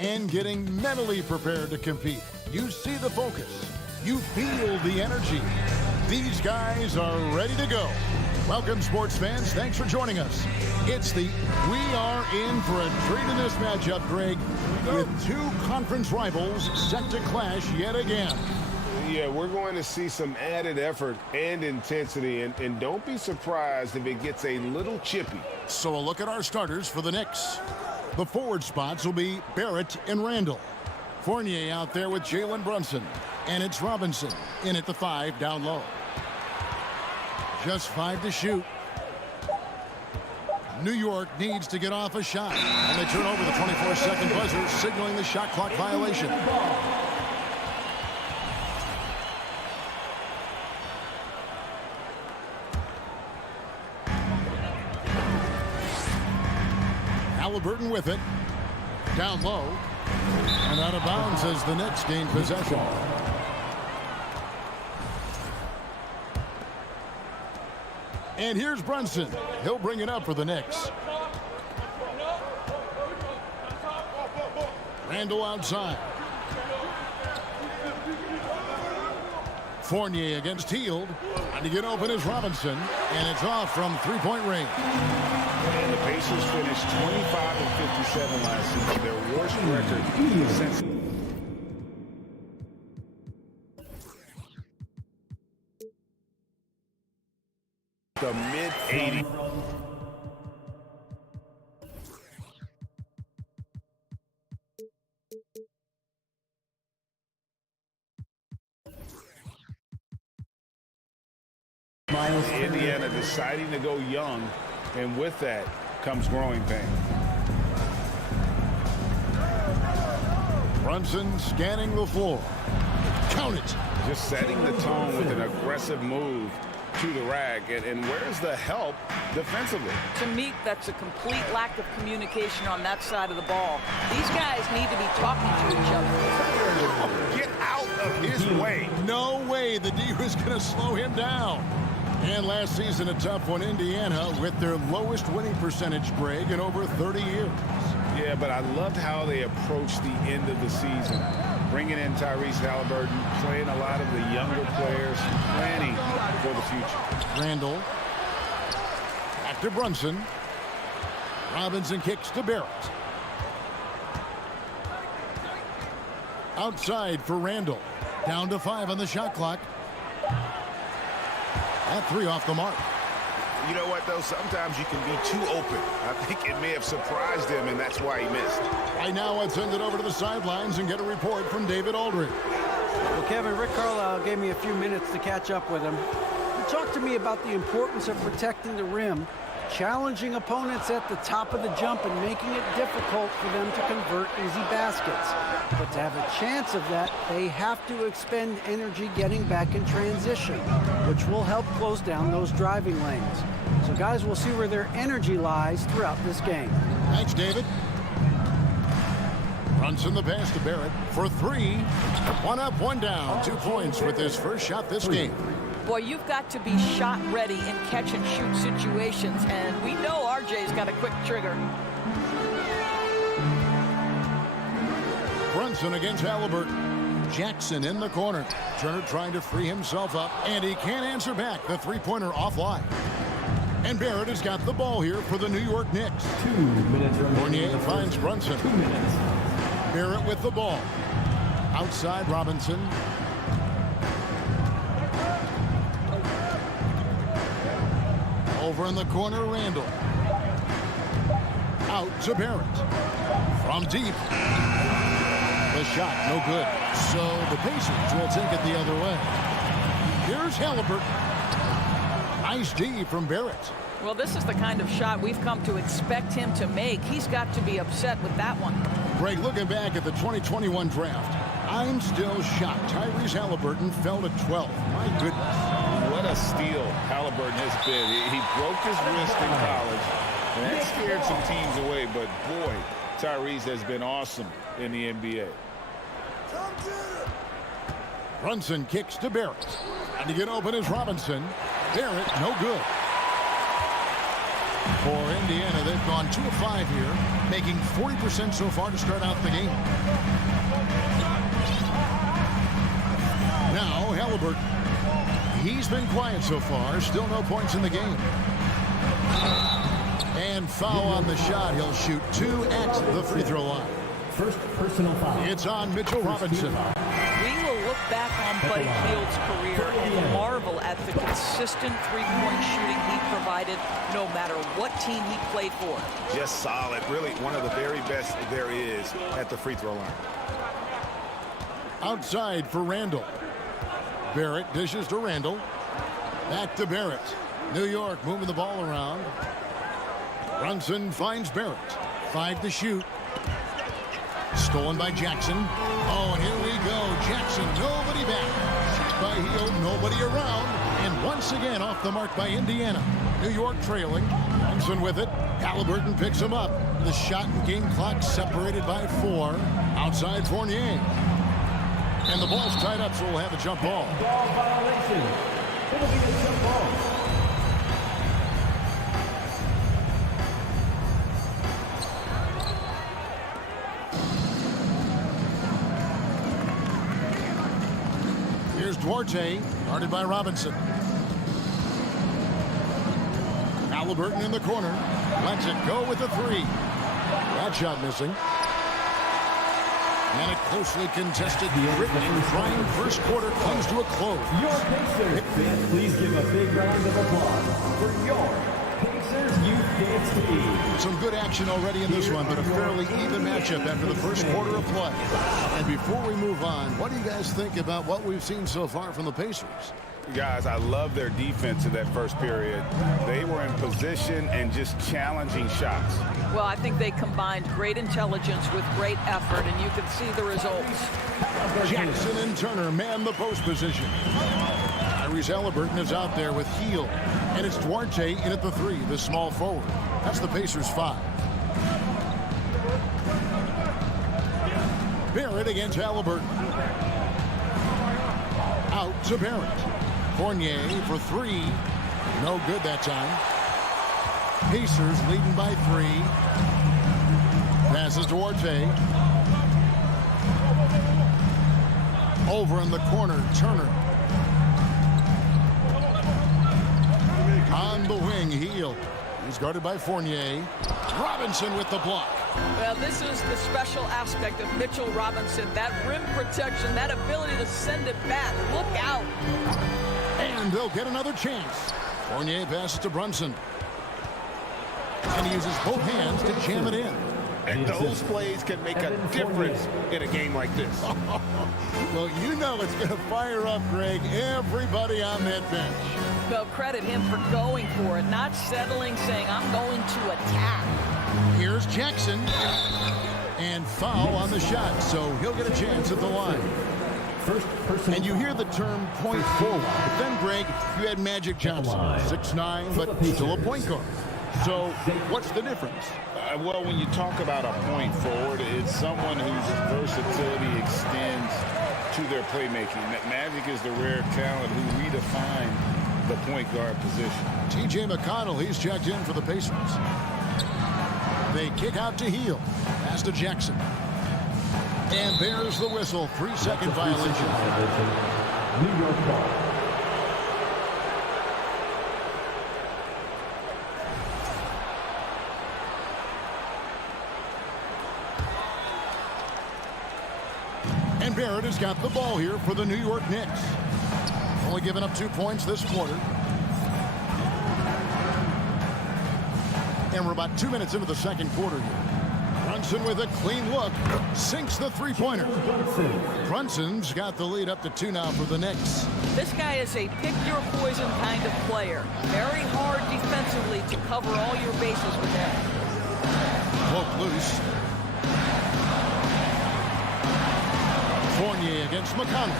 and getting mentally prepared to compete. You see the focus. You feel the energy. These guys are ready to go. Welcome, sports fans. Thanks for joining us. We are in for a treat in this matchup, Greg, with two conference rivals set to clash yet again. Yeah, we're going to see some added effort and intensity, and don't be surprised if it gets a little chippy. So a look at our starters for the Knicks. The forward spots will be Barrett and Randall. Fournier out there with Jalen Brunson. And it's Robinson in at the 5 down low. Just 5 to shoot. New York needs to get off a shot. And they turn over the 24-second buzzer, signaling the shot clock violation. Halliburton with it. Down low. And out of bounds as the Knicks gain possession. And here's Brunson. He'll bring it up for the Knicks. Randall outside. Fournier against Hield. And to get open is Robinson. And it's off from three-point range. And the Pacers finished 25-57 last season. Their worst record since the mid-'80s. Indiana deciding to go young, and with that comes growing pain. Brunson scanning the floor. Count it. Just setting the tone with an aggressive move to the rack, and where's the help defensively? To me, that's a complete lack of communication on that side of the ball. These guys need to be talking to each other. Get out of his way. No way the D was going to slow him down. And last season, a tough one, Indiana, with their lowest winning percentage, Greg, in over 30 years. Yeah, but I loved how they approached the end of the season. Bringing in Tyrese Halliburton, playing a lot of the younger players, planning for the future. Randall. Back to Brunson. Robinson kicks to Barrett. Outside for Randall. Down to 5 on the shot clock. That 3 off the mark. You know what, though? Sometimes you can be too open. I think it may have surprised him, and that's why he missed. Right now, let's send it over to the sidelines and get a report from David Aldridge. Well, Kevin, Rick Carlisle gave me a few minutes to catch up with him. He talked to me about the importance of protecting the rim, challenging opponents at the top of the jump, and making it difficult for them to convert easy baskets. But to have a chance of that, they have to expend energy getting back in transition, which will help close down those driving lanes. So guys, we'll see where their energy lies throughout this game. Thanks, David. Brunson the pass to Barrett for 3. 1 up, 1 down. 2 points with his first shot this game. Boy, you've got to be shot ready in catch-and-shoot situations, and we know RJ's got a quick trigger. Brunson against Halliburton. Jackson in the corner. Turner trying to free himself up, and he can't answer back. The three-pointer offline. And Barrett has got the ball here for the New York Knicks. 2 minutes remaining. Fournier finds Brunson. 2 minutes. Barrett with the ball. Outside Robinson. Over in the corner, Randall. Out to Barrett. From deep. The shot, no good. So the Pacers will take it the other way. Here's Halliburton. Nice D from Barrett. Well, this is the kind of shot we've come to expect him to make. He's got to be upset with that one. Greg, looking back at the 2021 draft, I'm still shocked. Tyrese Halliburton fell to 12. My goodness. What a steal Halliburton has been. He broke his wrist in college, and that scared some teams away, but boy, Tyrese has been awesome in the NBA. Brunson kicks to Barrett. And to get open is Robinson. Barrett, no good. For Indiana, they've gone 2 of 5 here, making 40% so far to start out the game. Now, Halliburton. He's been quiet so far. Still no points in the game. And foul on the shot. He'll shoot 2 at the free throw line. First personal foul. It's on Mitchell Robinson. We will look back on Buddy Hield's career and marvel at the consistent three-point shooting he provided no matter what team he played for. Just solid. Really one of the very best there is at the free throw line. Outside for Randall. Barrett dishes to Randall. Back to Barrett. New York moving the ball around. Brunson finds Barrett. 5 to shoot. Stolen by Jackson. Oh, and here we go. Jackson, nobody back. Shot by Hield, nobody around. And once again off the mark by Indiana. New York trailing. Brunson with it. Halliburton picks him up. The shot and game clock separated by 4. Outside Fournier. And the ball's tied up, so we'll have a jump ball. Ball violation. It'll be a jump ball. Here's Duarte, guarded by Robinson. Halliburton in the corner. Lets it go with a 3. That shot missing. And a closely contested, gritty, trying first quarter comes to a close. Your Pacers fans, please give a big round of applause for your Pacers Youth Dance Team. Some good action already in this one, but a fairly even matchup after the first quarter of play. And before we move on, what do you guys think about what we've seen so far from the Pacers? Guys, I love their defense in that first period. They were in position and just challenging shots. Well, I think they combined great intelligence with great effort, and you can see the results. Jackson and Turner man the post position. Tyrese Halliburton is out there with Hield. And it's Duarte in at the 3, the small forward. That's the Pacers 5. Barrett against Halliburton. Out to Barrett. Fournier for 3. No good that time. Pacers leading by 3. Passes to Duarte. Over in the corner, Turner. On the wing, Hield. He's guarded by Fournier. Robinson with the block. Well, this is the special aspect of Mitchell Robinson. That rim protection, that ability to send it back. Look out. And they'll get another chance. Fournier passes to Brunson. And he uses both hands to jam it in. And those plays can make a difference in a game like this. Well, you know it's going to fire up, Greg, everybody on that bench. Well, credit him for going for it, not settling, saying, I'm going to attack. Here's Jackson. And foul on the shot, so he'll get a chance at the line. And you hear the term point forward. But then, Greg, you had Magic Johnson, 6'9", but still a point guard. So what's the difference? Well, when you talk about a point forward, it's someone whose versatility extends to their playmaking. Magic is the rare talent who redefined the point guard position. T.J. McConnell, he's checked in for the Pacers. They kick out to Hield. Pass to Jackson. And there's the whistle. 3-second violation. New York ball. And Barrett has got the ball here for the New York Knicks. Only giving up 2 points this quarter. And we're about 2 minutes into the second quarter here. Brunson with a clean look. Sinks the three-pointer. Brunson's got the lead up to 2 now for the Knicks. This guy is a pick-your-poison kind of player. Very hard defensively to cover all your bases with him. Cloak loose. Fournier against McConnell.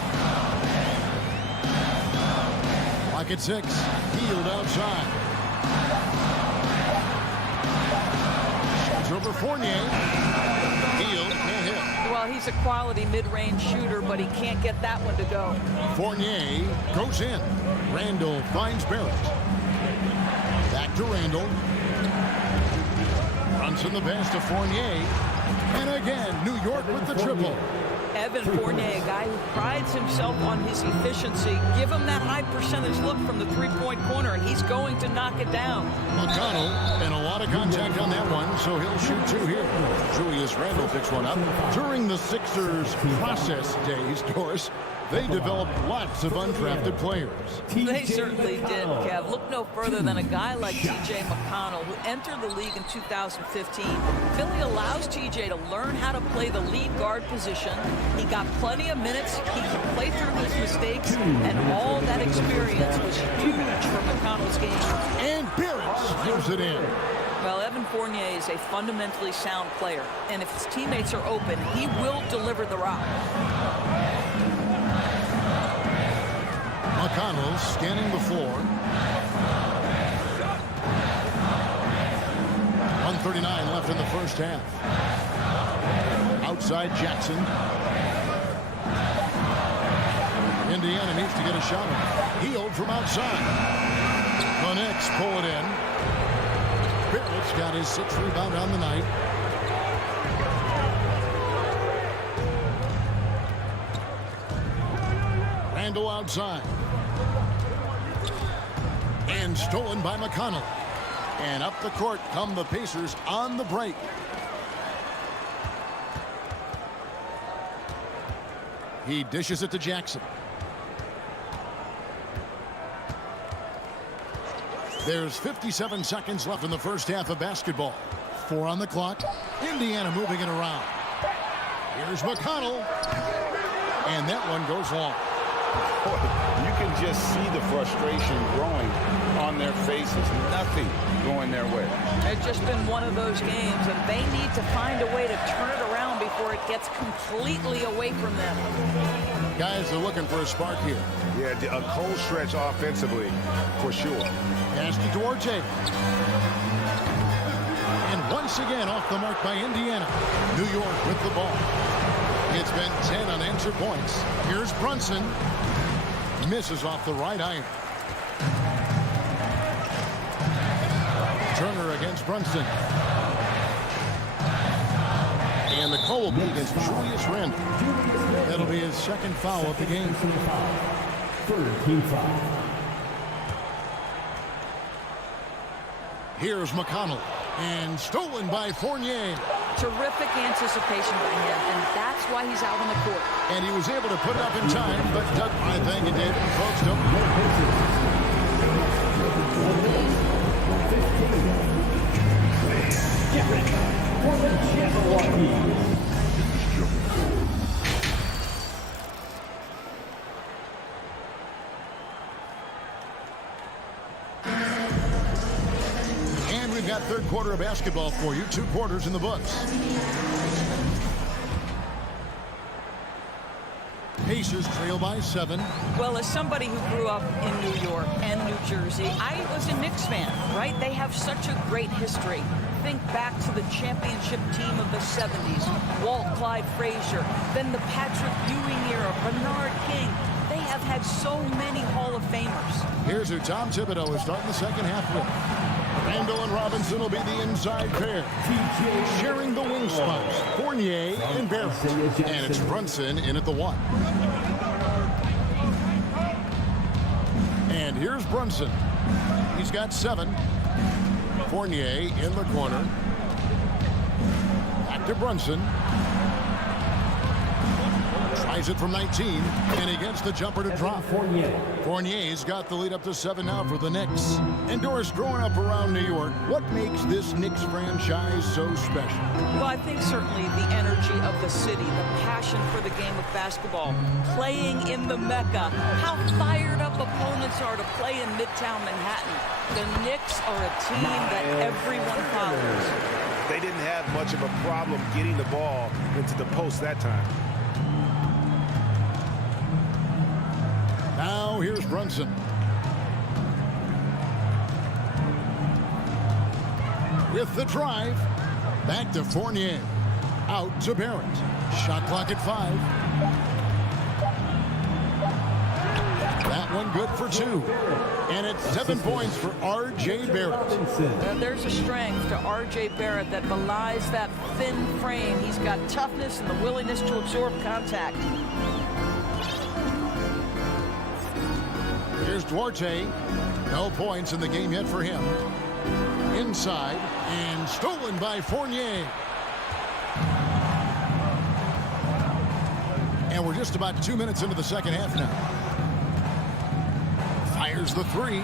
Lock at 6. Hield outside. Shoots over Fournier. Hield can't hit. Well, he's a quality mid-range shooter, but he can't get that one to go. Fournier goes in. Randall finds Barrett. Back to Randall. Brunson the pass to Fournier. And again, New York with the triple. Evan Fournier, a guy who prides himself on his efficiency. Give him that high percentage look from the three-point corner, and he's going to knock it down. McConnell, and a lot of contact on that one, so he'll shoot two here. Julius Randle picks one up. During the Sixers' process days, Doris, they developed lots of undrafted players. They certainly did, Kev. Look no further than a guy like T.J. McConnell, who entered the league in 2015. Philly allows T.J. to learn how to play the lead guard position. He got plenty of minutes. He could play through his mistakes, and all that experience was huge for McConnell's game. And Barrett gives it in. Well, Evan Fournier is a fundamentally sound player, and if his teammates are open, he will deliver the rock. McConnell scanning the floor. 1:39 left in the first half. Outside Jackson. Indiana needs to get a shot on. Healed from outside. The Knicks pull it in. Barrett's got his 6th rebound on the night. Randle outside. And stolen by McConnell. And up the court come the Pacers on the break. He dishes it to Jackson. There's 57 seconds left in the first half of basketball. 4 on the clock. Indiana moving it around. Here's McConnell. And that one goes long. You can just see the frustration growing on their faces. Nothing going their way. It's just been one of those games, and they need to find a way to turn it around before it gets completely away from them. Guys are looking for a spark here. Yeah, a cold stretch offensively, for sure. Pass to Duarte. And once again off the mark by Indiana. New York with the ball. It's been 10 unanswered points. Here's Brunson. Misses off the right iron. Turner against Brunson. And the call will be against Julius Randle. That'll be his 2nd foul of the game. 3rd team foul. Here's McConnell. And stolen by Fournier. Terrific anticipation by him, and that's why he's out on the court. And he was able to put it up in time, but I think it did. Folks, don't. And we've got 3rd quarter of basketball for you. 2 quarters in the books. Pacers trail by 7. Well, as somebody who grew up in New York and New Jersey, I was a Knicks fan, right? They have such a great history. Think back to the championship team of the 70s, Walt Clyde Frazier, then the Patrick Ewing era, Bernard King. They have had so many Hall of Famers. Here's who Tom Thibodeau is starting the second half with. Randle and Robinson will be the inside pair. Sharing the wing spots. Fournier and Barrett. And it's Brunson in at the 1. And here's Brunson. He's got 7. Fournier in the corner. Back to Brunson. Tries it from 19, and he gets the jumper to drop. Fournier's got the lead up to 7 now for the Knicks. And Doris, growing up around New York, what makes this Knicks franchise so special? Well, I think certainly the energy of the city, the passion for the game of basketball, playing in the Mecca, how fired up opponents are to play in Midtown Manhattan. The Knicks are a team that everyone follows. They didn't have much of a problem getting the ball into the post that time. Now here's Brunson. With the drive. Back to Fournier. Out to Barrett. Shot clock at 5. That That one good for 2. And it's 7 points for R.J. Barrett. There's a strength to R.J. Barrett that belies that thin frame. He's got toughness and the willingness to absorb contact. Here's Duarte. No points in the game yet for him. Inside and stolen by Fournier. And we're just about 2 minutes into the second half now. Fires the 3.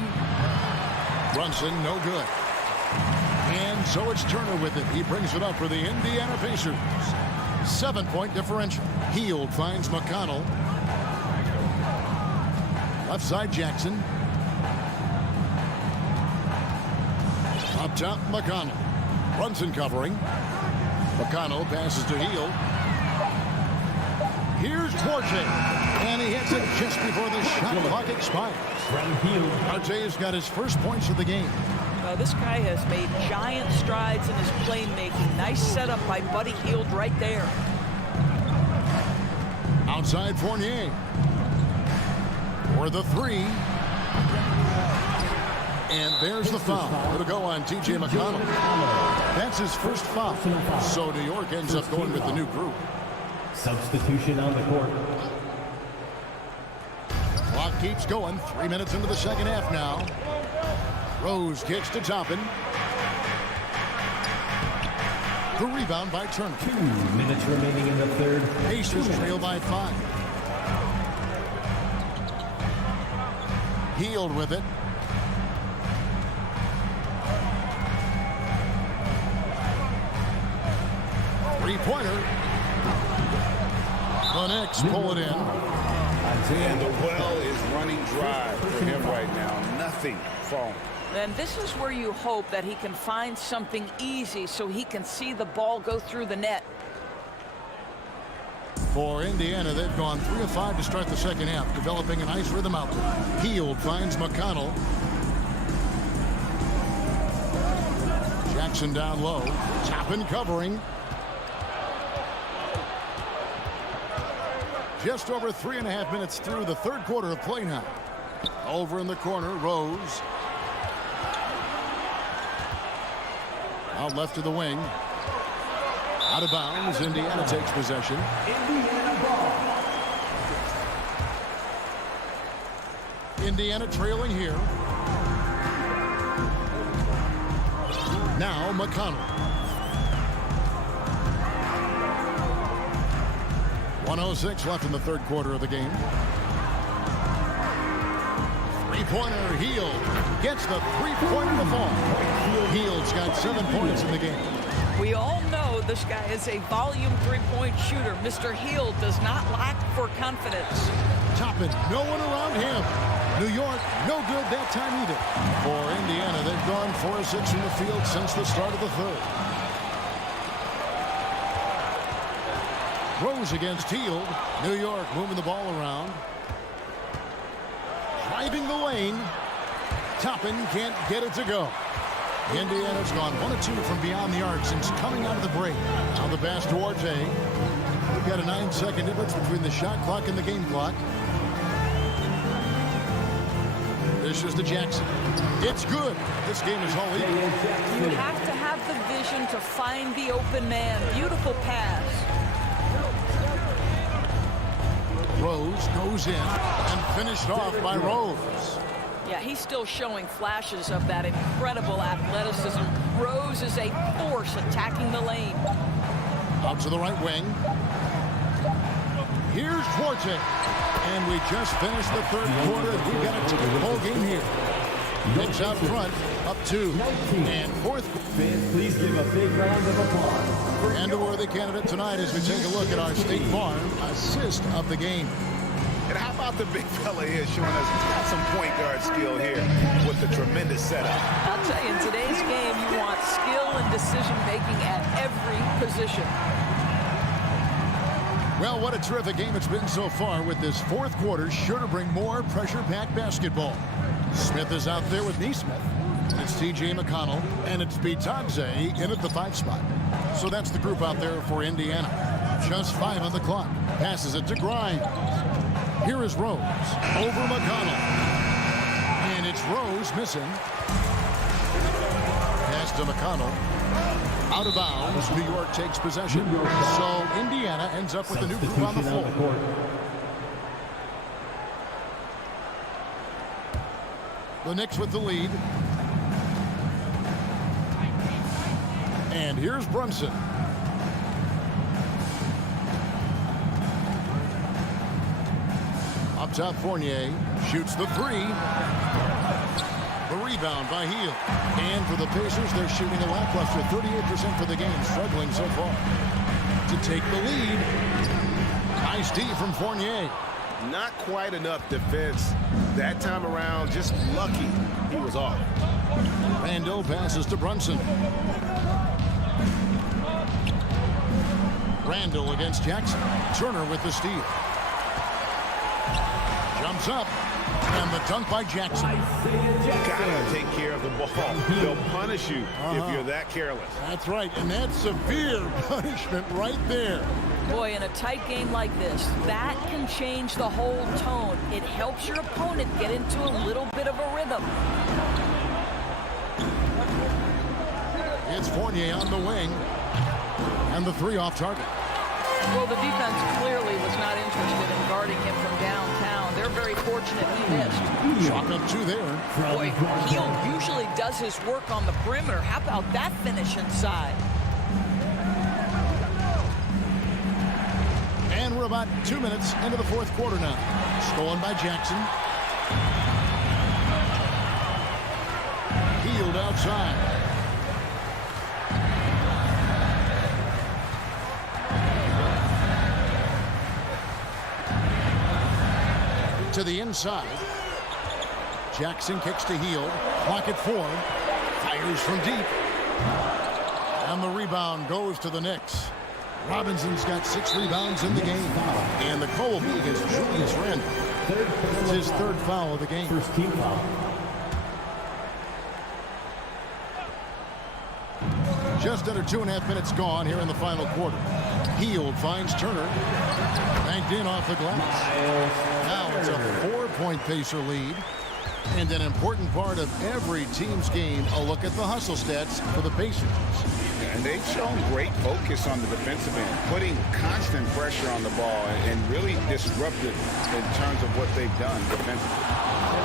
Brunson, no good. And so it's Turner with it. He brings it up for the Indiana Pacers. 7-point differential. Hield finds McConnell. Left side, Jackson. Up top, McConnell. Brunson covering. McConnell passes to Hield. Here's Duarte. And he hits it just before the shot clock expires. Duarte has got his first points of the game. This guy has made giant strides in his playmaking. Nice setup by Buddy Hield right there. Outside Fournier. For the 3. And there's the foul. It'll go on T.J. McConnell. That's his first foul. So New York ends up going with the new group. Substitution on the court. Clock keeps going. 3 minutes into the second half now. Rose kicks to Toppin. The rebound by Turner. 2 minutes remaining in the third. Pacers trail by 5. Hield with it. Three-pointer. The Knicks pull it in. And the well is running dry for him right now. Nothing falling. And this is where you hope that he can find something easy so he can see the ball go through the net. For Indiana, they've gone 3 of 5 to start the second half, developing a nice rhythm out there. Hield finds McConnell. Jackson down low. Toppin covering. Just over 3.5 minutes through the third quarter of play now. Over in the corner, Rose. Out left to the wing. Out of bounds. Indiana takes possession. Indiana trailing here. Now McConnell. 1:06 left in the third quarter of the game. Three-pointer, Hield gets the three-pointer to fall. Hield's got 7 points in the game. We all know this guy is a volume three-point shooter. Mr. Hield does not lack for confidence. Toppin, no one around him. New York, no good that time either. For Indiana, they've gone 4 of 6 from the field since the start of the third. Rose against Hield. New York moving the ball around. Driving the lane. Toppin can't get it to go. Indiana's gone 1 of 2 from beyond the arc since coming out of the break. Now the pass to Duarte. We've got a 9-second difference between the shot clock and the game clock. This is to Jackson. It's good. This game is all even. You have to have the vision to find the open man. Beautiful pass. Rose goes in and finished off by Rose. Yeah, he's still showing flashes of that incredible athleticism. Rose is a force attacking the lane. Out to the right wing. Here's Duarte. And we just finished the third quarter, and we've got a tight ball game here. Knicks out front, up 2. And fourth. Fans, please give a big round of applause. And a worthy candidate tonight as we take a look at our State Farm assist of the game. And how about the big fella here showing us he's got some point guard skill here with the tremendous setup. I'll tell you, in today's game, you want skill and decision-making at every position. Well, what a terrific game it's been so far, with this fourth quarter sure to bring more pressure-packed basketball. Smith is out there with Neesmith. It's T.J. McConnell, and it's Bitadze in at the 5 spot. So that's the group out there for Indiana. Just 5 on the clock. Passes it to Grimes. Here is Rose over McConnell. And it's Rose missing. Pass to McConnell. Out of bounds. New York takes possession. So Indiana ends up with a new group on the floor. The Knicks with the lead. And here's Brunson. Up top, Fournier shoots the three. The rebound by Hield. And for the Pacers, they're shooting a lackluster 38% for the game, struggling so far. To take the lead. Nice D from Fournier. Not quite enough defense that time around. Just lucky he was off. Randall passes to Brunson. Randall against Jackson. Turner with the steal. Jumps up. And the dunk by Jackson. Gotta take care of the ball. They'll punish you if you're that careless. That's right. And that's severe punishment right there. Boy, in a tight game like this, that can change the whole tone. It helps your opponent get into a little bit of a rhythm. It's Fournier on the wing. And the three off target. Well, the defense clearly was not interested in guarding him from downtown. They're very fortunate he missed. Chalk up two there. Boy, Hield usually does his work on the perimeter. How about that finish inside? And we're about 2 minutes into the fourth quarter now. Stolen by Jackson. Hield outside. To the inside. Jackson kicks to Hield. Clock at 4. Fires from deep. And the rebound goes to the Knicks. Robinson's got 6 rebounds in the game. And the call will be against Julius Randle. It's his third foul of the game. First team foul. Just under 2.5 minutes gone here in the final quarter. Hield finds Turner. Banked in off the glass. Now it's a 4-point Pacer lead. And an important part of every team's game, a look at the hustle stats for the Pacers. And they've shown great focus on the defensive end, putting constant pressure on the ball and really disruptive in terms of what they've done defensively.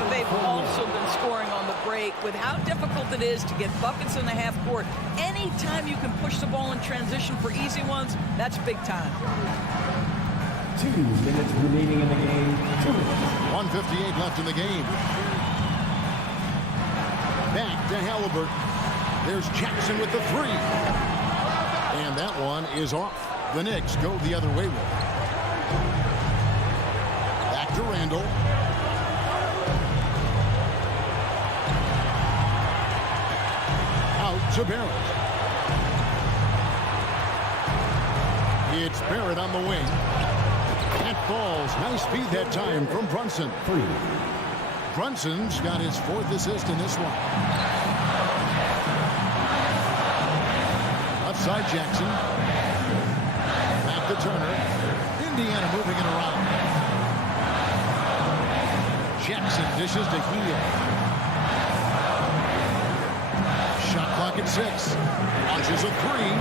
But they've also been scoring on the break. With how difficult it is to get buckets in the half court, anytime you can push the ball in transition for easy ones, that's big time. 2 minutes remaining in the game. 2 minutes. 1:58 left in the game. Back to Halliburton. There's Jackson with the three. And that one is off. The Knicks go the other way with it. Back to Randall. Out to Barrett. It's Barrett on the wing. That falls. Nice speed that time from Brunson. 3. Brunson's got his 4th assist in this one. Outside Jackson. Back to Turner. Indiana moving it around. Jackson dishes to Hield. Shot clock at 6. Launches a 3.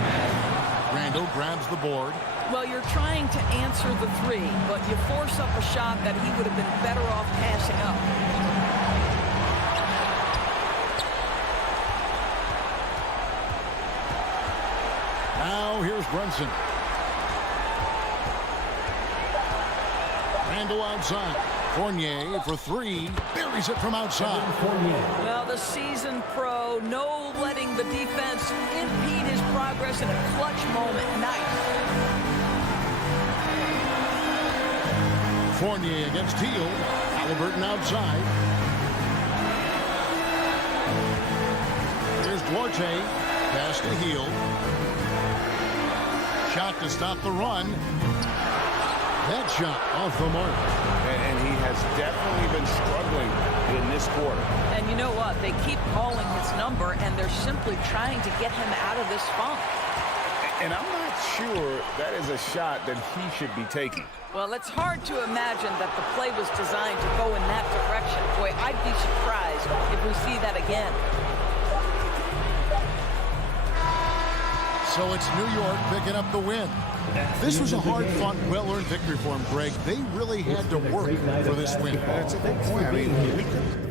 Randall grabs the board. Well, you're trying to answer the 3, but you force up a shot that he would have been better off passing up. Now here's Brunson. Randall outside. Fournier for 3. Buries it from outside. Well, the seasoned pro, no letting the defense impede his progress in a clutch moment. Nice. Fournier against Hield. Halliburton outside. Here's Duarte. Pass to Hield. Shot to stop the run. That shot off the mark. And he has definitely been struggling in this quarter. And you know what? They keep calling his number, and they're simply trying to get him out of this funk. And I'm not sure that is a shot that he should be taking. Well, it's hard to imagine that the play was designed to go in that direction. Boy, I'd be surprised if we see that again. So it's New York picking up the win. This was a hard-fought, well-earned victory for them, Greg. They really had to work for this win. That's a good point. I mean, we could...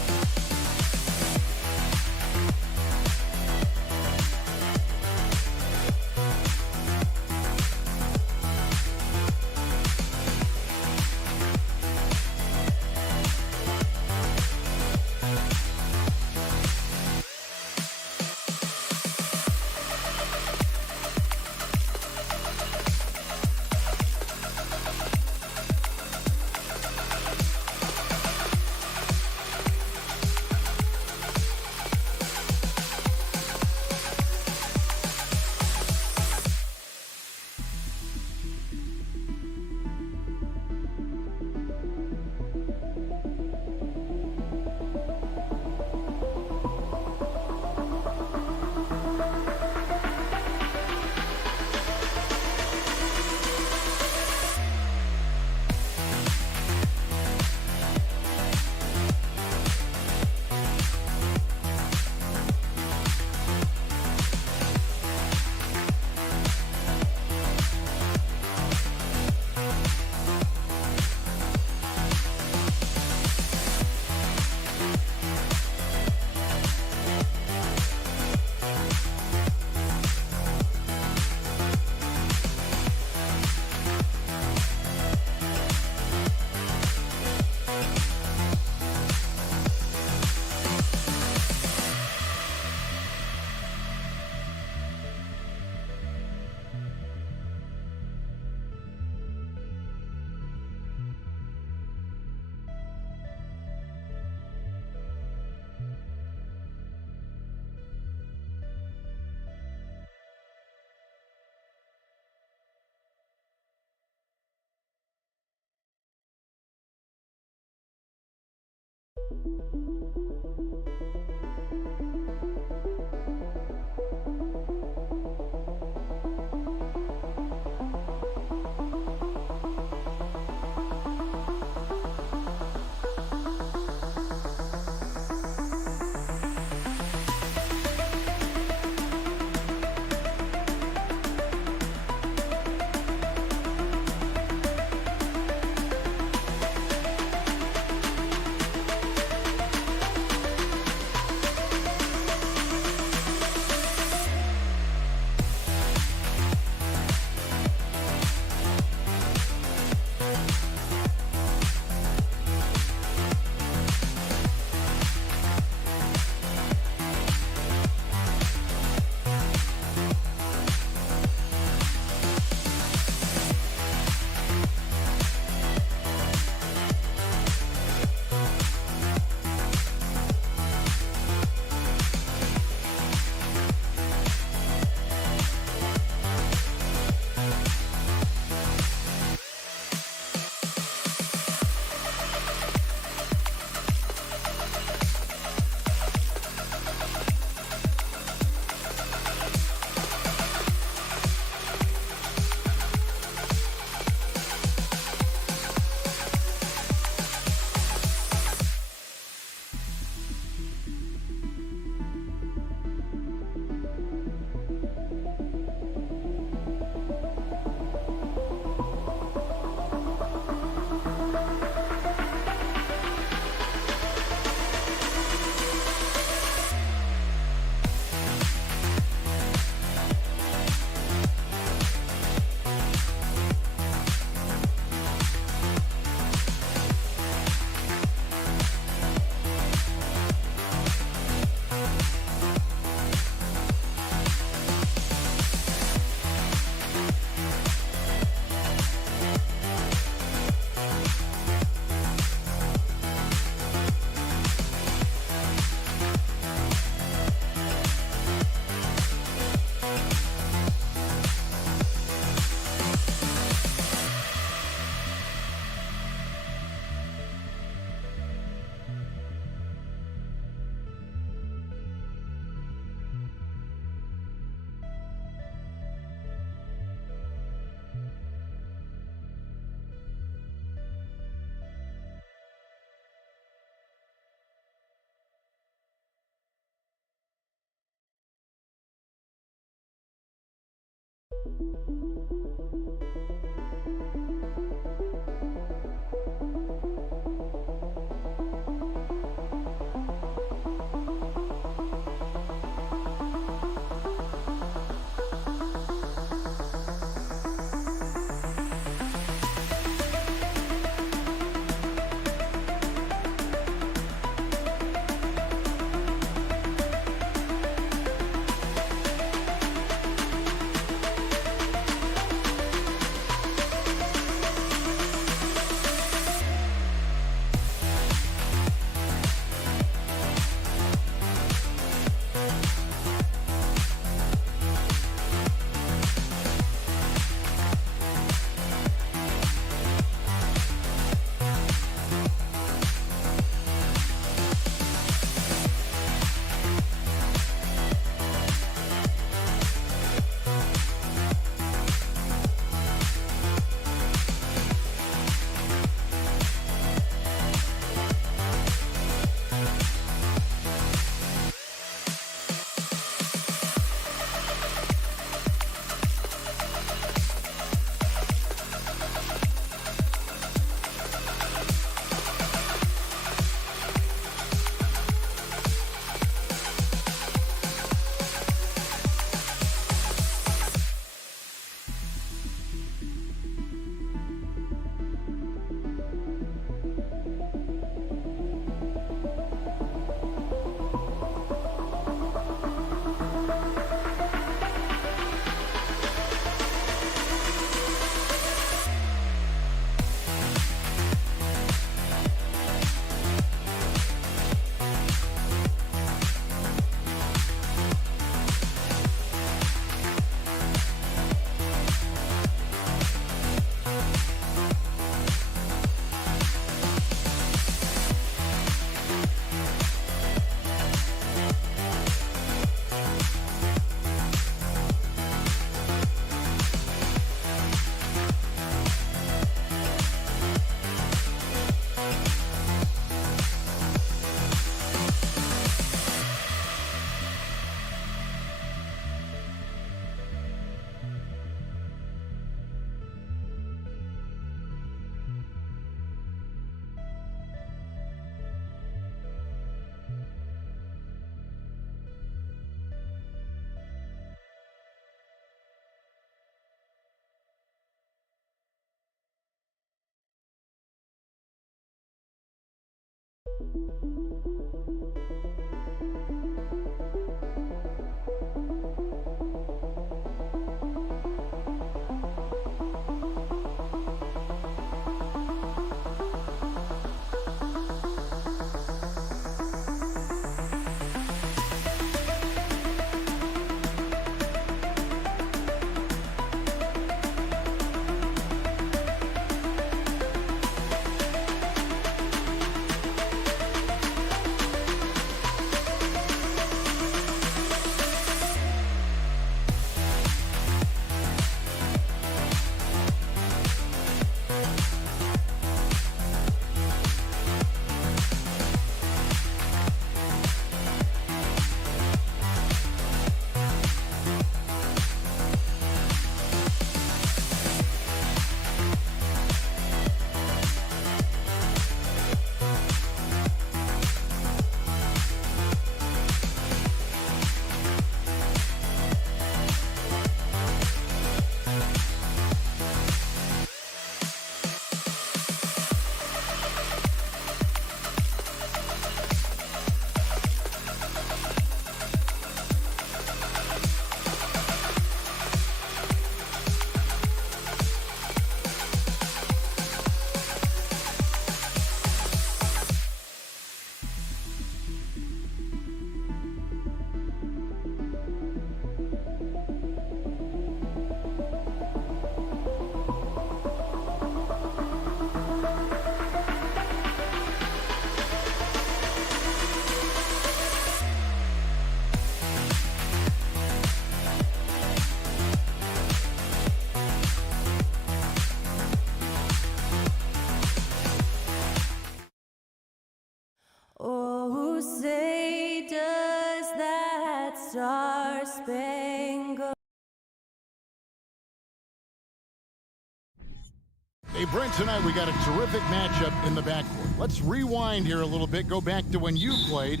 Hey, Brent, tonight we got a terrific matchup in the backcourt. Let's rewind here a little bit, go back to when you played.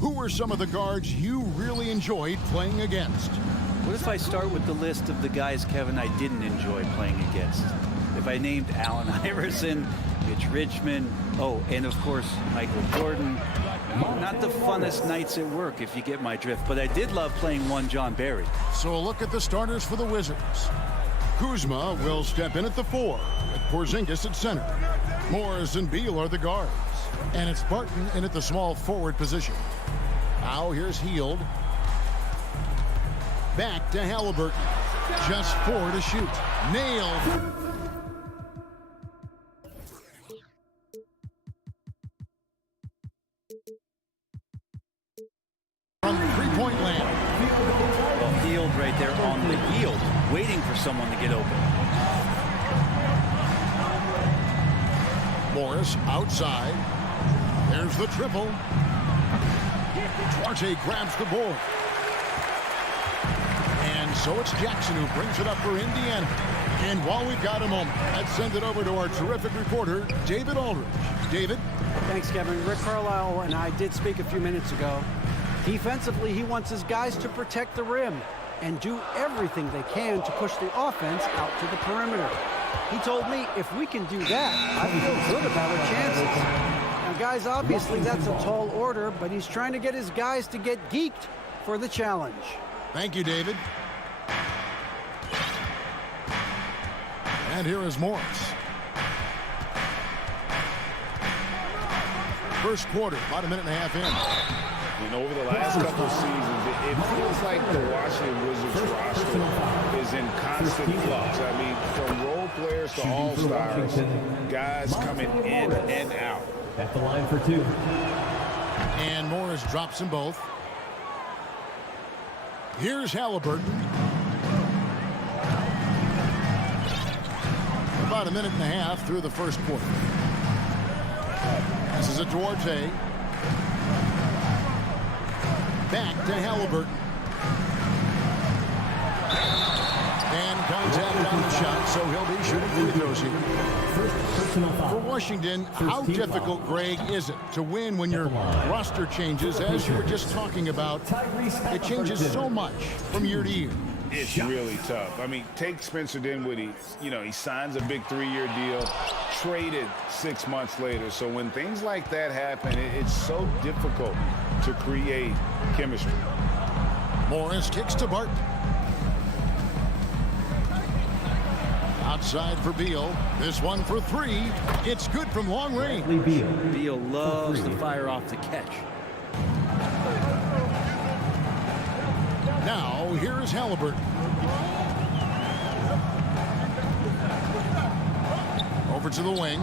Who were some of the guards you really enjoyed playing against? What if I start with the list of the guys, Kevin, I didn't enjoy playing against? If I named Allen Iverson, Mitch Richmond, and of course, Michael Jordan. Not the funnest nights at work, if you get my drift, but I did love playing one John Barry. So a look at the starters for the Wizards. Kuzma will step in at the 4, with Porzingis at center. Morris and Beal are the guards, and it's Barton in at the small forward position. Now here's Hield. Back to Halliburton. Just 4 to shoot. Nailed. From three-point land. Well, Hield right there on the yield, waiting for someone to get open. Morris outside. There's the triple. Duarte grabs the board. And so it's Jackson who brings it up for Indiana. And while we've got a moment, let's send it over to our terrific reporter, David Aldridge. David? Thanks, Kevin. Rick Carlisle and I did speak a few minutes ago. Defensively, he wants his guys to protect the rim and do everything they can to push the offense out to the perimeter. He told me, if we can do that, I feel good about our chances. Now, guys, obviously that's a tall order, but he's trying to get his guys to get geeked for the challenge. Thank you, David. And here is Morris. First quarter, about a minute and a half in. And over the last couple of seasons, it feels like the Washington Wizards roster is in constant flux. I mean, from role players to all-stars, guys coming in and out. At the line for 2. And Morris drops them both. Here's Halliburton. About a minute and a half through the first quarter. This is a Duarte. Back to Halliburton. And contact on the shot, so he'll be shooting free throws here. For Washington, how difficult, Greg, is it to win when your roster changes, as you were just talking about? It changes so much from year to year. it's really tough. I mean, take Spencer Dinwiddie. You know, he signs a big 3-year deal, traded 6 months later. So when things like that happen, it's so difficult to create chemistry. Morris kicks to Barton. Outside for Beal. This one for 3. It's good from long range. Beal loves to fire off the catch. Now, here is Halliburton. Over to the wing.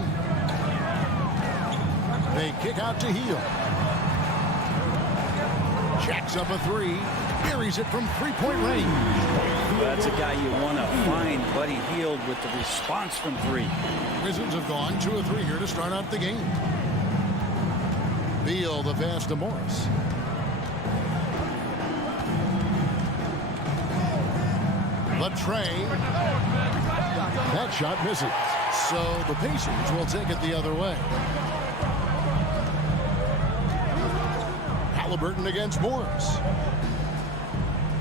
They kick out to Hield. Jacks up a 3. Buries it from 3-point range. Well, that's a guy you want to find, Buddy Hield, with the response from 3. Wizards have gone 2 of 3 here to start out the game. Beal the pass to Morris. Latrey. That shot misses. So the Pacers will take it the other way. Halliburton against Morris.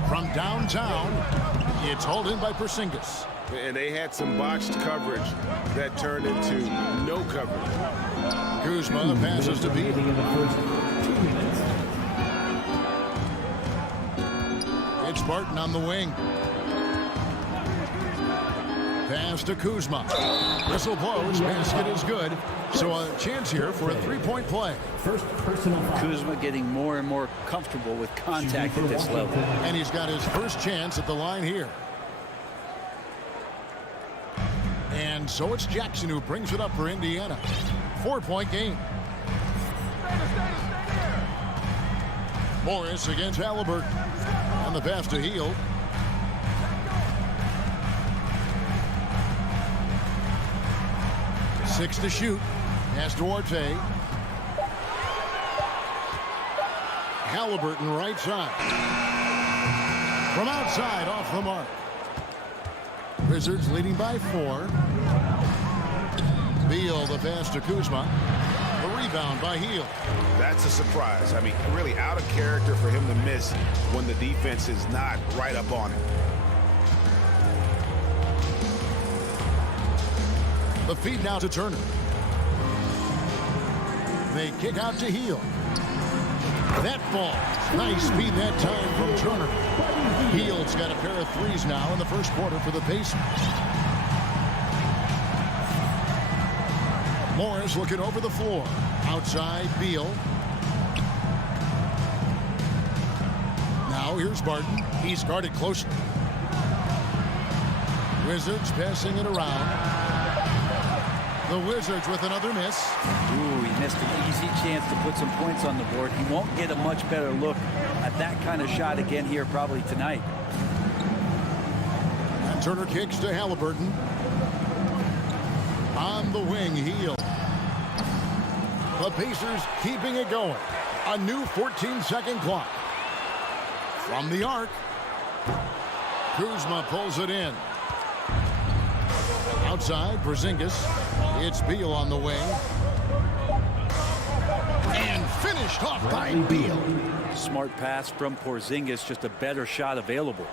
From downtown, it's hauled in by Porzingis. And they had some botched coverage that turned into no coverage. Kuzma passes to Beal. It's Barton on the wing. Pass to Kuzma. Whistle blows. Basket is good. So a chance here for a 3-point play. First personal foul. Kuzma getting more and more comfortable with contact at this level. And he's got his first chance at the line here. And so it's Jackson who brings it up for Indiana. 4-point game. Morris against Halliburton. On the pass to Hield. Six to shoot. Pass to Duarte. Halliburton right side. From outside off the mark. Wizards leading by 4. Beal the pass to Kuzma. The rebound by Hield. That's a surprise. I mean, really out of character for him to miss when the defense is not right up on him. The feed now to Turner. They kick out to Hield. That falls. Nice speed that time from Turner. Hield's got a pair of 3s now in the first quarter for the Pacers. Morris looking over the floor. Outside, Beal. Now here's Barton. He's guarded closely. Wizards passing it around. The Wizards with another miss. Ooh, he missed an easy chance to put some points on the board. He won't get a much better look at that kind of shot again here probably tonight. And Turner kicks to Halliburton. On the wing, Hield. The Pacers keeping it going. A new 14-second clock. From the arc. Kuzma pulls it in. Outside, Porzingis. It's Beal on the wing. And finished off by Beal. Smart pass from Porzingis, just a better shot available.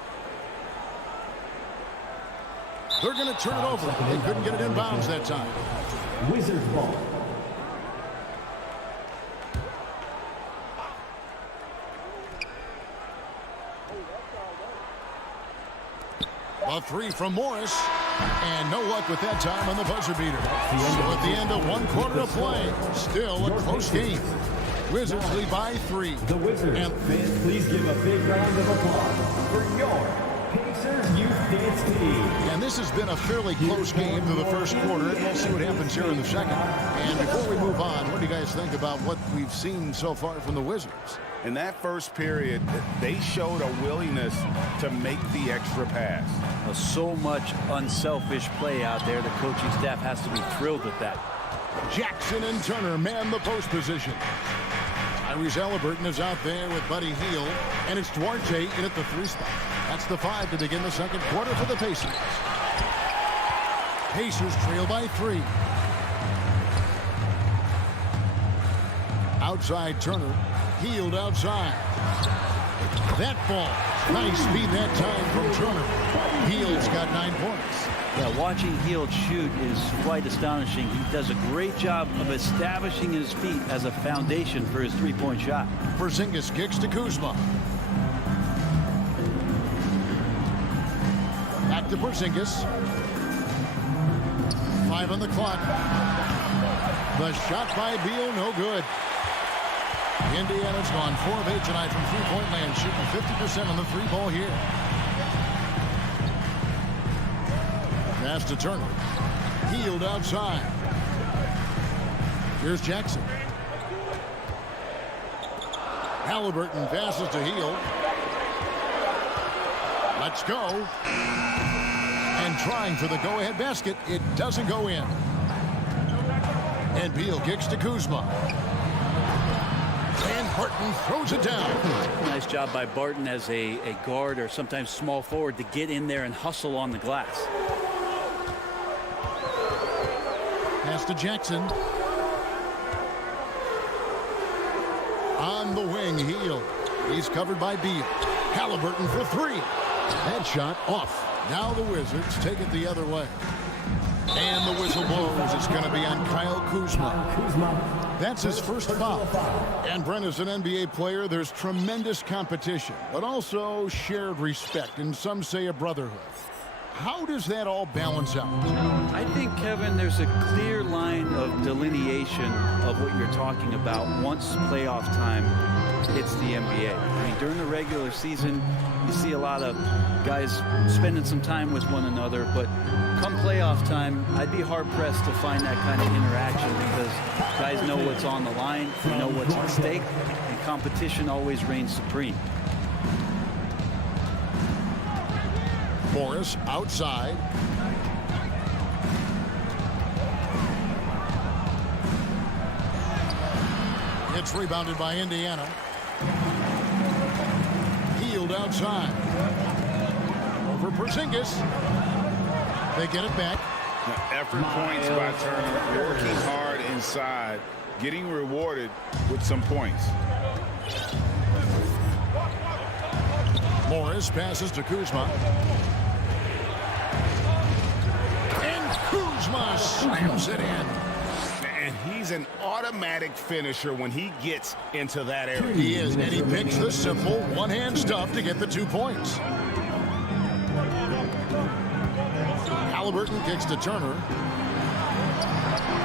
They're going to turn it over. They couldn't get it in bounds that time. Wizards ball. A 3 from Morris. And no luck with that time on the buzzer beater. So at the end of 1 quarter of play, still a close game. Wizards lead by 3. The Wizards fans, please give a big round of applause for your Pacers Youth Dance Team. And this has been a fairly close game through the first quarter. We'll see what happens here in the second. And before we move on, what do you guys think about what we've seen so far from the Wizards? In that first period, they showed a willingness to make the extra pass. So much unselfish play out there. The coaching staff has to be thrilled with that. Jackson and Turner man the post position. Tyrese Halliburton is out there with Buddy Hield. And it's Duarte in at the 3 spot. That's the 5 to begin the second quarter for the Pacers. Pacers trail by 3. Outside Turner. Hield outside. That ball. Nice speed that time from Turner. Hield's got 9 points. Yeah, watching Hield shoot is quite astonishing. He does a great job of establishing his feet as a foundation for his three-point shot. Porzingis kicks to Kuzma. Back to Porzingis. 5 on the clock. The shot by Beal, no good. Indiana's gone 4 of 8 tonight from three-point land, shooting 50% on the three ball here. Pass to Turner. Hield outside. Here's Jackson. Halliburton passes to Hield. Let's go. And trying for the go-ahead basket. It doesn't go in. And Beal kicks to Kuzma. And Barton throws it down. Nice job by Barton as a guard or sometimes small forward to get in there and hustle on the glass. Pass to Jackson. On the wing, Hield. He's covered by Beal. Halliburton for 3. That shot off. Now the Wizards take it the other way. And the whistle blows. It's going to be on Kyle Kuzma. That's his first foul. And Brent, as an NBA player, there's tremendous competition, but also shared respect, and some say a brotherhood. How does that all balance out? I think, Kevin, there's a clear line of delineation of what you're talking about once playoff time hits the NBA. I mean, during the regular season, you see a lot of guys spending some time with one another, but come playoff time, I'd be hard-pressed to find that kind of interaction because guys know what's on the line, they know what's at stake, and competition always reigns supreme. Morris outside. It's rebounded by Indiana. Hield outside. Over Porzingis. They get it back. Now, effort points by Turner, working hard inside, getting rewarded with some points. Morris passes to Kuzma. And Kuzma slams it in. And he's an automatic finisher when he gets into that area. He is, and he picks the simple one-hand stuff to get the 2 points. Halliburton kicks to Turner.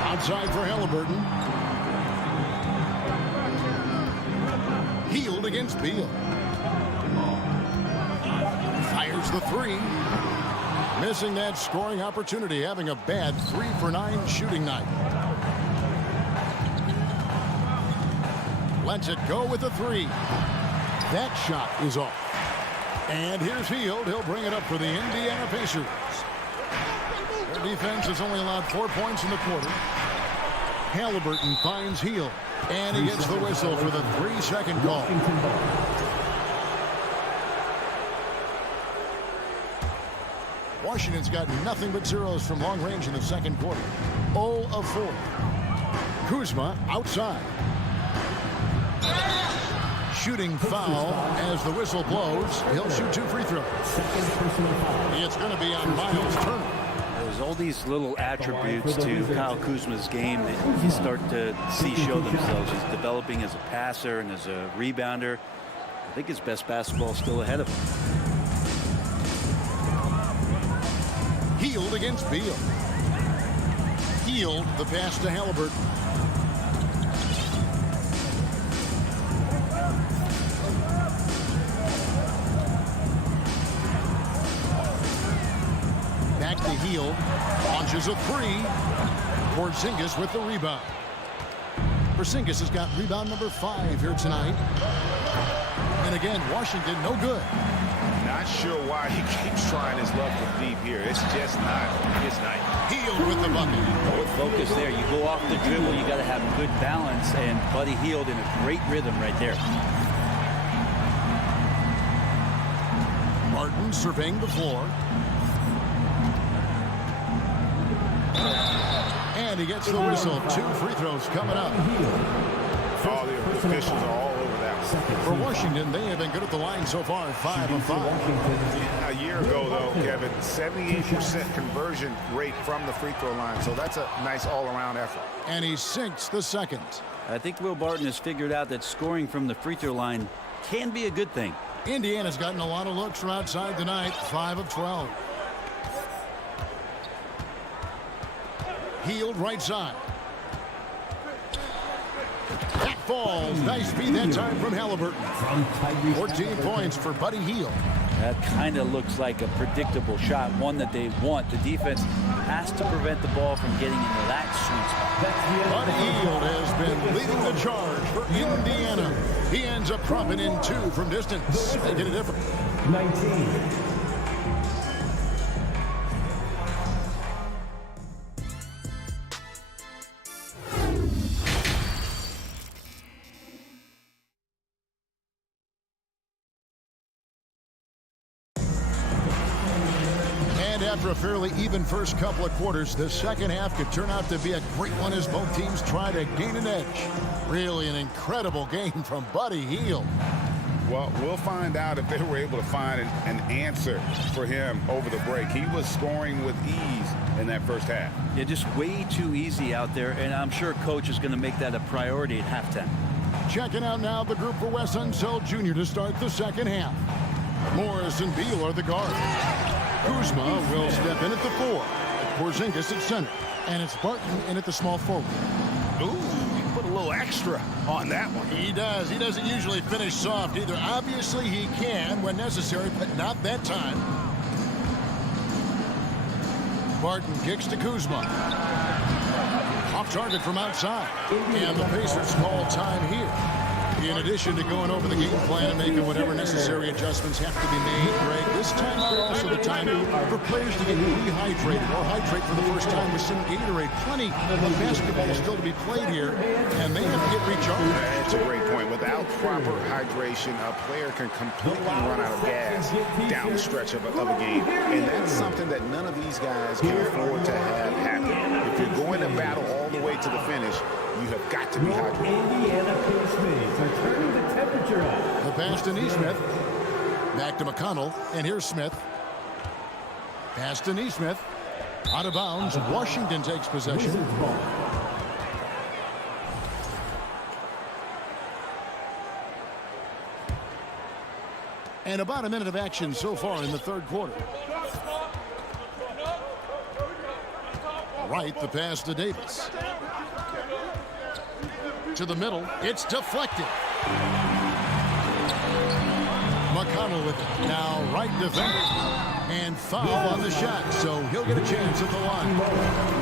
Outside for Halliburton. Hield against Beal. Fires the 3. Missing that scoring opportunity, having a bad 3 for 9 shooting night. Lets it go with the 3. That shot is off. And here's Hield. He'll bring it up for the Indiana Pacers. Their defense has only allowed 4 points in the quarter. Halliburton finds Hield. And he gets the whistle for the 3-second call. Washington's got nothing but zeros from long range in the second quarter. 0 of 4. Kuzma outside. Shooting foul as the whistle blows. He'll shoot 2 free throws. It's going to be on Miles Turner. There's all these little attributes to Kyle Kuzma's game that you start to see show themselves. He's developing as a passer and as a rebounder. I think his best basketball is still ahead of him. Hield against Beal. Hield the pass to Halliburton. Back to Hield. Launches a 3. Porzingis with the rebound. Porzingis has got rebound number 5 here tonight. And again, Washington no good. Not sure why he keeps trying his luck with deep here. It's just not his night. Hield with the bucket. Good focus there. You go off the dribble, you got to have good balance, and Buddy Hield in a great rhythm right there. Martin surveying the floor. And he gets the whistle. 2 free throws coming up. All the officials are all over that For Washington, they have been good at the line so far, 5 of 5. A year ago, though, Kevin, 78% conversion rate from the free throw line. So that's a nice all-around effort. And he sinks the second. I think Will Barton has figured out that scoring from the free throw line can be a good thing. Indiana's gotten a lot of looks from outside tonight, 5 of 12. Healed right side. That falls. Nice feed that time from Halliburton. 14 points for Buddy Hield. That kind of looks like a predictable shot, one that they want. The defense has to prevent the ball from getting into that sweet spot. Buddy Hield has been leading the charge for Indiana. He ends up dropping in 2 from distance. They get a difference. 19. After a fairly even first couple of quarters, the second half could turn out to be a great one as both teams try to gain an edge. Really an incredible game from Buddy Hield. Well, we'll find out if they were able to find an answer for him over the break. He was scoring with ease in that first half. Yeah, just way too easy out there, and I'm sure Coach is going to make that a priority at halftime. Checking out now the group for Wes Unseld Jr. to start the second half. Morris and Beal are the guards. Kuzma will step in at the 4. Porzingis at center. And it's Barton in at the small forward. Ooh, he put a little extra on that one. He does. He doesn't usually finish soft either. Obviously, he can when necessary, but not that time. Barton kicks to Kuzma. Off target from outside. And the Pacers call time here. In addition to going over the game plan and making whatever necessary adjustments have to be made, Greg, this time is also the time for players to get rehydrated or hydrate for the first time with some Gatorade. Plenty of basketball still to be played here, and they have to get recharged. That's a great point. Without proper hydration, a player can completely run out of gas down the stretch of a game. And that's something that none of these guys can afford to have happen. If you're going to battle all the way to the finish, you have got to be hydrated. Indiana Pacers are turning the temperature up. The pass to Nesmith. Back to McConnell. And here's Smith. Pass to Nesmith. Out of bounds. Washington takes possession. And about a minute of action so far in the third quarter. Right, the pass to Davis. To the middle. It's deflected. McConnell with it. Now right defender. And foul on the shot. So he'll get a chance at the line.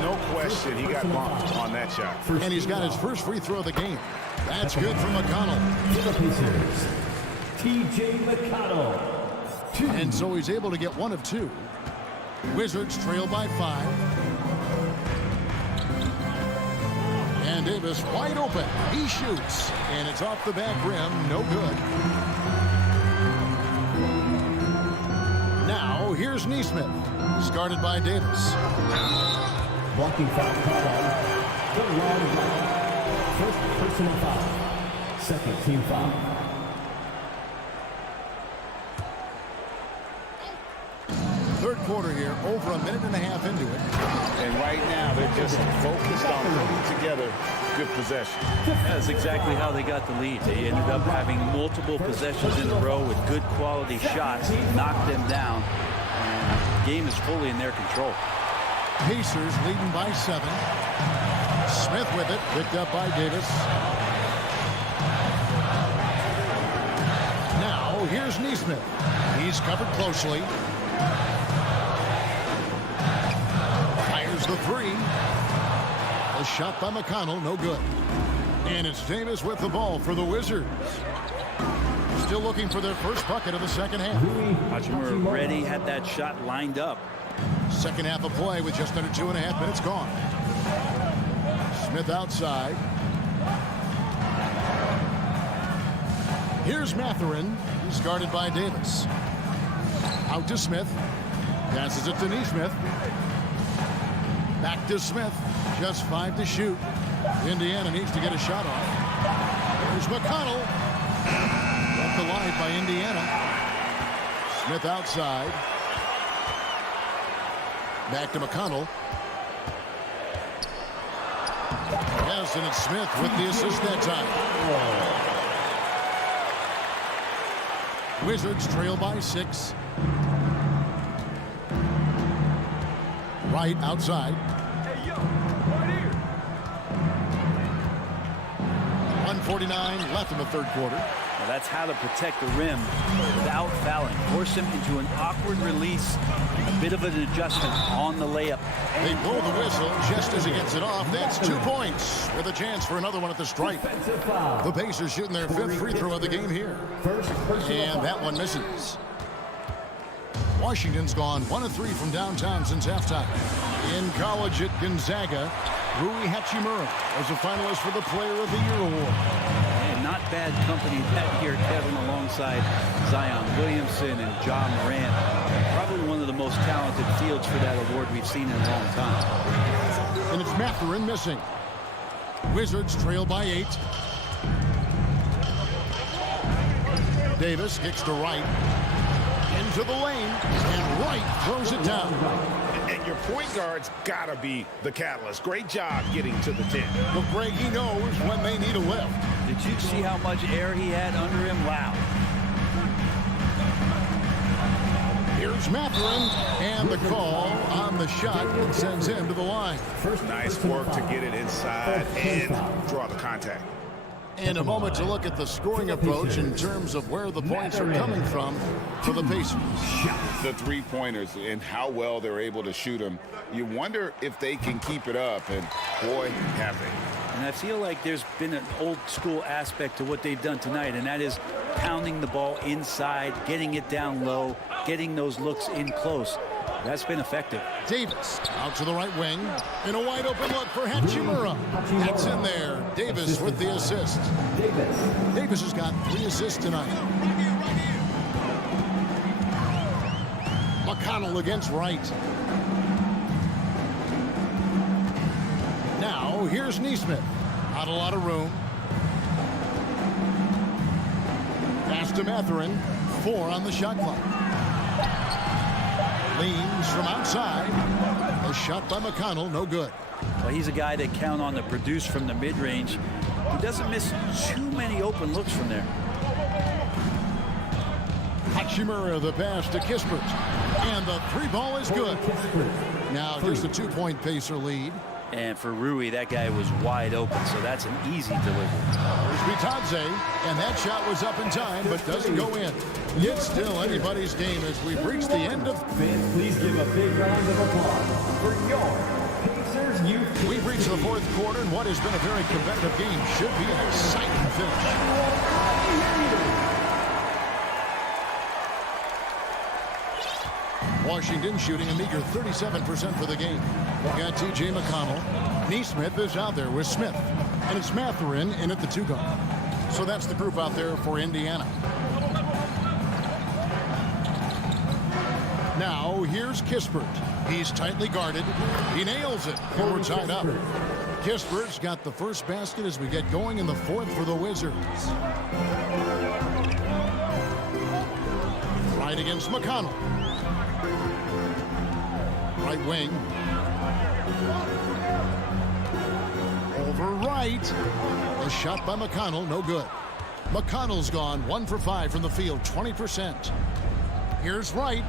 No question. He got bumped on that shot. And he's got his first free throw of the game. That's good for McConnell. For the Pacers, T.J. McConnell. And so he's able to get 1 of 2. Wizards trail by 5. And Davis wide open. He shoots. And it's off the back rim. No good. Now here's Nesmith. Started by Davis. Blocking foul called on the wrong line. First personal foul. Second team foul. Third quarter here, over a minute and a half into it. And right now, they're just focused on putting together good possession. That's exactly how they got the lead. They ended up having multiple possessions in a row with good quality shots, knocked them down, and the game is fully in their control. Pacers leading by 7. Smith with it, picked up by Davis. Now, here's Nesmith. He's covered closely. Fires the 3. A shot by McConnell, no good. And it's Davis with the ball for the Wizards. Still looking for their first bucket of the second half. Hachimura already had that shot lined up. Second half of play with just under 2.5 minutes gone. Smith outside. Here's Mathurin. He's guarded by Davis. Out to Smith. Passes it to Nesmith. Back to Smith. Just 5 to shoot. Indiana needs to get a shot off. Here's McConnell. kept alive by Indiana. Smith outside. Back to McConnell. Yes, and it's Smith with the assist that time. Wizards trail by 6. Right outside. 1:49 left in the third quarter. Well, that's how to protect the rim without fouling. Force him into an awkward release, a bit of an adjustment on the layup. They blow the whistle just as he gets it off. That's 2 points with a chance for another one at the stripe. The Pacers shooting their 5th free throw of the game here. And that one misses. Washington's gone 1 of 3 from downtown since halftime. In college at Gonzaga, Rui Hachimura was a finalist for the Player of the Year award. And not bad company that year, Kevin, alongside Zion Williamson and John Morant. Probably one of the most talented fields for that award we've seen in a long time. And it's Mathurin missing. Wizards trail by 8. Davis kicks to Wright. Into the lane, and Wright throws it down. And your point guard's got to be the catalyst. Great job getting to the 10. Well, Greg, he knows when they need a lift. Did you see how much air he had under him? Wow. Here's Mathurin, and the call on the shot that sends him to the line. Nice work to get it inside and draw the contact. And a moment to look at the scoring approach in terms of where the points are coming from for the Pacers. The three-pointers and how well they're able to shoot them. You wonder if they can keep it up, and boy, have they. And I feel like there's been an old-school aspect to what they've done tonight, and that is pounding the ball inside, getting it down low, getting those looks in close. That's been effective. Davis out to the right wing. And a wide open look for Hachimura. That's in there. Davis with the assist. Davis has got 3 assists tonight. McConnell against Wright. Now here's Nesmith. Not a lot of room. Pass to Mathurin. 4 on the shot clock. Leans from outside. A shot by McConnell, no good. Well, he's a guy that count on to produce from the mid-range. He doesn't miss too many open looks from there. Hachimura, the pass to Kispert. And the 3-ball is good. Now just a 2-point Pacer lead. And for Rui, that guy was wide open, so that's an easy delivery. There's Bitadze, and that shot was up in time, but doesn't go in. It's still anybody's game as we've reached the end of... Fans, please give a big round of applause for your Pacers youth. We've reached the 4th quarter, and what has been a very competitive game should be an exciting finish. Washington shooting a meager 37% for the game. We've got T.J. McConnell. Nesmith is out there with Smith. And it's Mathurin in at the 2 guard. So that's the group out there for Indiana. Now here's Kispert. He's tightly guarded. He nails it. And we're tied up. Kispert's got the first basket as we get going in the 4th for the Wizards. Right against McConnell. Right wing. Over Wright. A shot by McConnell, no good. McConnell's gone 1 for 5 from the field, 20%. Here's Wright.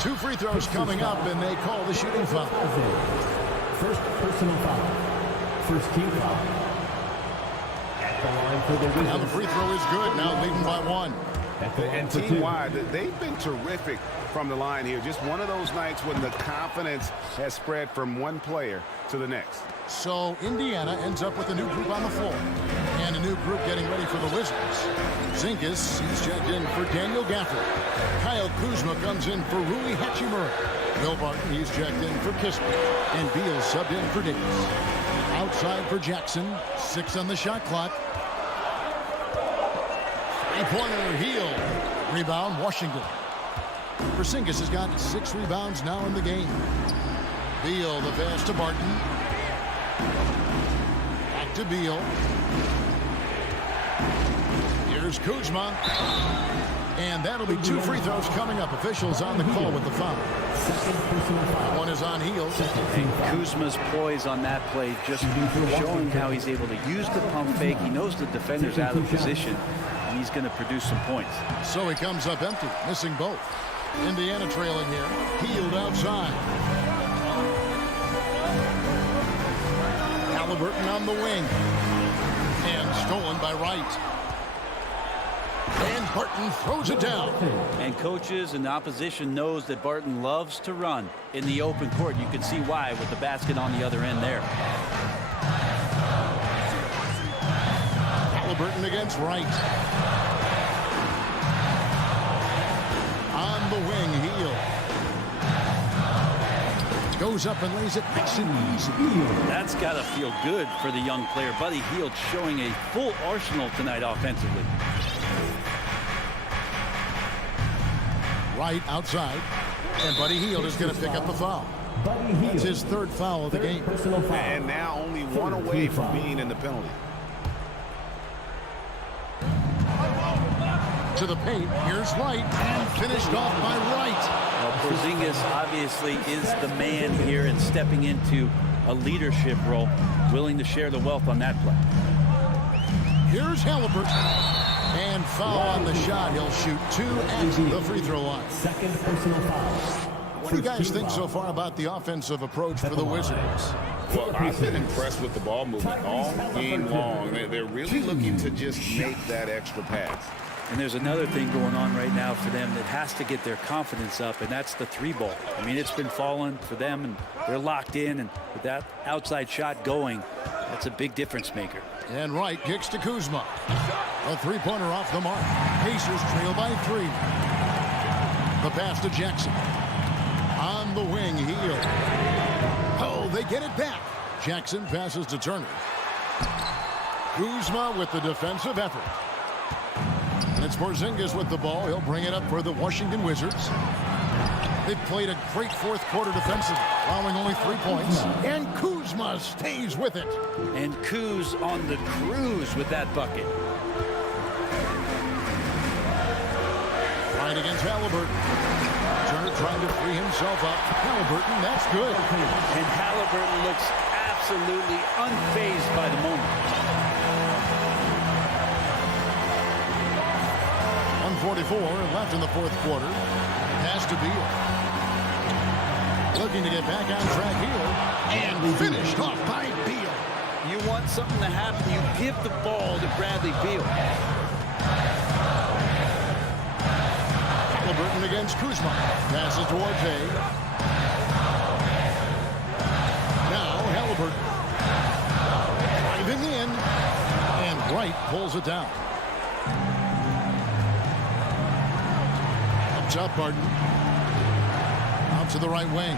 2 free throws coming up, and they call the shooting foul. First personal foul. First team foul. At the line for the Wizards. Now the free throw is good, now leading by 1. And team-wide, they've been terrific from the line here. Just one of those nights when the confidence has spread from one player to the next. So Indiana ends up with a new group on the floor. And a new group getting ready for the Wizards. Zinkas, he's checked in for Daniel Gafford. Kyle Kuzma comes in for Rui Hachimura. Will Barton, he's checked in for Kispert. And Beal subbed in for Davis. Outside for Jackson. 6 on the shot clock. Three-pointer, Heel. Rebound, Washington. Porzingis has got 6 rebounds now in the game. Beal, the pass to Barton. Back to Beal. Here's Kuzma. And that'll be 2 free throws coming up. Officials on the call with the foul. That one is on Hield. And Kuzma's poise on that play, just showing how he's able to use the pump fake. He knows the defender's out of position, and he's going to produce some points. So he comes up empty, missing both. Indiana trailing here. Hield outside. Halliburton on the wing. And stolen by Wright. And Barton throws it down. And coaches and the opposition knows that Barton loves to run in the open court. You can see why with the basket on the other end there. Halliburton against Wright. On the wing, Hield. Goes up and lays it nice and easy. That's got to feel good for the young player. Buddy Hield showing a full arsenal tonight offensively. Wright outside. And Buddy Hield is going to pick up the foul. It's his 3rd foul of the game. And now only 1 away from being in the penalty. To the paint. Here's Wright. And finished off by Wright. Well, Porzingis obviously is the man here and stepping into a leadership role, willing to share the wealth on that play. Here's Halliburton. And foul on the shot. He'll shoot 2 at the free throw line. 2nd personal foul. What do you guys think so far about the offensive approach for the Wizards? Well, I've been impressed with the ball movement all game long. They're really looking to just make that extra pass. And there's another thing going on right now for them that has to get their confidence up, and that's the 3-ball. I mean, it's been falling for them, and they're locked in, and with that outside shot going, that's a big difference maker. And Wright kicks to Kuzma. A 3-pointer off the mark. Pacers trail by 3. The pass to Jackson. On the wing, Hield. Oh, they get it back. Jackson passes to Turner. Kuzma with the defensive effort. And it's Porzingis with the ball. He'll bring it up for the Washington Wizards. They've played a great 4th quarter defensively, allowing only 3 points. And Kuzma stays with it. And Kuz on the cruise with that bucket. Right against Halliburton. Turner trying to free himself up. Halliburton, that's good. And Halliburton looks absolutely unfazed by the moment. 1:44 left in the 4th quarter. Pass to Beal. Looking to get back on track here. And finished off by Beal. You want something to happen, you give the ball to Bradley Beal. Halliburton against Kuzma. Passes towards Hay. Now Halliburton. Driving in. And Wright pulls it down. Up top, Barton. Out to the right wing.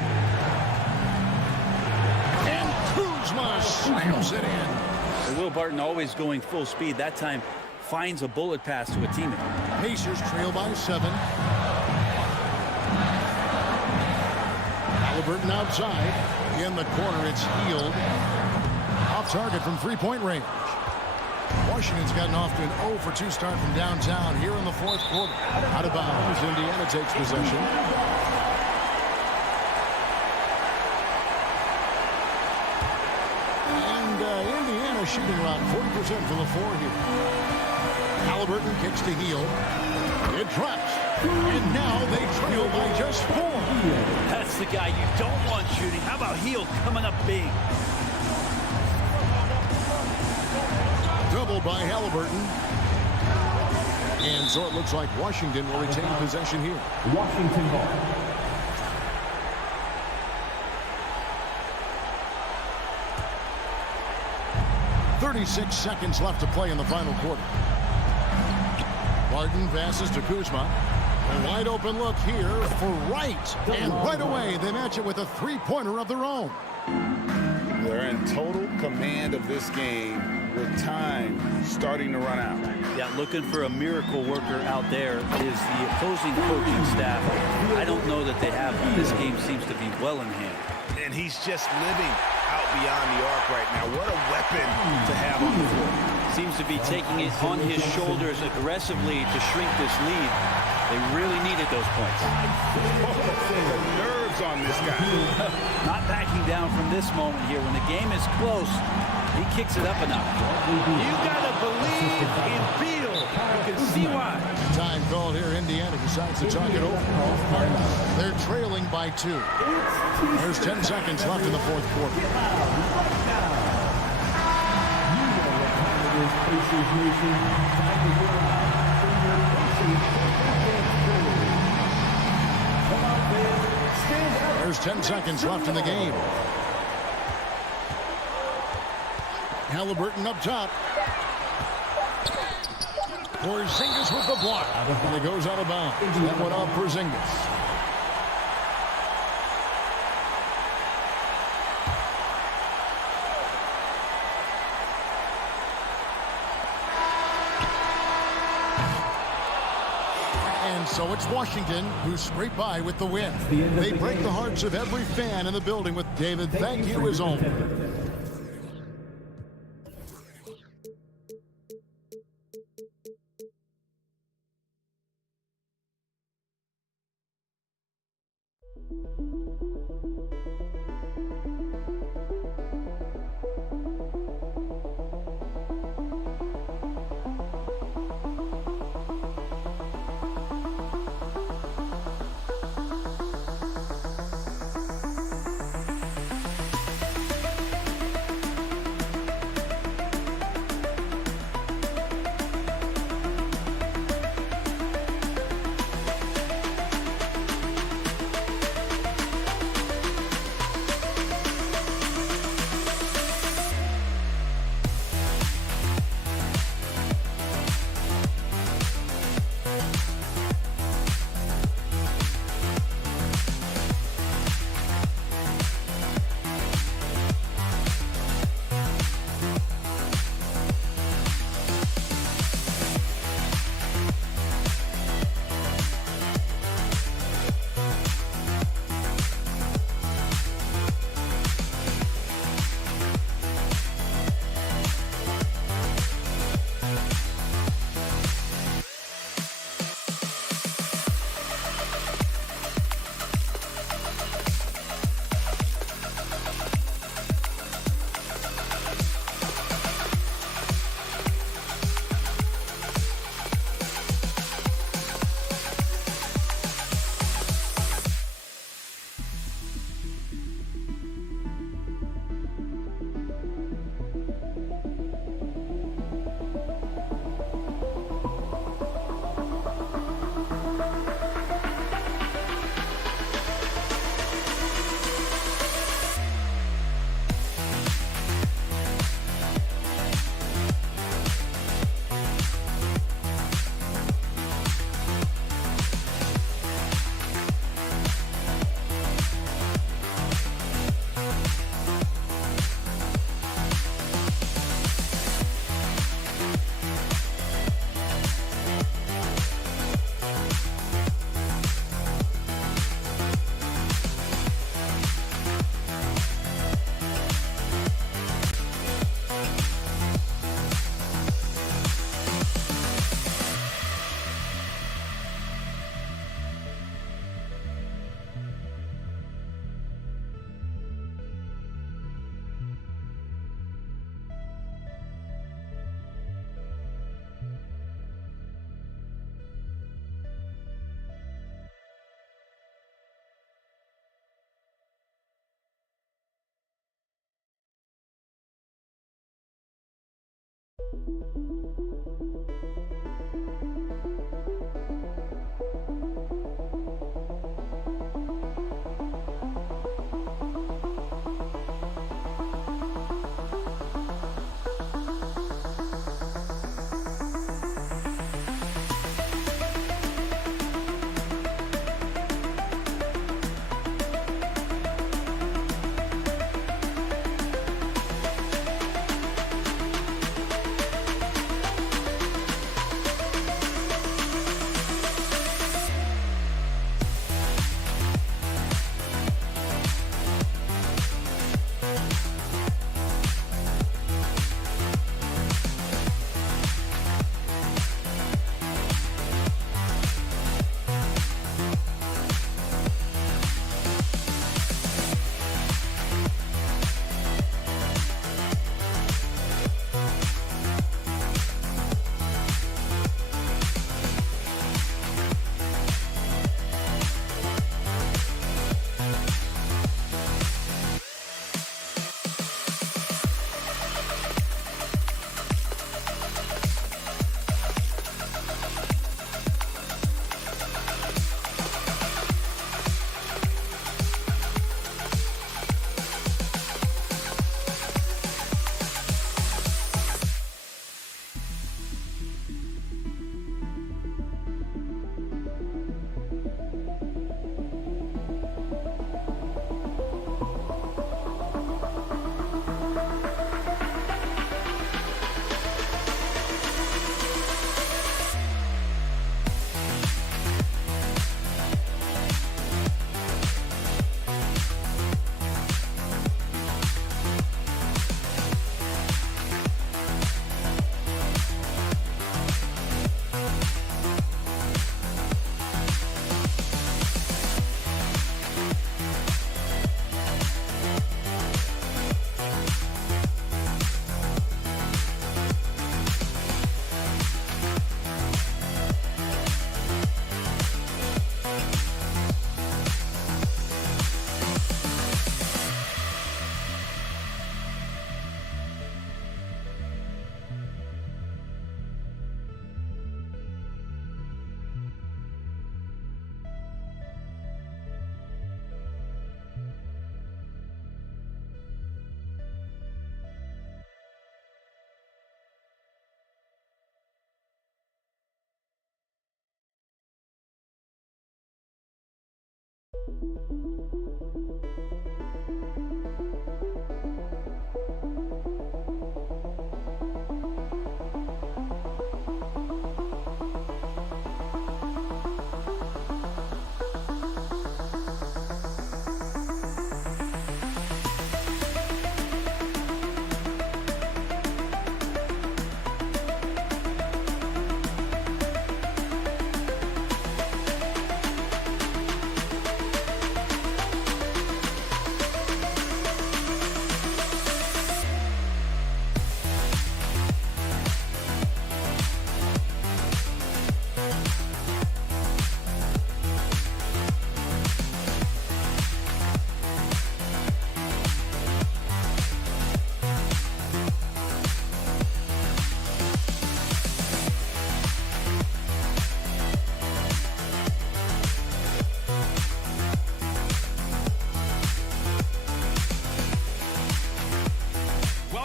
And Kuzma slams it in. And Will Barton always going full speed. That time finds a bullet pass to a teammate. Pacers trail by 7. Halliburton outside. In the corner, it's Hield. Off target from 3-point range. Washington's gotten off to an 0-for-2 start from downtown here in the 4th quarter. Out of bounds, Indiana takes possession. And Indiana shooting around 40% from the floor here. Halliburton kicks to Hield. It drops. And now they trail by just 4. That's the guy you don't want shooting. How about Hield coming up big? Doubled by Halliburton. And so it looks like Washington will retain possession here. Washington ball. .36 seconds left to play in the final quarter. Barton passes to Kuzma. A wide open look here for Wright. And right away they match it with a 3-pointer of their own. They're in total command of this game. with time starting to run out. Yeah, looking for a miracle worker out there is the opposing coaching staff. I don't know that they have, but this game seems to be well in hand. And he's just living out beyond the arc right now. What a weapon to have on the floor. Seems to be taking it on his shoulders aggressively to shrink this lead. They really needed those points. The nerves on this guy. Not backing down from this moment here. When the game is close, he kicks it up a notch. You gotta believe in Beal. You can see why. Time called here. Indiana decides to talk it over. They're trailing by 2. There's 10 seconds left in the fourth quarter. There's 10 seconds left in the game. Halliburton up top. Porzingis with the block. And it goes out of bounds. That went off Porzingis. And so it's Washington who scrape by with the win. They break the hearts of every fan in the building with David, thank you, his own.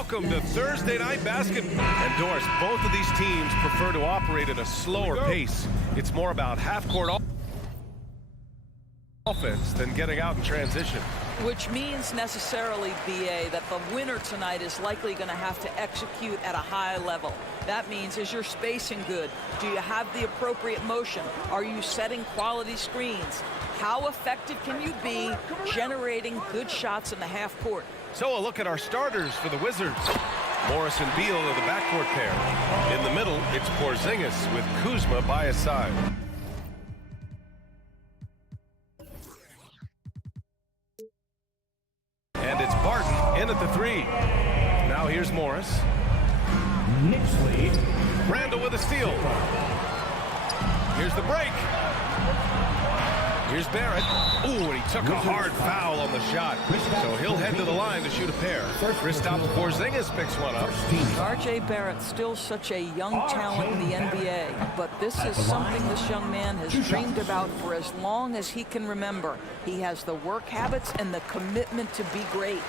Welcome to Thursday Night Basketball. And Doris, both of these teams prefer to operate at a slower pace. It's more about half-court offense than getting out in transition. Which means necessarily, BA, that the winner tonight is likely going to have to execute at a high level. That means, is your spacing good? Do you have the appropriate motion? Are you setting quality screens? How effective can you be generating good shots in the half court? So a look at our starters for the Wizards. Morris and Beal are the backcourt pair. In the middle, it's Porzingis with Kuzma by his side. And it's Barton in at the three. Now here's Morris. Knicks lead. Randall with a steal. Here's the break. Here's Barrett. Ooh, and he took a hard foul on the shot. So he'll head to the line to shoot a pair. Kristaps Porzingis picks one up. R.J. Barrett, still such a young talent in the NBA, but this is something this young man has dreamed about for as long as he can remember. He has the work habits and the commitment to be great.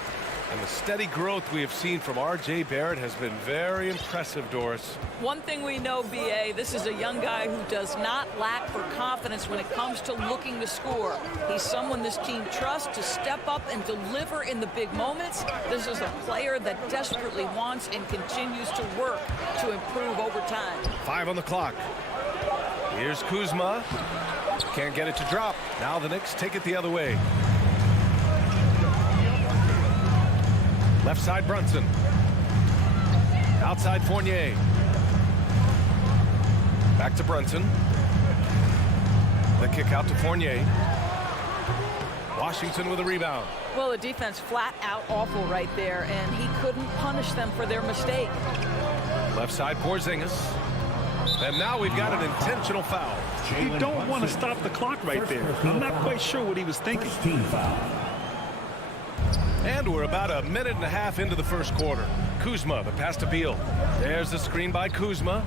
And the steady growth we have seen from R.J. Barrett has been very impressive, Doris. One thing we know, BA, this is a young guy who does not lack for confidence when it comes to looking to score. He's someone this team trusts to step up and deliver in the big moments. This is a player that desperately wants and continues to work to improve over time. 5 on the clock. Here's Kuzma. Can't get it to drop. Now the Knicks take it the other way. Left side, Brunson. Outside, Fournier. Back to Brunson. The kick out to Fournier. Washington with a rebound. Well, the defense flat out awful right there, and he couldn't punish them for their mistake. Left side, Porzingis. And now we've got an intentional foul. You don't want to stop the clock right there. I'm not quite sure what he was thinking. Team foul. And we're about a minute and a half into the first quarter. Kuzma, the pass to Beal. There's the screen by Kuzma.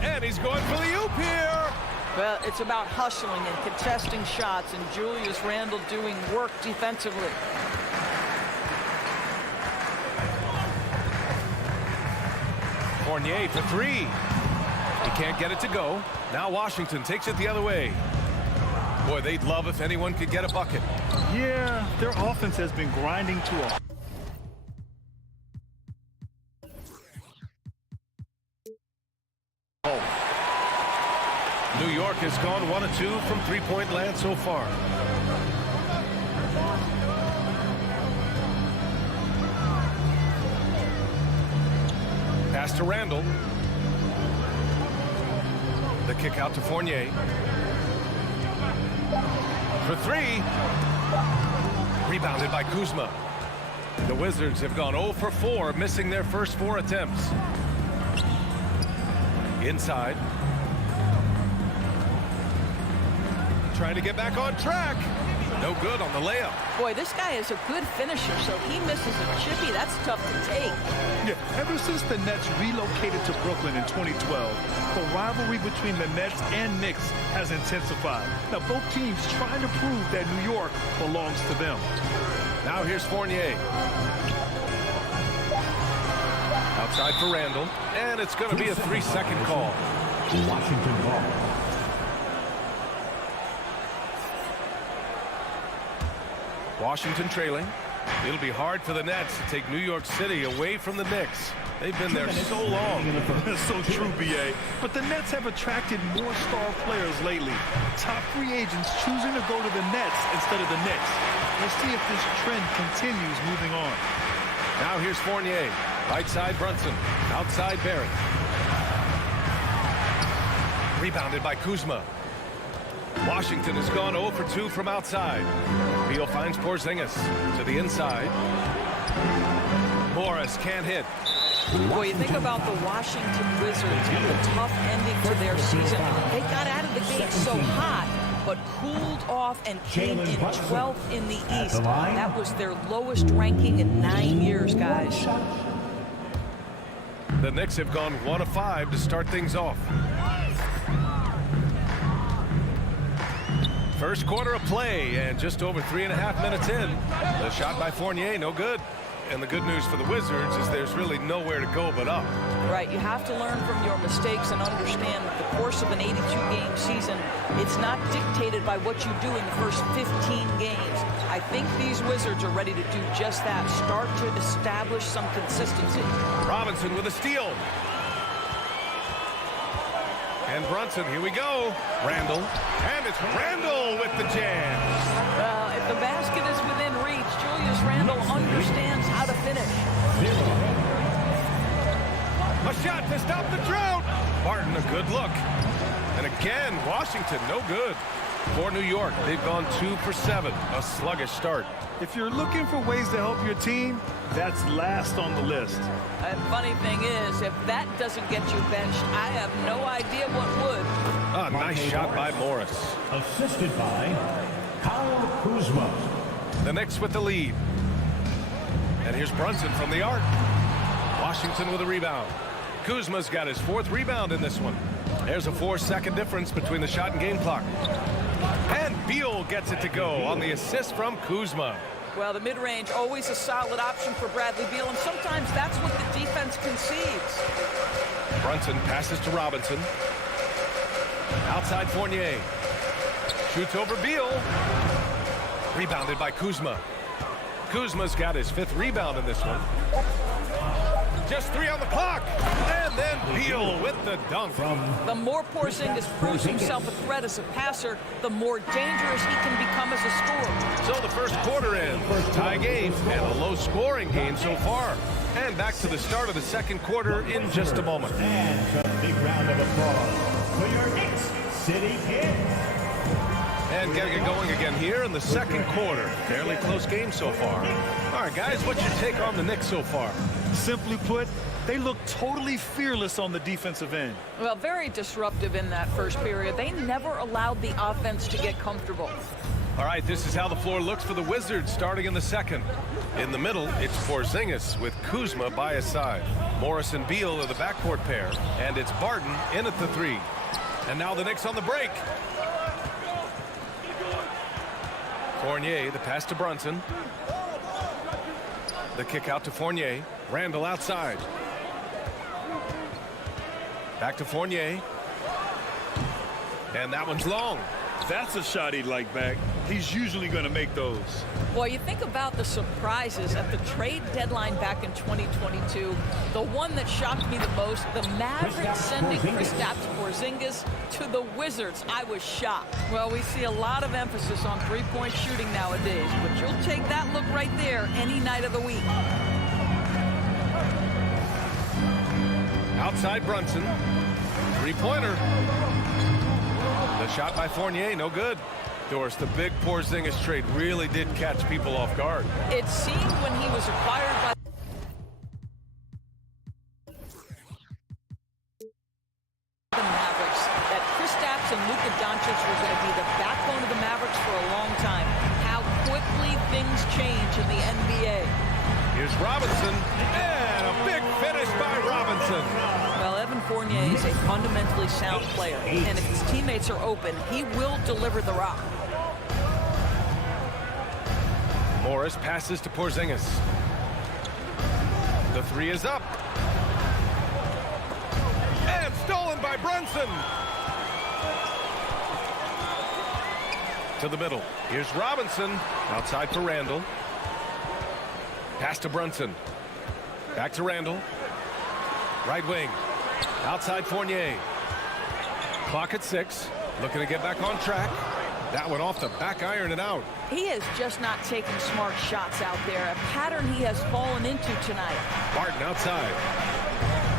And he's going for the oop here. Well, it's about hustling and contesting shots, and Julius Randle doing work defensively. Fournier for three. He can't get it to go. Now Washington takes it the other way. Boy, they'd love if anyone could get a bucket. Yeah, their offense has been grinding to a... New York has gone 1 of 2 from three-point land so far. Pass to Randall. The kick out to Fournier. For three. Rebounded by Kuzma. The Wizards have gone 0 for 4, missing their first 4 attempts. Inside. Trying to get back on track. No good on the layup. Boy, this guy is a good finisher, so he misses a chippy. That's tough to take. Yeah, ever since the Nets relocated to Brooklyn in 2012, the rivalry between the Nets and Knicks has intensified. Now, both teams trying to prove that New York belongs to them. Now here's Fournier. Outside for Randall, and it's going to be a 3-second call. Washington ball. Washington trailing. It'll be hard for the Nets to take New York City away from the Knicks. They've been there so long. That's so true, B.A. But the Nets have attracted more star players lately. Top free agents choosing to go to the Nets instead of the Knicks. We'll see if this trend continues moving on. Now here's Fournier. Right side Brunson. Outside Barrett. Rebounded by Kuzma. Washington has gone 0 for 2 from outside. Beal finds Porzingis to the inside. Morris can't hit. Boy, you think about the Washington Wizards and the tough ending to their season. They got out of the gate so hot, but cooled off and came in 12th in the East. That was their lowest ranking in 9 years, guys. The Knicks have gone 1 of 5 to start things off. First quarter of play, and just over 3.5 minutes in. The shot by Fournier, no good. And the good news for the Wizards is there's really nowhere to go but up. Right, you have to learn from your mistakes and understand that the course of an 82-game season, it's not dictated by what you do in the first 15 games. I think these Wizards are ready to do just that, start to establish some consistency. Robinson with a steal. And Brunson, here we go. Randall, and it's Randall with the jam. Well, if the basket is within reach, Julius Randall understands how to finish. A shot to stop the drought. Barton, a good look. And again, Washington, no good. For New York, they've gone 2 for 7, a sluggish start. If you're looking for ways to help your team, that's last on the list. And funny thing is, if that doesn't get you benched, I have no idea what would. Ah, nice shot by Morris. Assisted by Kyle Kuzma. The Knicks with the lead. And here's Brunson from the arc. Washington with a rebound. Kuzma's got his 4th rebound in this one. There's a 4-second difference between the shot and game clock. And Beal gets it to go on the assist from Kuzma. Well, the mid-range, always a solid option for Bradley Beal, and sometimes that's what the defense concedes. Brunson passes to Robinson. Outside Fournier. Shoots over Beal. Rebounded by Kuzma. Kuzma's got his 5th rebound in this one. Just 3 on the clock. And then Beal with the dunk. The more Porzingis proves himself a threat as a passer, the more dangerous he can become as a scorer. So the first quarter ends. Tie game and a low-scoring game so far. And back to the start of the second quarter in just a moment. And a big round of applause for your Knicks City Kid. And getting it going again here in the second quarter. Fairly close game so far. All right, guys, what's your take on the Knicks so far? Simply put, they look totally fearless on the defensive end. Well, very disruptive in that first period. They never allowed the offense to get comfortable. All right, this is how the floor looks for the Wizards starting in the second. In the middle, it's Porzingis with Kuzma by his side. Morris and Beal are the backcourt pair, and it's Barton in at the 3. And now the Knicks on the break. Fournier, the pass to Brunson. The kick out to Fournier. Randall outside. Back to Fournier. And that one's long. That's a shot he'd like back. He's usually going to make those. Well, you think about the surprises at the trade deadline back in 2022. The one that shocked me the most, the Mavericks sending Kristaps Porzingis to the Wizards. I was shocked. Well, we see a lot of emphasis on three-point shooting nowadays, but you'll take that look right there any night of the week. Outside Brunson. Three-pointer. The shot by Fournier, no good. Doris, the big Porzingis trade really did catch people off guard. It seemed when he was acquired by the Mavericks that Kristaps and Luka Doncic were going to be the backbone of the Mavericks for a long time. How quickly things change in the NBA. Here's Robinson, and a big finish by Robinson. Well, Evan Fournier is a fundamentally sound player, and if his teammates are open, he will deliver the rock. Morris passes to Porzingis. The 3 is up. And stolen by Brunson. To the middle. Here's Robinson. Outside for Randall. Pass to Brunson. Back to Randall. Right wing. Outside Fournier. Clock at 6. Looking to get back on track. That one off the back iron and out. He is just not taking smart shots out there. A pattern he has fallen into tonight. Barton outside.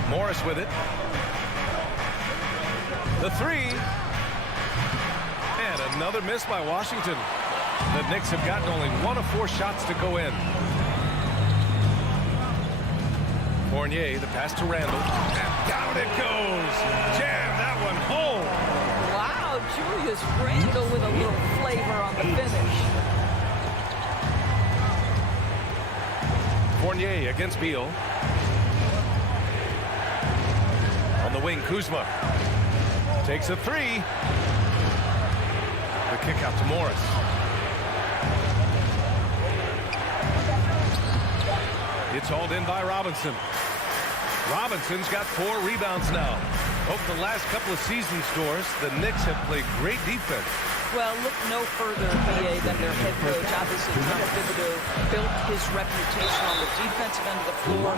Morris with it. The 3. And another miss by Washington. The Knicks have gotten only 1 of 4 shots to go in. Fournier, the pass to Randall. And down it goes. Jam that one home. Wow, Julius Randall with a little flavor on the finish. Fournier against Beal. On the wing, Kuzma. Takes a 3. The kick out to Morris. It's hauled in by Robinson. Robinson's got 4 rebounds now. Over the last couple of seasons, Doris, the Knicks have played great defense. Well, look no further, BA, than their head coach. Obviously, Tom Thibodeau built his reputation on the defensive end of the floor.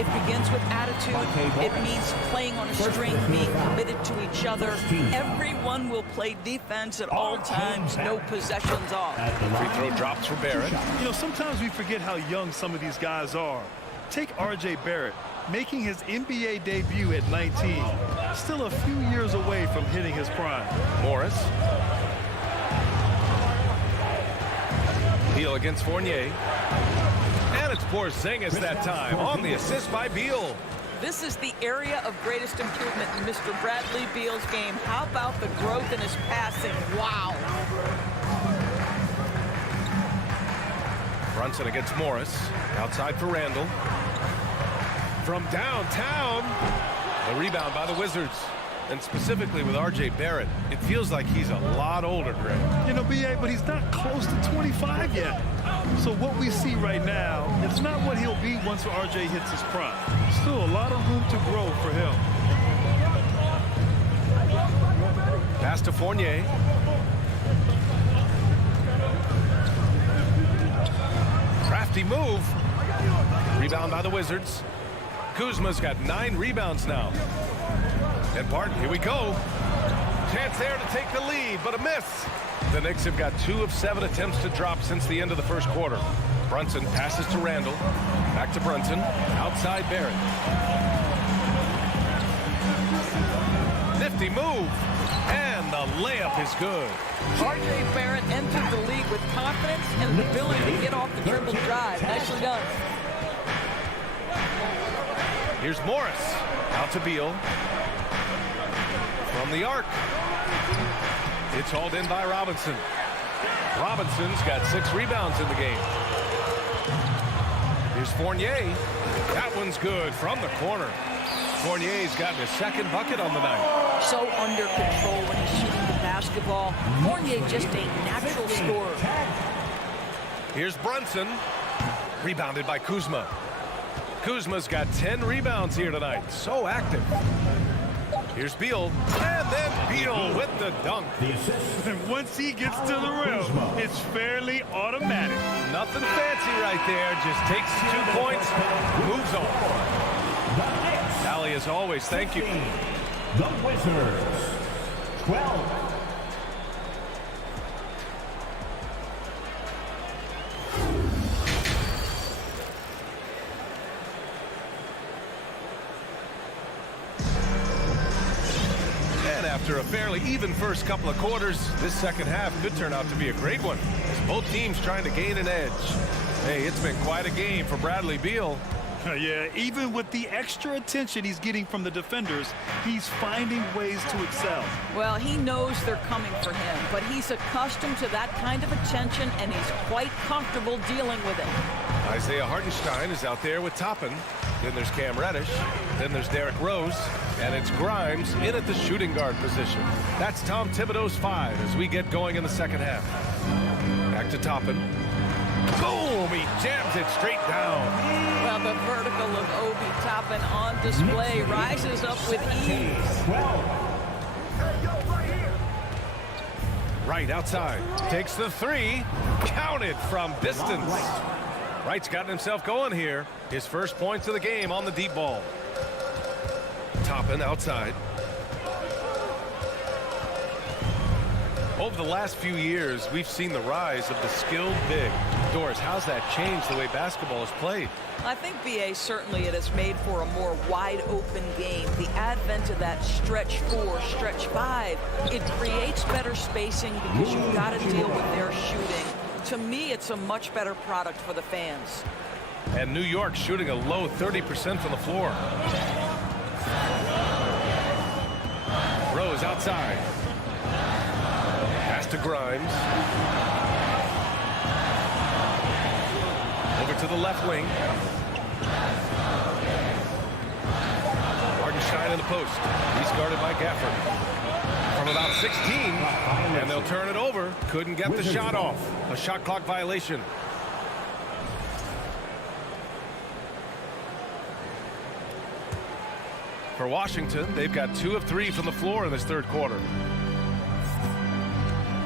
It begins with attitude. It means playing on a string, being committed to each other. Everyone will play defense at all times, no possessions off. Free throw drops for Barrett. You know, sometimes we forget how young some of these guys are. Take R.J. Barrett, making his NBA debut at 19. Still a few years away from hitting his prime. Morris. Beal against Fournier. And it's Porzingis that time on the assist by Beal. This is the area of greatest improvement in Mr. Bradley Beal's game. How about the growth in his passing? Wow. Brunson against Morris. Outside for Randall. From downtown. The rebound by the Wizards. And specifically with R.J. Barrett, it feels like he's a lot older, Greg. You know, B.A., but he's not close to 25 yet. So what we see right now, it's not what he'll be once R.J. hits his prime. Still a lot of room to grow for him. Pass to Fournier. Crafty move. Rebound by the Wizards. Kuzma's got 9 rebounds now. And Barton, here we go. Chance there to take the lead, but a miss. The Knicks have got 2 of 7 attempts to drop since the end of the first quarter. Brunson passes to Randall. Back to Brunson. Outside Barrett. Nifty move. And the layup is good. R.J. Barrett entered the league with confidence and the ability to get off the dribble drive. Nicely done. Here's Morris. Out to Beal. From the arc. It's hauled in by Robinson. Robinson's got 6 rebounds in the game. Here's Fournier. That one's good from the corner. Fournier's gotten his 2nd bucket on the night. So under control when he's shooting the basketball. Fournier just a natural scorer. Here's Brunson. Rebounded by Kuzma. Kuzma's got 10 rebounds here tonight. So active. Here's Beal. And then Beal with the dunk. And once he gets to the rim, it's fairly automatic. Nothing fancy right there. Just takes 2 points, moves on. Allie, as always, thank you. The Wizards, 12. After a fairly even first couple of quarters, this second half could turn out to be a great one, as both teams trying to gain an edge. Hey, it's been quite a game for Bradley Beal. Yeah, even with the extra attention he's getting from the defenders, he's finding ways to excel. Well, he knows they're coming for him, but he's accustomed to that kind of attention, and he's quite comfortable dealing with it. Isaiah Hartenstein is out there with Toppin. Then there's Cam Reddish. Then there's Derrick Rose. And it's Grimes in at the shooting guard position. That's Tom Thibodeau's 5 as we get going in the second half. Back to Toppin. Boom! He jams it straight down. Well, the vertical of Obi Toppin on display rises up with ease. Wright outside. Takes the 3. Counted from distance. Wright's gotten himself going here. His first points of the game on the deep ball. Toppin outside. Over the last few years, we've seen the rise of the skilled big. Doris, how's that changed the way basketball is played? I think, BA, certainly it has made for a more wide-open game. The advent of that stretch 4, stretch 5, it creates better spacing because you've got to deal with their shooting. To me, it's a much better product for the fans. And New York shooting a low 30% from the floor. Rose outside. Pass to Grimes. Over to the left wing. Hartenstein in the post. He's guarded by Gafford. From about 16, and they'll turn it over. Couldn't get the shot off. A shot clock violation. For Washington, they've got 2 of 3 from the floor in this third quarter.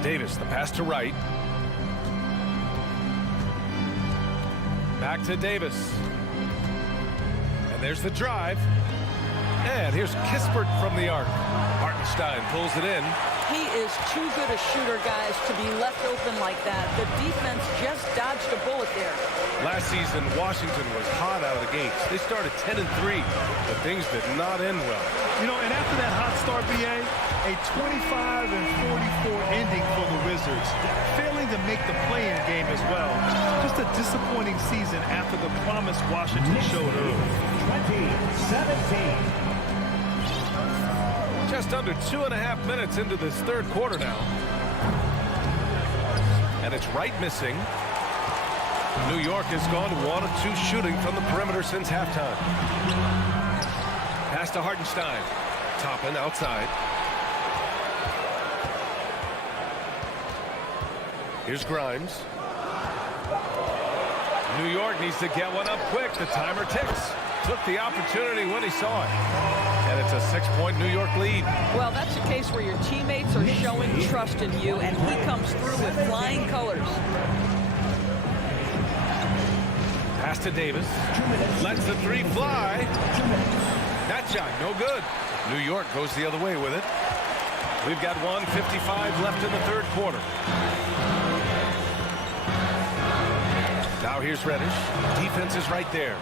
Davis, the pass to Wright. Back to Davis. And there's the drive. And here's Kispert from the arc. Hartenstein pulls it in. He is too good a shooter, guys, to be left open like that. The defense just dodged a bullet there. Last season, Washington was hot out of the gates. They started 10-3, but things did not end well. You know, and after that hot start, BA, a 25-44 ending for the Wizards, failing to make the play-in game as well. Just a disappointing season after the promise Washington showed early. 20-17. Just under 2.5 minutes into this third quarter now. And it's Wright missing. New York has gone 1 of 2 shooting from the perimeter since halftime. Pass to Hartenstein. Toppin outside. Here's Grimes. New York needs to get one up quick. The timer ticks. Took the opportunity when he saw it. And it's a 6-point New York lead. Well, that's a case where your teammates are showing trust in you, and he comes through with flying colors. Pass to Davis. Lets the 3 fly. That shot, no good. New York goes the other way with it. We've got 1:55 left in the third quarter. Now here's Reddish. Defense is right there.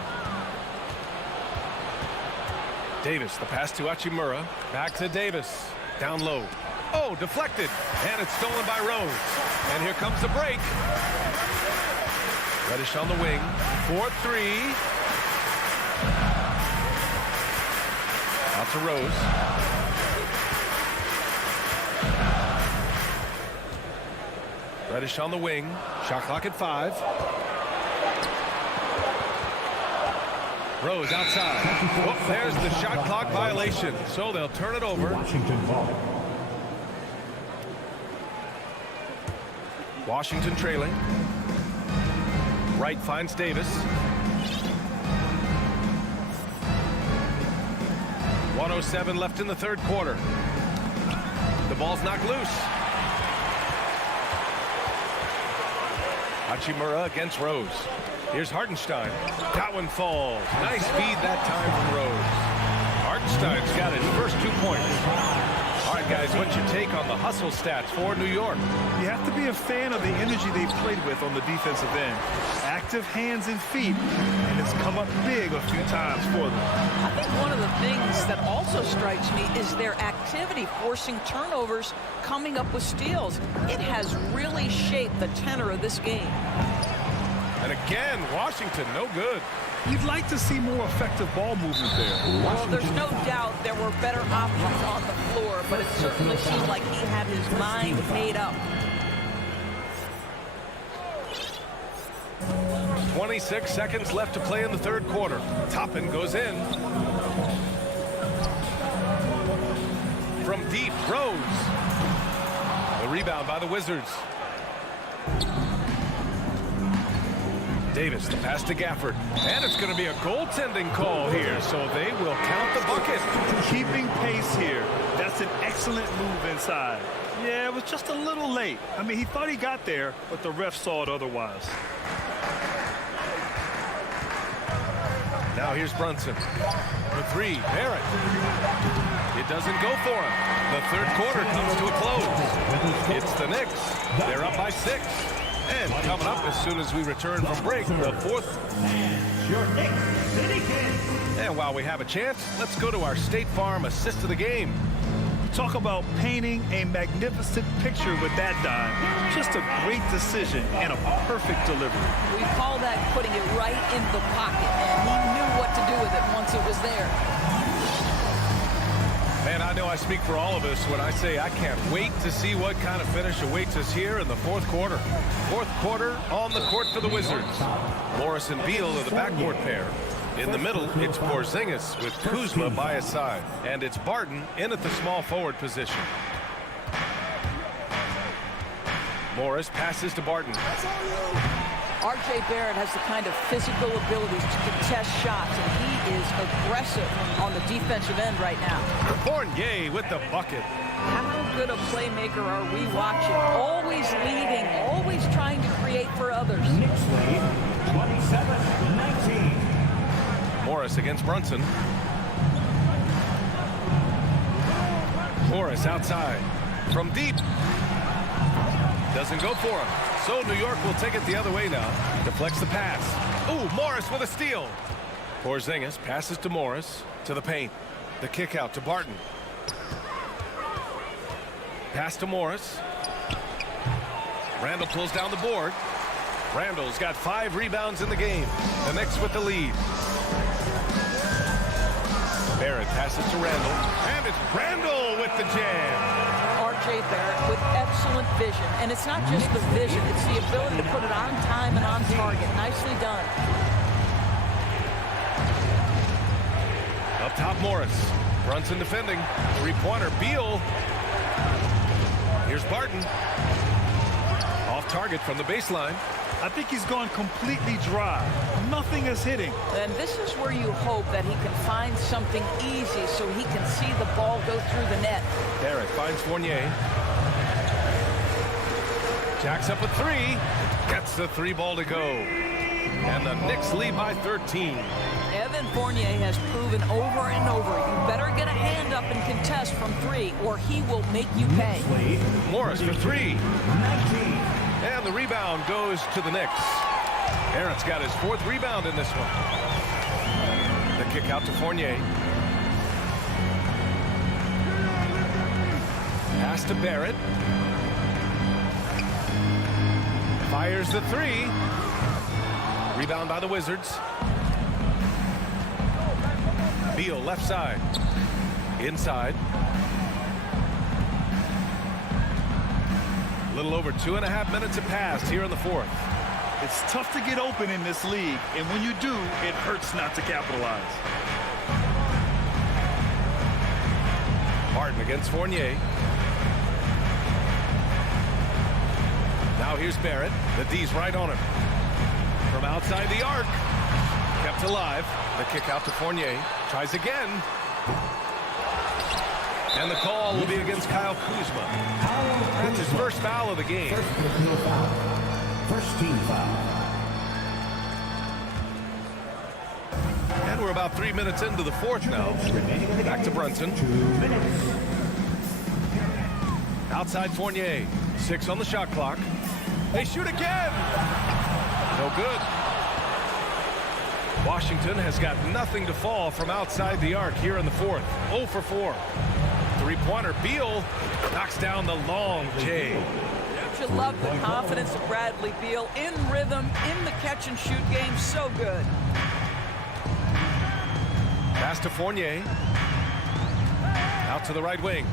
Davis, the pass to Hachimura. Back to Davis. Down low. Oh, deflected. And it's stolen by Rose. And here comes the break. Reddish on the wing. 4-3. Out to Rose. Reddish on the wing. Shot clock at 5. Rose outside. Oh, there's the shot clock violation. So they'll turn it over. Washington ball. Washington trailing. Wright finds Davis. 1:07 left in the third quarter. The ball's knocked loose. Hachimura against Rose. Here's Hartenstein. That one falls. Nice feed that time from Rose. Hartenstein's got his first 2 points. All right, guys, what's your take on the hustle stats for New York? You have to be a fan of the energy they've played with on the defensive end. Active hands and feet, and it's come up big a few times for them. I think one of the things that also strikes me is their activity forcing turnovers, coming up with steals. It has really shaped the tenor of this game. And again, Washington, no good. You'd like to see more effective ball movement there. Well, there's no doubt there were better options on the floor, but it certainly seemed like he had his mind made up. 26 seconds left to play in the third quarter. Toppin goes in. From deep, Rose. The rebound by the Wizards. Davis, the pass to Gafford. And it's going to be a goaltending call here, so they will count the bucket. Keeping pace here. That's an excellent move inside. Yeah, it was just a little late. I mean, he thought he got there, but the ref saw it otherwise. Now here's Brunson. The 3, Barrett. It doesn't go for him. The third quarter comes to a close. It's the Knicks. They're up by 6. And coming up as soon as we return from break, the fourth. And while we have a chance, let's go to our State Farm assist of the game. Talk about painting a magnificent picture with that dime. Just a great decision and a perfect delivery. We call that putting it right in the pocket, and he knew what to do with it once it was there. Man, I know I speak for all of us when I say I can't wait to see what kind of finish awaits us here in the fourth quarter. Fourth quarter on the court for the Wizards. Morris and Beal are the backcourt pair. In the middle, it's Porzingis with Kuzma by his side. And it's Barton in at the small forward position. Morris passes to Barton. R.J. Barrett has the kind of physical abilities to contest shots, and he is aggressive on the defensive end right now. Fournier with the bucket. How good a playmaker are we watching? Always leading, always trying to create for others. Knicks lead 27-19. Morris against Brunson. Morris outside from deep. Doesn't go for him. So New York will take it the other way now. Deflects the pass. Ooh, Morris with a steal. Porzingis passes to Morris to the paint. The kick out to Barton. Pass to Morris. Randall pulls down the board. Randall's got 5 rebounds in the game. The Knicks with the lead. Barrett passes to Randall. And it's Randall with the jam. R.J. Barrett with excellent vision. And it's not just the vision, it's the ability to put it on time and on target. Nicely done. Up top, Morris. Brunson defending. Three-pointer, Beal. Here's Barton. Off target from the baseline. I think he's gone completely dry. Nothing is hitting. And this is where you hope that he can find something easy so he can see the ball go through the net. Barrett finds Fournier. Jacks up a 3. Gets the 3 ball to go. And the Knicks lead by 13. Evan Fournier has proven over and over, you better get a hand up and contest from 3 or he will make you pay. Morris for 3. 19. And the rebound goes to the Knicks. Barrett's got his 4th rebound in this one. The kick out to Fournier. Pass to Barrett. Fires the 3. Rebound by the Wizards. Beal left side. Inside. A little over 2.5 minutes have passed here in the 4th. It's tough to get open in this league, and when you do, it hurts not to capitalize. Martin against Fournier. Now here's Barrett. The D's right on him. From outside the arc. Kept alive. The kick out to Fournier. Tries again. And the call will be against Kyle Kuzma. That's his first foul of the game. First team foul. And we're about 3 minutes into the 4th now. Back to Brunson. 2 minutes. Outside Fournier. 6 on the shot clock. They shoot again. No good. Washington has got nothing to fall from outside the arc here in the 4th. 0 for 4. Three-pointer. Beal knocks down the long J. You love the confidence of Bradley Beal in rhythm, in the catch-and-shoot game. So good. Pass to Fournier. Out to the right wing.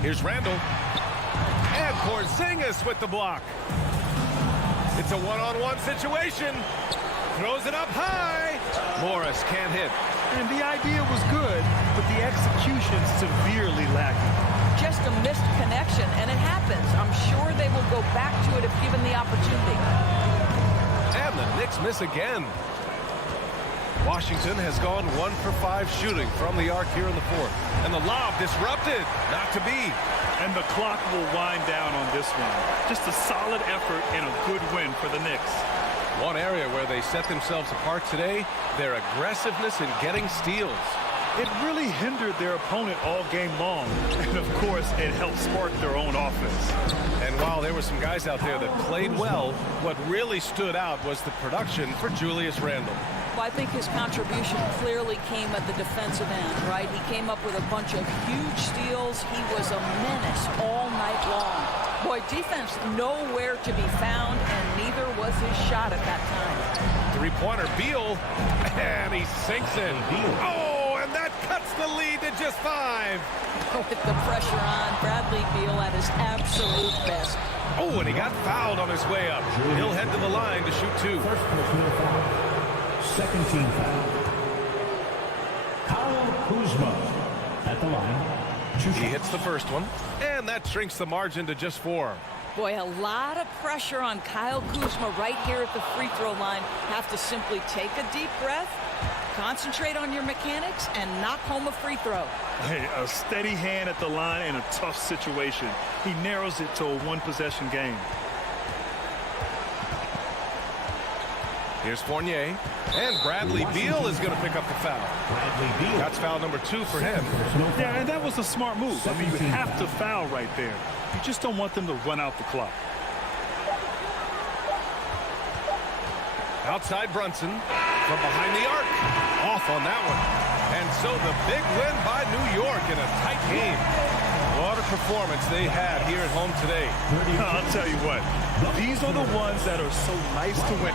Here's Randall. And Porzingis with the block. It's a one-on-one situation. Throws it up high. Morris can't hit. And the idea was good, but the execution severely lacking. Just a missed connection, and it happens. I'm sure they will go back to it if given the opportunity. And the Knicks miss again. Washington has gone 1 for 5 shooting from the arc here in the 4th. And the lob disrupted. Not to be. And the clock will wind down on this one. Just a solid effort and a good win for the Knicks. One area where they set themselves apart today, their aggressiveness in getting steals. It really hindered their opponent all game long. And, of course, it helped spark their own offense. And while there were some guys out there that played well, what really stood out was the production for Julius Randle. Well, I think his contribution clearly came at the defensive end, right? He came up with a bunch of huge steals. He was a menace all night long. Boy, defense nowhere to be found, and neither was his shot at that time. Three-pointer, Beal, and he sinks in. Oh, and that cuts the lead to just 5. With the pressure on, Bradley Beal at his absolute best. Oh, and he got fouled on his way up. He'll head to the line to shoot 2. First personal foul. Second team foul. Kyle Kuzma at the line. He hits the first one, and that shrinks the margin to just 4. Boy, a lot of pressure on Kyle Kuzma right here at the free throw line. Have to simply take a deep breath, concentrate on your mechanics, and knock home a free throw. Hey, a steady hand at the line in a tough situation. He narrows it to a one-possession game. Here's Fournier. And Bradley Beal is going to pick up the foul. Bradley Beal. That's foul number 2 for him. Yeah, and that was a smart move. I mean, you have to foul right there. You just don't want them to run out the clock. Outside Brunson from behind the arc. Off on that one. And so the big win by New York in a tight game. What a performance they had here at home today. I'll tell you what, these are the ones that are so nice to win.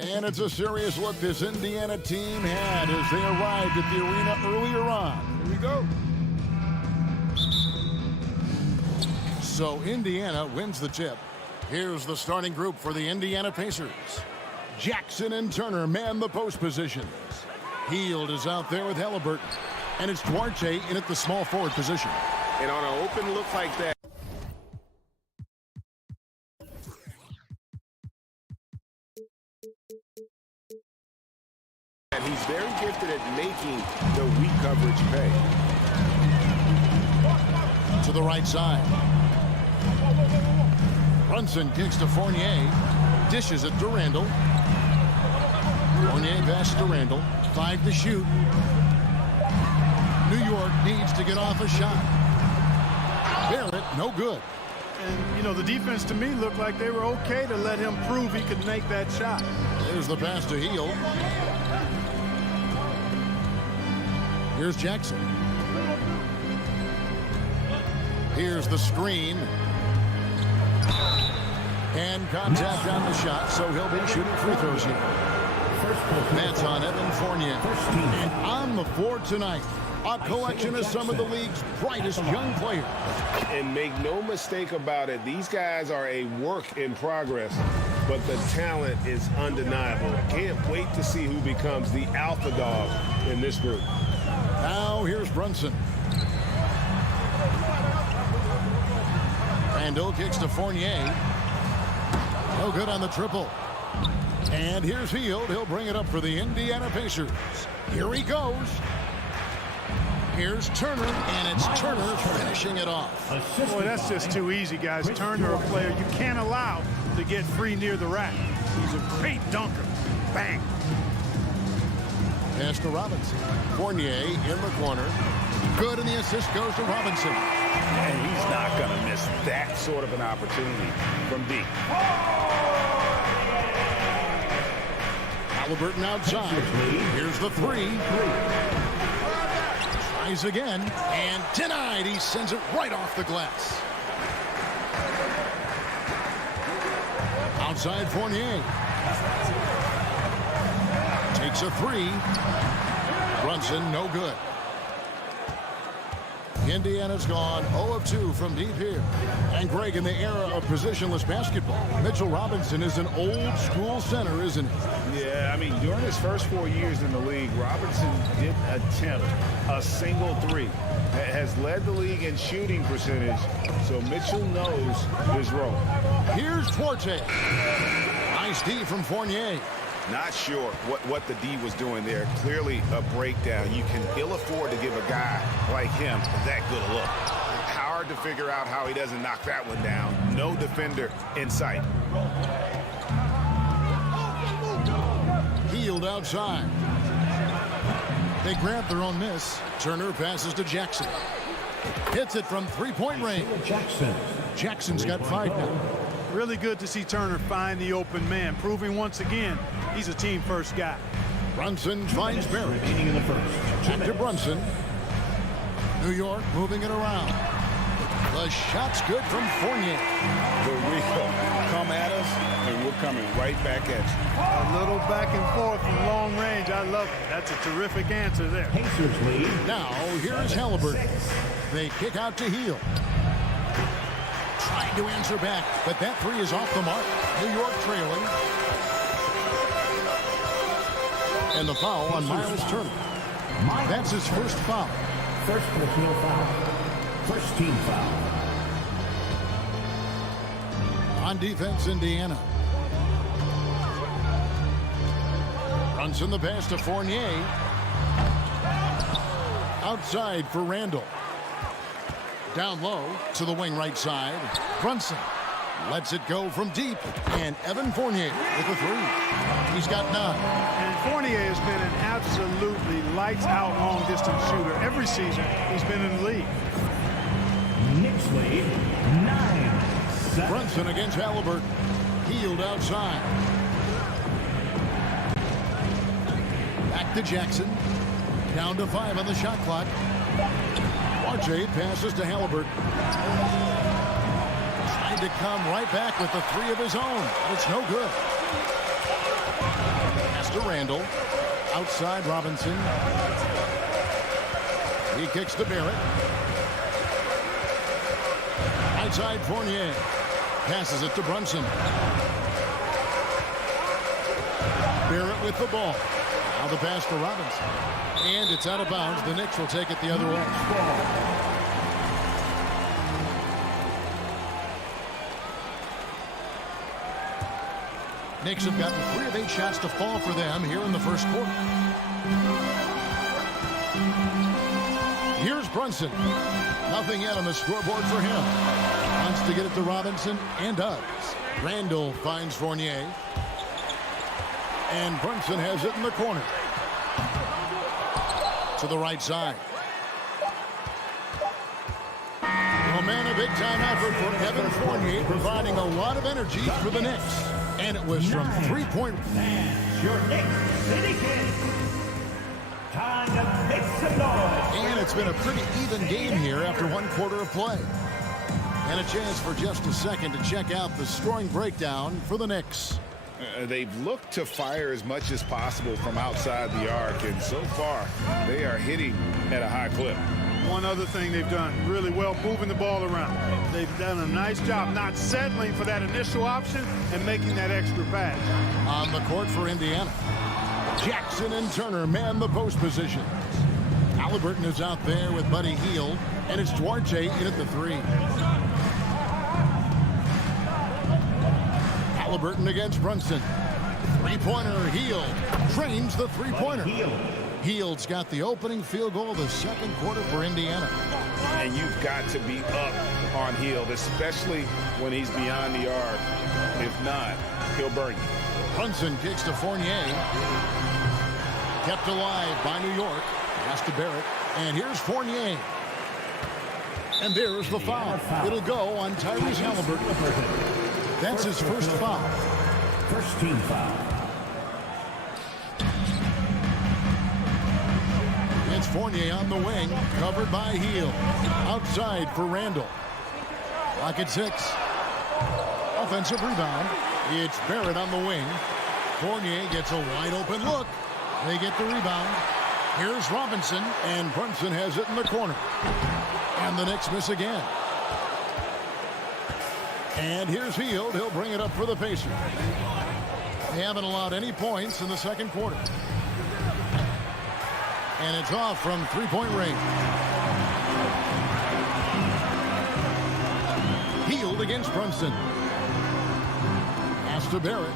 And it's a serious look this Indiana team had as they arrived at the arena earlier on. Here we go. So Indiana wins the tip. Here's the starting group for the Indiana Pacers. Jackson and Turner man the post positions. Hield is out there with Halliburton. And it's Duarte in at the small forward position. And on an open look like that, He's very gifted at making the weak coverage pay. To the right side. Brunson kicks to Fournier. Dishes it to Randall. Fournier passes to Randall. 5 to shoot. New York needs to get off a shot. Barrett, no good. And, you know, the defense to me looked like they were okay to let him prove he could make that shot. There's the pass to Hield. Here's Jackson. Here's the screen. And contact on the shot, so he'll be shooting free throws here. That's on Evan Fournier. And on the floor tonight, a collection of some of the league's brightest young players. And make no mistake about it, these guys are a work in progress, but the talent is undeniable. Can't wait to see who becomes the alpha dog in this group. Now here's Brunson. Randall kicks to Fournier. No good on the triple. And here's Hield. He'll bring it up for the Indiana Pacers. Here he goes. Here's Turner, and it's Turner finishing it off. Boy, that's just too easy, guys. Turner, a player you can't allow to get free near the rack. He's a great dunker. Bang. Pass to Robinson. Fournier in the corner. Good, and the assist goes to Robinson. And he's not going to miss that sort of an opportunity from deep. Halliburton outside. Here's the three. Tries again, and denied. He sends it right off the glass. Outside Fournier. Takes a three. Brunson, no good. Indiana's gone 0 of 2 from deep here. And Greg, in the era of positionless basketball, Mitchell Robinson is an old school center, isn't he? Yeah, I mean, during his first 4 years in the league, Robinson didn't attempt a single three. Has led the league in shooting percentage, so Mitchell knows his role. Here's Forte. Nice D from Fournier. Not sure what the D was doing there. Clearly a breakdown. You can ill afford to give a guy like him that good a look. Hard to figure out how he doesn't knock that one down. No defender in sight. Hield outside. They grab their own miss. Turner passes to Jackson. Hits it from three-point range. Jackson's got 5 now. Really good to see Turner find the open man, proving once again he's a team-first guy. Brunson finds Barrett. Back to Brunson. New York moving it around. The shot's good from Fournier. Here we go. Come at us, and we're coming right back at you. A little back and forth from long range. I love it. That's a terrific answer there. Pacers lead. Now, here's Halliburton. They kick out to Hield. Trying to answer back, but that three is off the mark. New York trailing. And the foul on Miles Turner. That's his first foul. First personal foul. First team foul. On defense, Indiana. Brunson the pass to Fournier. Outside for Randall. Down low to the wing right side. Brunson lets it go from deep. And Evan Fournier with the three. He's got 9. And Fournier has been an absolutely lights-out long-distance shooter. Every season he's been in the league. Knicks lead 9-7. Brunson against Halliburton. Hield outside. Back to Jackson. Down to 5 on the shot clock. Archie passes to Halliburton. Trying to come right back with the three of his own. It's no good. Pass to Randall. Outside Robinson. He kicks to Barrett. Outside Fournier. Passes it to Brunson. Barrett with the ball. Now the pass to Robinson. And it's out of bounds. The Knicks will take it the other way. Knicks have gotten 3 of 8 shots to fall for them here in the first quarter. Here's Brunson. Nothing yet on the scoreboard for him. Wants to get it to Robinson and does. Randall finds Fournier. And Brunson has it in the corner. To the right side. Oh man, a big-time effort for Evan Fournier, providing a lot of energy for the Knicks. And it was from three-point. Your Knicks City Kid. Time to make some noise. And it's been a pretty even game here after one quarter of play. And a chance for just a second to check out the scoring breakdown for the Knicks. They've looked to fire as much as possible from outside the arc, and so far they are hitting at a high clip. One other thing they've done really well, moving the ball around. They've done a nice job not settling for that initial option and making that extra pass. On the court for Indiana, Jackson and Turner man the post positions. Halliburton is out there with Buddy Hield, and it's Duarte in at the three. Halliburton against Brunson. Three-pointer, Hield trains the three-pointer. Hield's got the opening field goal of the second quarter for Indiana. And you've got to be up on Hield, especially when he's beyond the arc. If not, he'll burn you. Brunson kicks to Fournier. Kept alive by New York. Pass to Barrett. And here's Fournier. And there's the foul. It'll go on Tyrese Halliburton. That's his first foul. First team foul. It's Fournier on the wing, covered by Hield. Outside for Randall. Clock at 6. Offensive rebound. It's Barrett on the wing. Fournier gets a wide open look. They get the rebound. Here's Robinson, and Brunson has it in the corner. And the Knicks miss again. And here's Hield. He'll bring it up for the Pacers. They haven't allowed any points in the second quarter. And it's off from three-point range. Hield against Brunson. Pass to Barrett.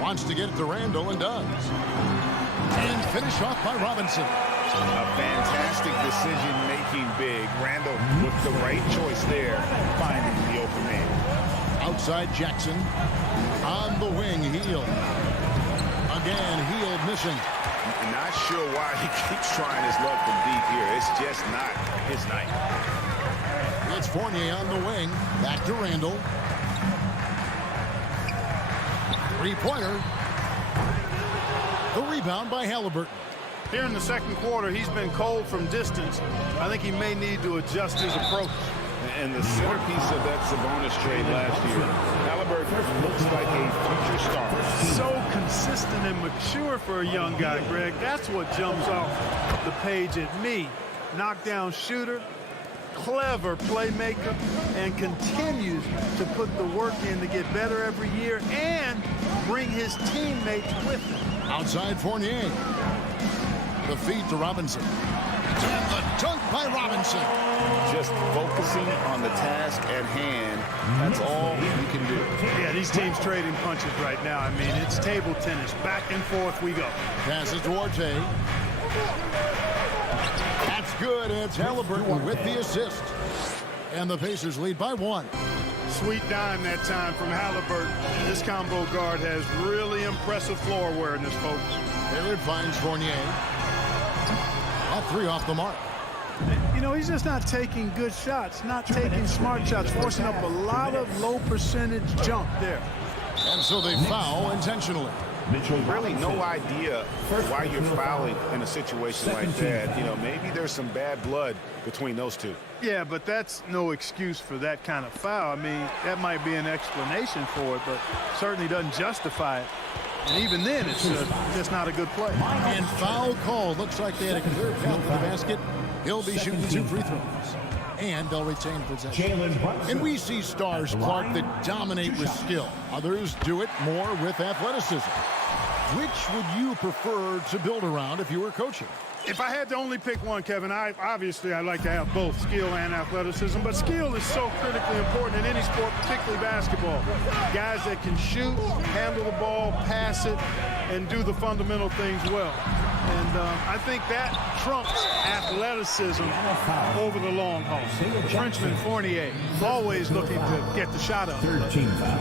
Wants to get it to Randall and does. And finish off by Robinson. A fantastic decision-making big. Randall with the right choice there, finding the open man. Outside Jackson. On the wing, Hield. Again, Hield missing. Not sure why he keeps trying his luck from deep here. It's just not his night. It's Fournier on the wing. Back to Randall. Three-pointer. The rebound by Halliburton. Here in the second quarter, he's been cold from distance. I think he may need to adjust his approach. And the centerpiece of that Sabonis trade last year, Halliburton looks like a future star. So consistent and mature for a young guy, Greg. That's what jumps off the page at me. Knockdown shooter, clever playmaker, and continues to put the work in to get better every year and bring his teammates with him. Outside Fournier. The feed to Robinson. And the dunk by Robinson. Just focusing on the task at hand. That's all you can do. Yeah, these teams trading punches right now. I mean, it's table tennis. Back and forth we go. Passes to Duarte. That's good. It's Halliburton with the assist. And the Pacers lead by 1. Sweet dime that time from Halliburton. This combo guard has really impressive floor awareness, folks. Barrett finds Fournier. All 3 off the mark. You know, he's just not taking good shots, not taking smart shots, forcing up a lot of low percentage jump there. And so they foul intentionally. Really no idea why you're fouling in a situation like that. You know, maybe there's some bad blood between those two. Yeah, but that's no excuse for that kind of foul. I mean, that might be an explanation for it, but certainly doesn't justify it. And even then, it's just not a good play. And foul call. Looks like they had a clear path to the basket. He'll be shooting 2 free throws. And they'll retain possession. And we see stars, Clark, that dominate with skill. Others do it more with athleticism. Which would you prefer to build around if you were coaching? If I had to only pick one, Kevin, I'd like to have both skill and athleticism, but skill is so critically important in any sport, particularly basketball. Guys that can shoot, handle the ball, pass it, and do the fundamental things well. And I think that trumps athleticism over the long haul. Frenchman Fournier, always looking to get the shot up.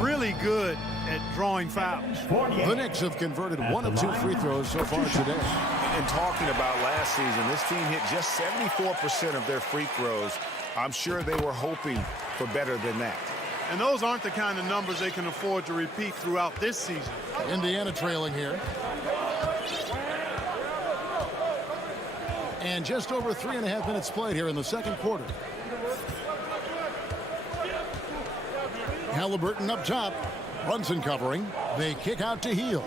Really good at drawing fouls. The Knicks have converted 1 of 2 free throws so far today. And talking about last season, this team hit just 74% of their free throws. I'm sure they were hoping for better than that. And those aren't the kind of numbers they can afford to repeat throughout this season. Indiana trailing here. And just over 3.5 minutes played here in the second quarter. Halliburton up top. Brunson covering. They kick out to Heel.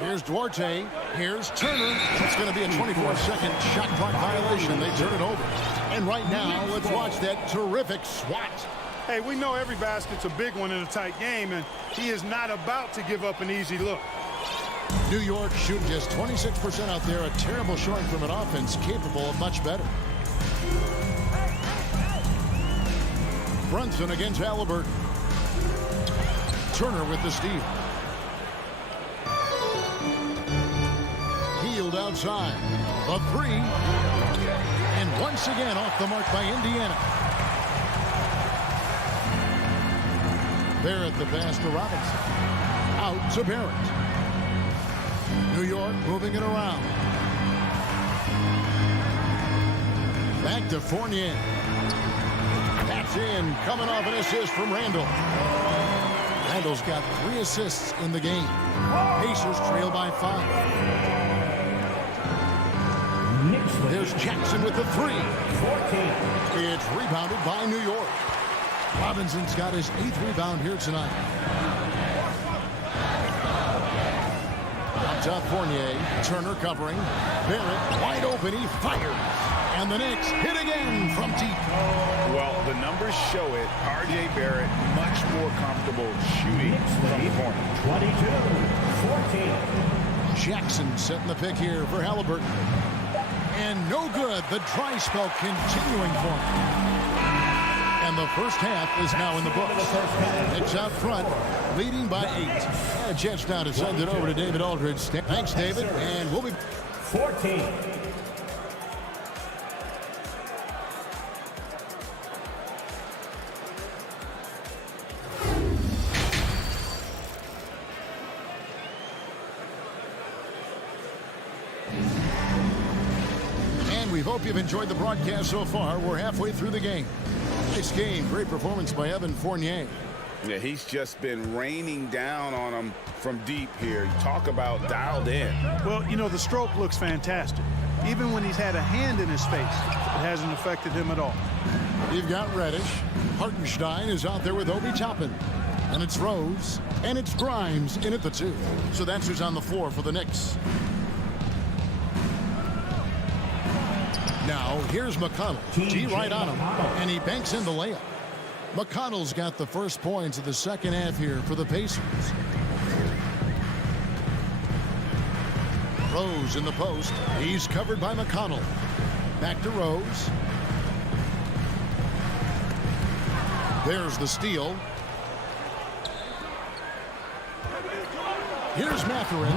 Here's Duarte. Here's Turner. It's going to be a 24-second shot clock violation. They turn it over. And right now, let's watch that terrific swat. Hey, we know every basket's a big one in a tight game, and he is not about to give up an easy look. New York shooting just 26% out there. A terrible showing from an offense capable of much better. Brunson against Halliburton. Turner with the steal. Healed outside. A 3. And once again off the mark by Indiana. Barrett the pass to Robinson. Out to Barrett. New York moving it around. Back to Fournier. That's in, coming off an assist from Randall. Randall's got 3 assists in the game. Pacers trail by 5. There's Jackson with the 3. 14. It's rebounded by New York. Robinson's got his 8th rebound here tonight. Up top, Fournier. Turner covering. Barrett wide open. He fires. And the Knicks hit again from deep. Well, the numbers show it. R.J. Barrett much more comfortable shooting from the corner. 22-14. Jackson setting the pick here for Halliburton. And no good. The dry spell continuing for him. And the first half is now in the books. Knicks out front, leading by 8. A chance now to send it over to David Aldridge. Thanks, David. And we'll be 14. We hope you've enjoyed the broadcast so far. We're halfway through the game. Nice game. Great performance by Evan Fournier. Yeah, he's just been raining down on him from deep here. Talk about dialed in. Well, you know, the stroke looks fantastic. Even when he's had a hand in his face, it hasn't affected him at all. You've got Reddish. Hartenstein is out there with Obi Toppin. And it's Rose. And it's Grimes in at the 2. So that's who's on the floor for the Knicks. Now, here's McConnell. G right on him, and he banks in the layup. McConnell's got the first points of the second half here for the Pacers. Rose in the post. He's covered by McConnell. Back to Rose. There's the steal. Here's Mathurin.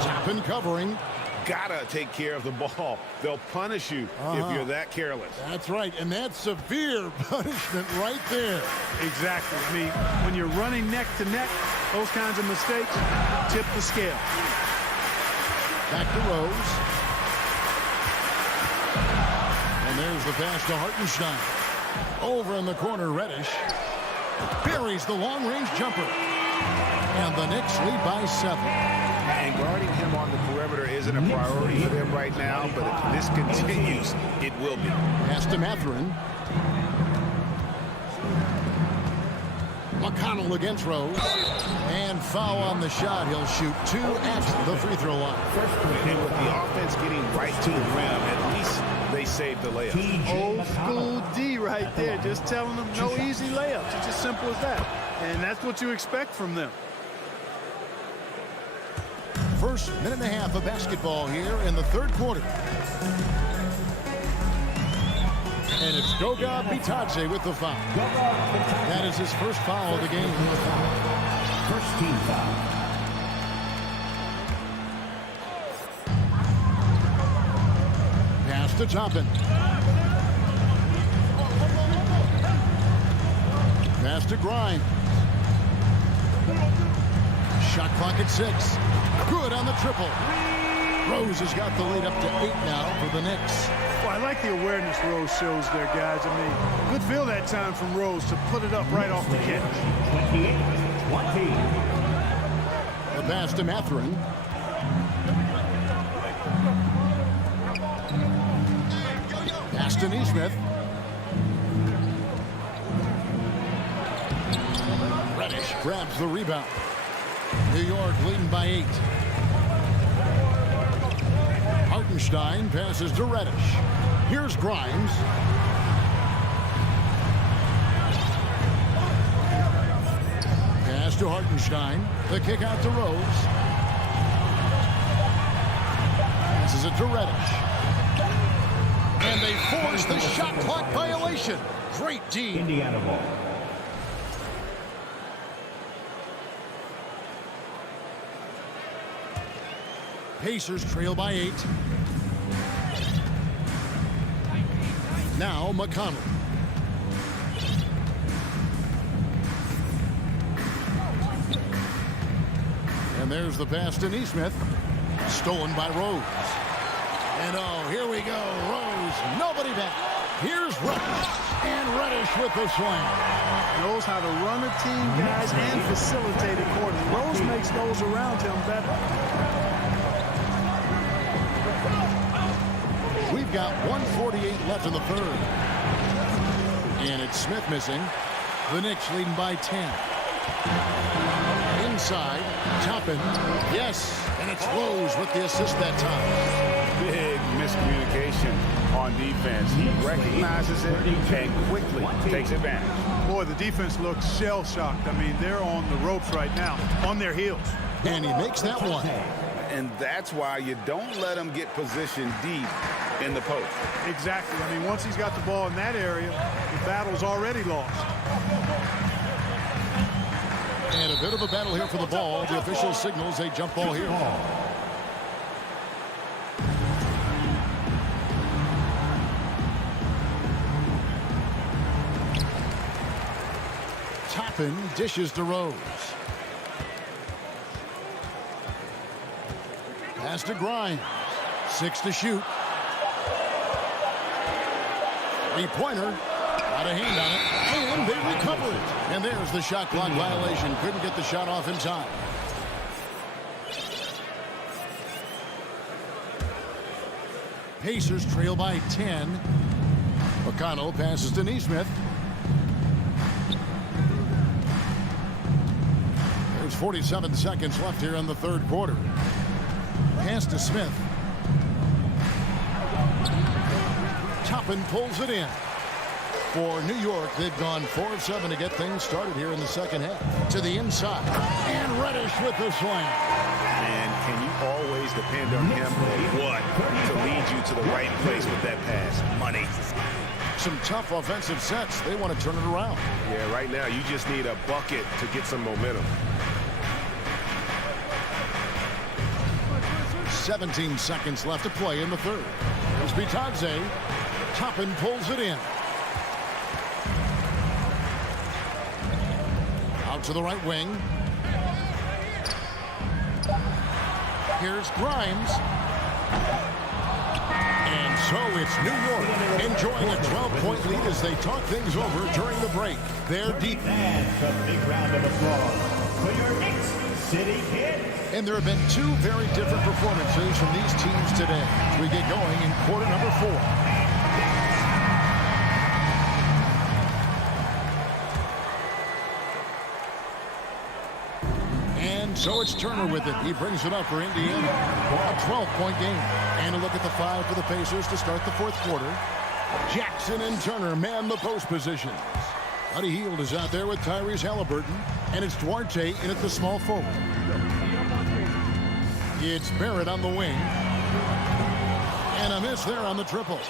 Toppin covering. Gotta take care of the ball. They'll punish you if you're that careless. That's right, and that's severe punishment right there. Exactly. I mean, when you're running neck to neck, those kinds of mistakes tip the scale. Back to Rose. And there's the pass to Hartenstein. Over in the corner, Reddish buries the long-range jumper. And the Knicks lead by 7. And guarding him on the perimeter isn't a priority for them right now, but if this continues, it will be. Pass to Mathurin. McConnell against Rose. And foul on the shot. He'll shoot 2 at the free throw line. And with the offense getting right to the rim, at least they saved the layup. Old school D right there, just telling them no easy layups. It's as simple as that. And that's what you expect from them. First minute and a half of basketball here in the third quarter. And it's Goga Bitadze with the foul. That is his first foul of the game. First team foul. to Toppin. Pass to Grimes. Shot clock at 6. Good on the triple. Rose has got the lead up to 8 now for the Knicks. Well, I like the awareness Rose shows there, guys. I mean, good feel that time from Rose to put it up right off the catch. 28-20. The pass to Mathurin. Pass to Neesmith. Reddish grabs the rebound. New York leading by 8. Hartenstein passes to Reddish. Here's Grimes. Pass to Hartenstein. The kick out to Rose. Passes it to Reddish. And they force the shot clock violation. Great D. Indiana ball. Pacers trail by 8. Now McConnell. And there's the pass to Neesmith. Stolen by Rose. And oh, here we go. Rose, nobody back. Here's Reddish. And Reddish with the slam. Knows how to run a team, guys, and facilitate it accordingly. Rose makes those around him better. We've got 1:48 left in the third. And it's Smith missing. The Knicks leading by 10. Inside, Toppin. Yes, and it's Rose with the assist that time. Big miscommunication on defense. He recognizes it and quickly takes advantage. Boy, the defense looks shell-shocked. I mean, they're on the ropes right now, on their heels. And he makes that one. And that's why you don't let him get positioned deep in the post. Exactly. I mean, once he's got the ball in that area, the battle's already lost. And a bit of a battle here for the ball. The official signals a jump ball here. Toppin dishes to Rose. Pass to Grimes. 6 to shoot. Three-pointer. Got a hand on it. And they recover it. And there's the shot clock violation. Couldn't get the shot off in time. Pacers trail by 10. McConnell passes to Neesmith. There's 47 seconds left here in the third quarter. Pass to Smith. Toppin pulls it in. For New York, they've gone 4 of 7 to get things started here in the second half. To the inside. And Reddish with the slam. And can you always depend on him or what to lead you to the right place with that pass? Money. Some tough offensive sets. They want to turn it around. Yeah, right now you just need a bucket to get some momentum. 17 seconds left to play in the third. There's Bitadze. Toppin pulls it in. Out to the right wing. Here's Grimes. And so it's New York enjoying a 12-point lead as they talk things over during the break. They're deep. That's a big round of applause for your Knicks City Kids. And there have been 2 very different performances from these teams today as we get going in quarter number 4. So it's Turner with it. He brings it up for Indiana. A 12-point game. And a look at the 5 for the Pacers to start the fourth quarter. Jackson and Turner man the post positions. Buddy Hield is out there with Tyrese Halliburton. And it's Duarte in at the small forward. It's Barrett on the wing. And a miss there on the triple.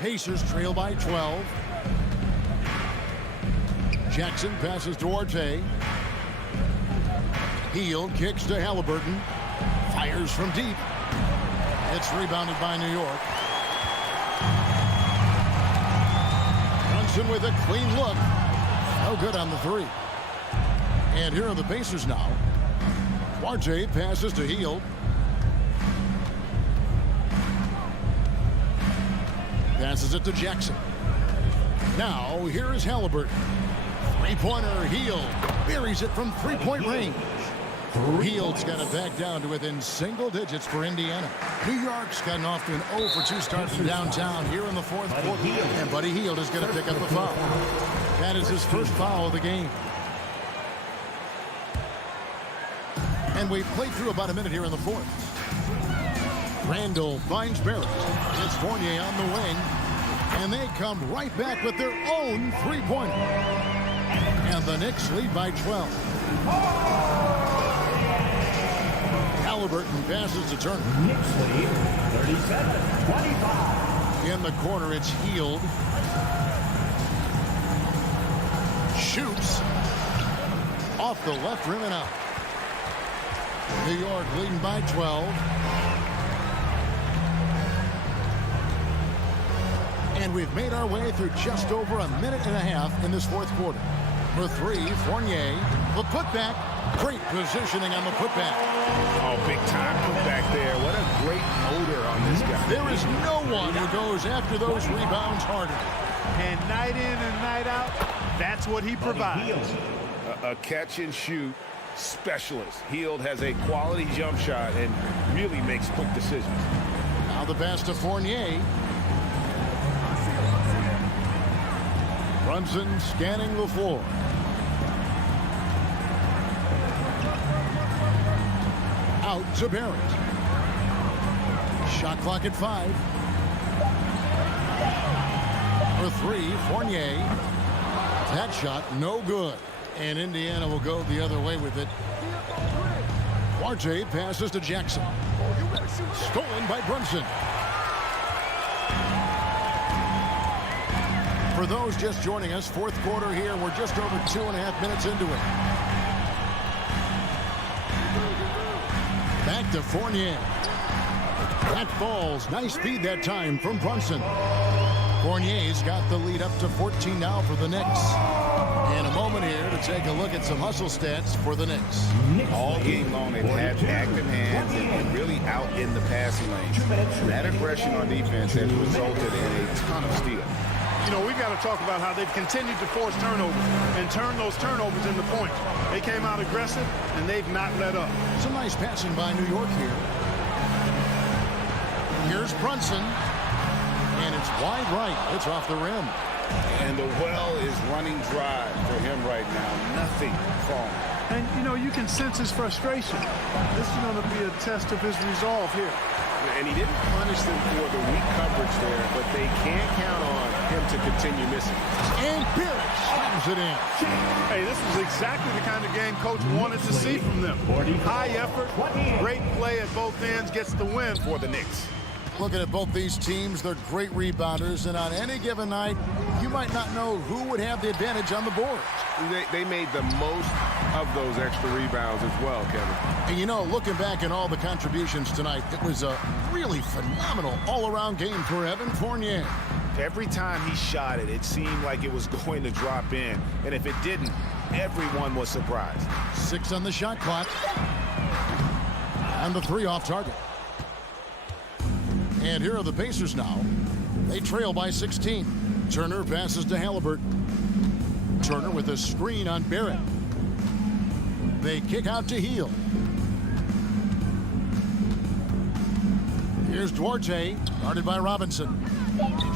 Pacers trail by 12. Jackson passes to Duarte. Hield kicks to Halliburton. Fires from deep. It's rebounded by New York. Brunson with a clean look. No good on the three. And here are the Pacers now. Duarte passes to Hield. Passes it to Jackson. Now here is Halliburton. Three-pointer, Hield buries it from three-point range. Hield's got it back down to within single digits for Indiana. New York's gotten off to an 0 for 2 start from downtown here in the fourth quarter. And Buddy Hield is going to pick up the foul. That is his first foul of the game. And we've played through about a minute here in the fourth. Randall finds Barrett. It's Fournier on the wing. And they come right back with their own three-pointer. And the Knicks lead by 12. Halliburton passes to Turner. Knicks lead 37-25. In the corner, it's Hield. Shoots. Off the left rim and out. New York leading by 12. And we've made our way through just over a minute and a half in this fourth quarter. For three, Fournier. The putback. Great positioning on the putback. Oh, big time putback there. What a great motor on this guy. There is no one who goes after those rebounds harder. And night in and night out, that's what he provides. A catch and shoot specialist. Hield has a quality jump shot and really makes quick decisions. Now the pass to Fournier. Brunson scanning the floor. Out to Barrett. Shot clock at 5. For three, Fournier. That shot no good. And Indiana will go the other way with it. Duarte passes to Jackson. Stolen by Brunson. For those just joining us, fourth quarter here. We're just over 2.5 minutes into it. Back to Fournier. That falls. Nice speed that time from Brunson. Fournier's got the lead up to 14 now for the Knicks. In a moment here to take a look at some hustle stats for the Knicks. All game long they've had active hands and really out in the passing lanes. That aggression on defense has resulted in a ton of steals. You know, we've got to talk about how they've continued to force turnovers and turn those turnovers into points. They came out aggressive, and they've not let up. Some nice passing by New York here. Here's Brunson. And it's wide right. It's off the rim. And the well is running dry for him right now. Nothing falling. And, you know, you can sense his frustration. This is going to be a test of his resolve here. And he didn't punish them for the weak coverage there, but they can't count on him to continue missing. And Barrett slams it in. Hey, this is exactly the kind of game Coach wanted to see from them. High effort, great play at both ends, gets the win for the Knicks. Looking at both these teams, they're great rebounders, and on any given night, you might not know who would have the advantage on the board. They made the most of those extra rebounds as well, Kevin. And you know, looking back at all the contributions tonight, it was a really phenomenal all-around game for Evan Fournier. Every time he shot it, it seemed like it was going to drop in. And if it didn't, everyone was surprised. 6 on the shot clock. And the 3 off target. And here are the Pacers now. They trail by 16. Turner passes to Halliburton. Turner with a screen on Barrett. They kick out to Hield. Here's Duarte, guarded by Robinson.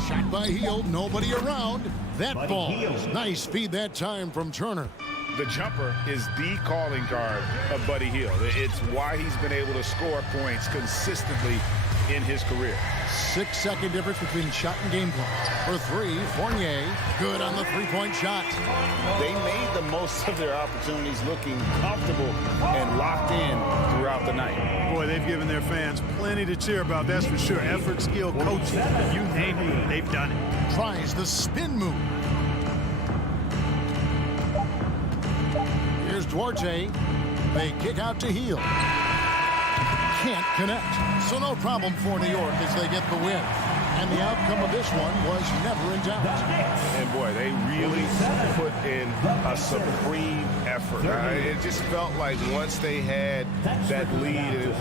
Shot by Hield, nobody around. That ball, nice speed that time from Turner. The jumper is the calling card of Buddy Hield. It's why he's been able to score points consistently in his career. 6-second difference between shot and game clock. For 3, Fournier, good on the three-point shot. They made the most of their opportunities, looking comfortable and locked in throughout the night. Boy, they've given their fans plenty to cheer about, that's for sure. Effort, skill, coaching, you name it, they've done it. Tries the spin move. Here's Duarte. They kick out to Hield. can't connect. So no problem for New York as they get the win. And the outcome of this one was never in doubt. And boy, they really put in a supreme effort. It just felt like once they had that lead,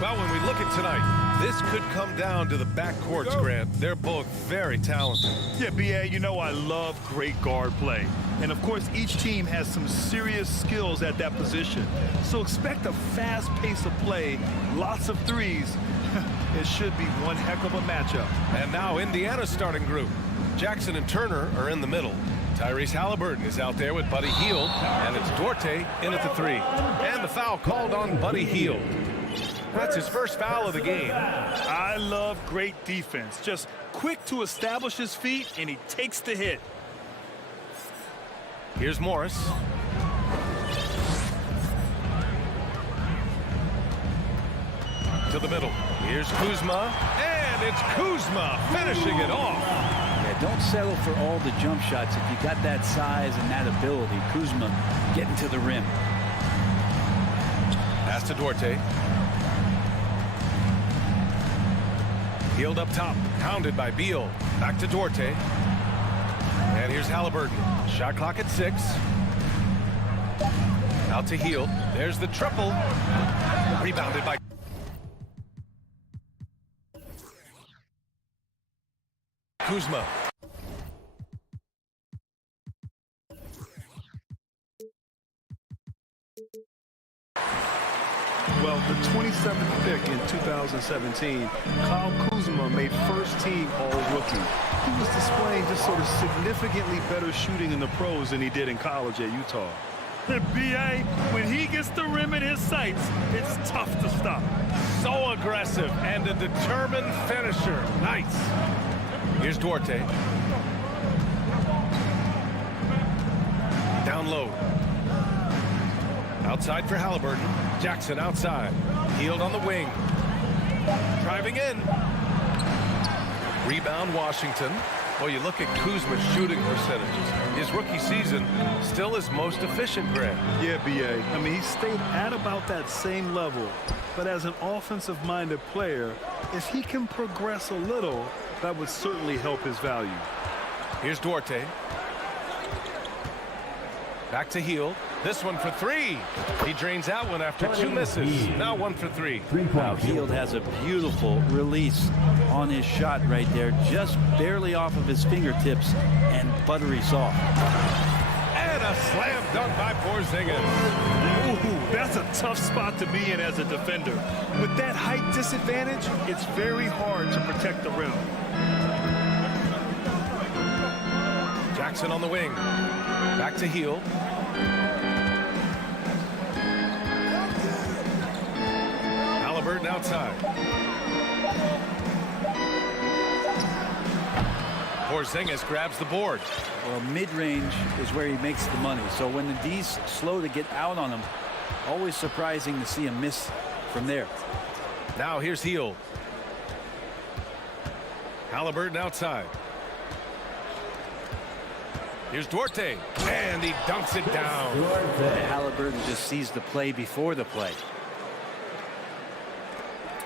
Well, when we look at tonight, this could come down to the backcourts, Grant. They're both very talented. Yeah, B.A., you know I love great guard play. And, of course, each team has some serious skills at that position. So expect a fast pace of play, lots of threes. It should be one heck of a matchup. And now Indiana's starting group. Jackson and Turner are in the middle. Tyrese Halliburton is out there with Buddy Hield, and it's Duarte in at the three. And the foul called on Buddy Hield. That's his first foul of the game. I love great defense. Just quick to establish his feet, and he takes the hit. Here's Morris. To the middle. Here's Kuzma. And And it's Kuzma finishing it off. Yeah, don't settle for all the jump shots. If you got that size and that ability, Kuzma getting to the rim. Pass to Duarte. Healed up top, pounded by Beal. Back to Duarte. And here's Halliburton. Shot clock at 6. Out to Hield. There's the triple. Rebounded by Kuzma. Well, the 27th pick in 2017, Kyle Kuzma made first-team All-Rookie. He was displaying just sort of significantly better shooting in the pros than he did in college at Utah. The BA, when he gets the rim in his sights, it's tough to stop. So aggressive and a determined finisher. Nice. Here's Duarte. Down low. Outside for Halliburton. Jackson outside. Hield on the wing. Driving in. Rebound Washington. Well, you look at Kuzma's shooting percentages. His rookie season still his most efficient, Greg. Yeah, B.A. I mean, he stayed at about that same level. But as an offensive-minded player, if he can progress a little, that would certainly help his value. Here's Duarte. Back to Hield. This one for 3. He drains that one after 2 misses. Now 1 for 3. Now Hield has a beautiful release on his shot right there, just barely off of his fingertips and buttery soft. And a slam dunk by Porzingis. Ooh, that's a tough spot to be in as a defender. With that height disadvantage, it's very hard to protect the rim. Jackson on the wing. Back to Hield. Halliburton outside. Porzingis grabs the board. Well, mid-range is where he makes the money. So when the D's slow to get out on him, always surprising to see him miss from there. Now here's Hield. Halliburton outside. Here's Duarte, and he dunks it down. Halliburton just sees the play before the play.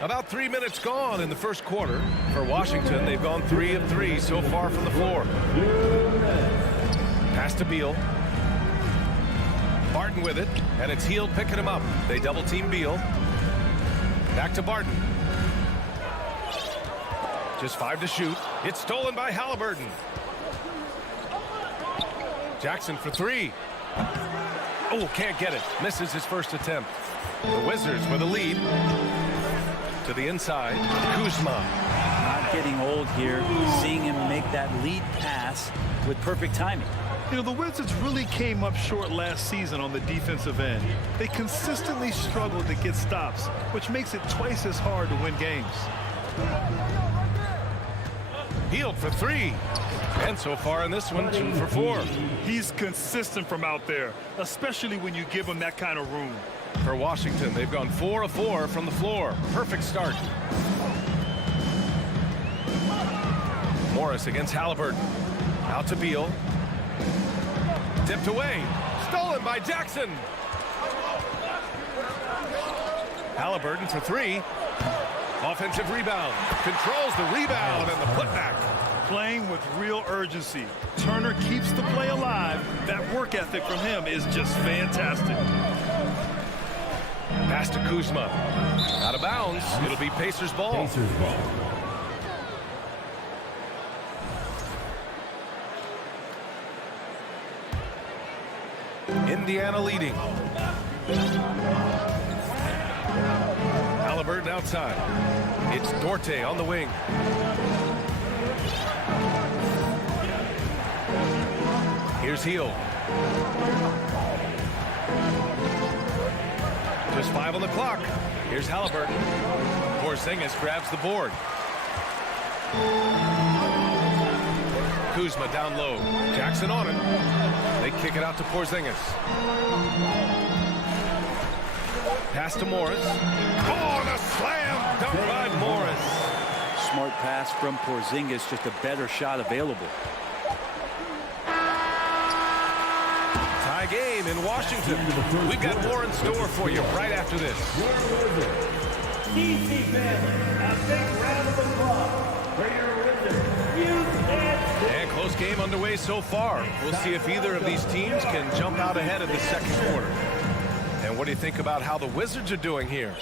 About 3 minutes gone in the first quarter. For Washington, they've gone 3 of 3 so far from the floor. Pass to Beal. Barton with it, and it's Hield picking him up. They double-team Beal. Back to Barton. Just 5 to shoot. It's stolen by Halliburton. Jackson for 3. Oh, can't get it. Misses his first attempt. The Wizards with a lead. To the inside. Kuzma. Not getting old here. Seeing him make that lead pass with perfect timing. You know, the Wizards really came up short last season on the defensive end. They consistently struggled to get stops, which makes it twice as hard to win games. Hield for 3. And so far in this one, 2 for 4. He's consistent from out there, especially when you give him that kind of room. For Washington, they've gone 4 of 4 from the floor. Perfect start. Morris against Halliburton. Out to Beal. Tipped away. Stolen by Jackson. Halliburton for 3. Offensive rebound. Controls the rebound and the putback. Playing with real urgency. Turner keeps the play alive. That work ethic from him is just fantastic. Pass to Kuzma. Out of bounds. It'll be Pacers ball. Indiana leading. Halliburton outside. It's Duarte on the wing. Here's Hield. Just 5 on the clock. Here's Halliburton. Porzingis grabs the board. Kuzma down low. Jackson on it. They kick it out to Porzingis. Pass to Morris. Oh, and a slam dunk by Morris. smart pass from Porzingis, just a better shot available. Tie game in Washington. We've got more in store for you right after this. DC fans, a big round of applause for your Wizards. And close game underway so far. We'll see if either of these teams can jump out ahead in the second quarter. And what do you think about how the Wizards are doing here?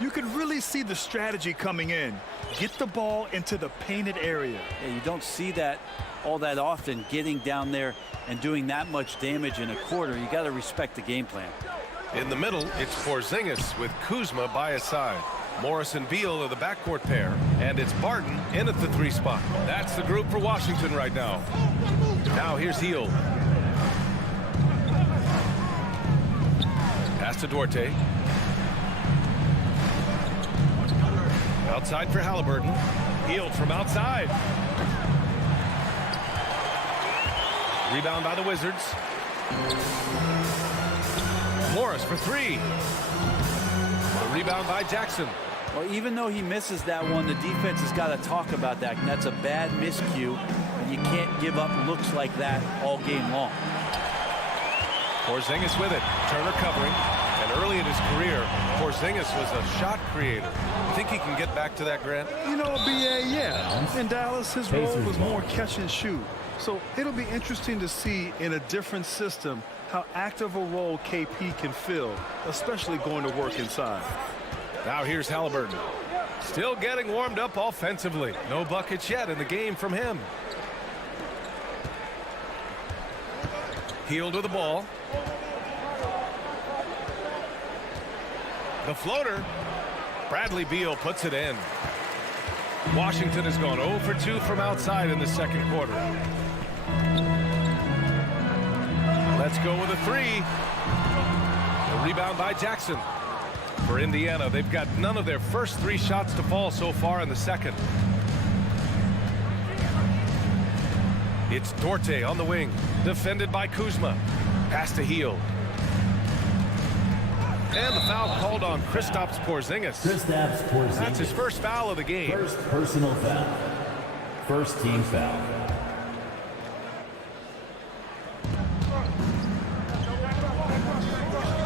You can really see the strategy coming in. Get the ball into the painted area. Yeah, you don't see that all that often, getting down there and doing that much damage in a quarter. You got to respect the game plan. In the middle, it's Porzingis with Kuzma by his side. Morris and Beal are the backcourt pair, and it's Barton in at the 3 spot. That's the group for Washington right now. Now here's Hield. Pass to Duarte. Outside for Halliburton. Hield from outside. Rebound by the Wizards. Morris for 3. The rebound by Jackson. Well, even though he misses that one, the defense has got to talk about that, and that's a bad miscue, and you can't give up looks like that all game long. Porzingis with it. Turner covering. And early in his career, Porzingis was a shot creator. Think he can get back to that, Grant? You know, BA, yeah. In Dallas, his role was more catch and shoot. So it'll be interesting to see in a different system how active a role KP can fill, especially going to work inside. Now here's Halliburton. Still getting warmed up offensively. No buckets yet in the game from him. Hield with the ball. The floater. Bradley Beal puts it in. Washington has gone 0 for 2 from outside in the second quarter. Let's go with a 3. The rebound by Jackson. For Indiana, they've got none of their first 3 shots to fall so far in the second. It's Duarte on the wing, defended by Kuzma. Pass to Hield. And the foul called on Kristaps Porzingis. That's his first foul of the game. First personal foul. First team foul.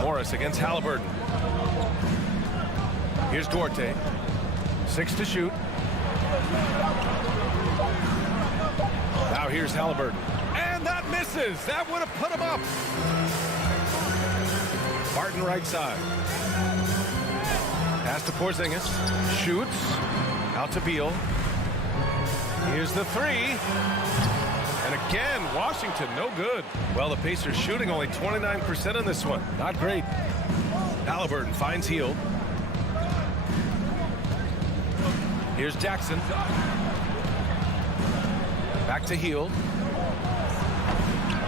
Morris against Halliburton. Here's Duarte. 6 to shoot. Now here's Halliburton. And that misses. That would have put him up. Barton right side. Pass to Porzingis. Shoots. Out to Beal. Here's the 3. And again, Washington, no good. Well, the Pacers shooting only 29% in this one. Not great. Halliburton finds Hield. Here's Jackson. Back to Hield.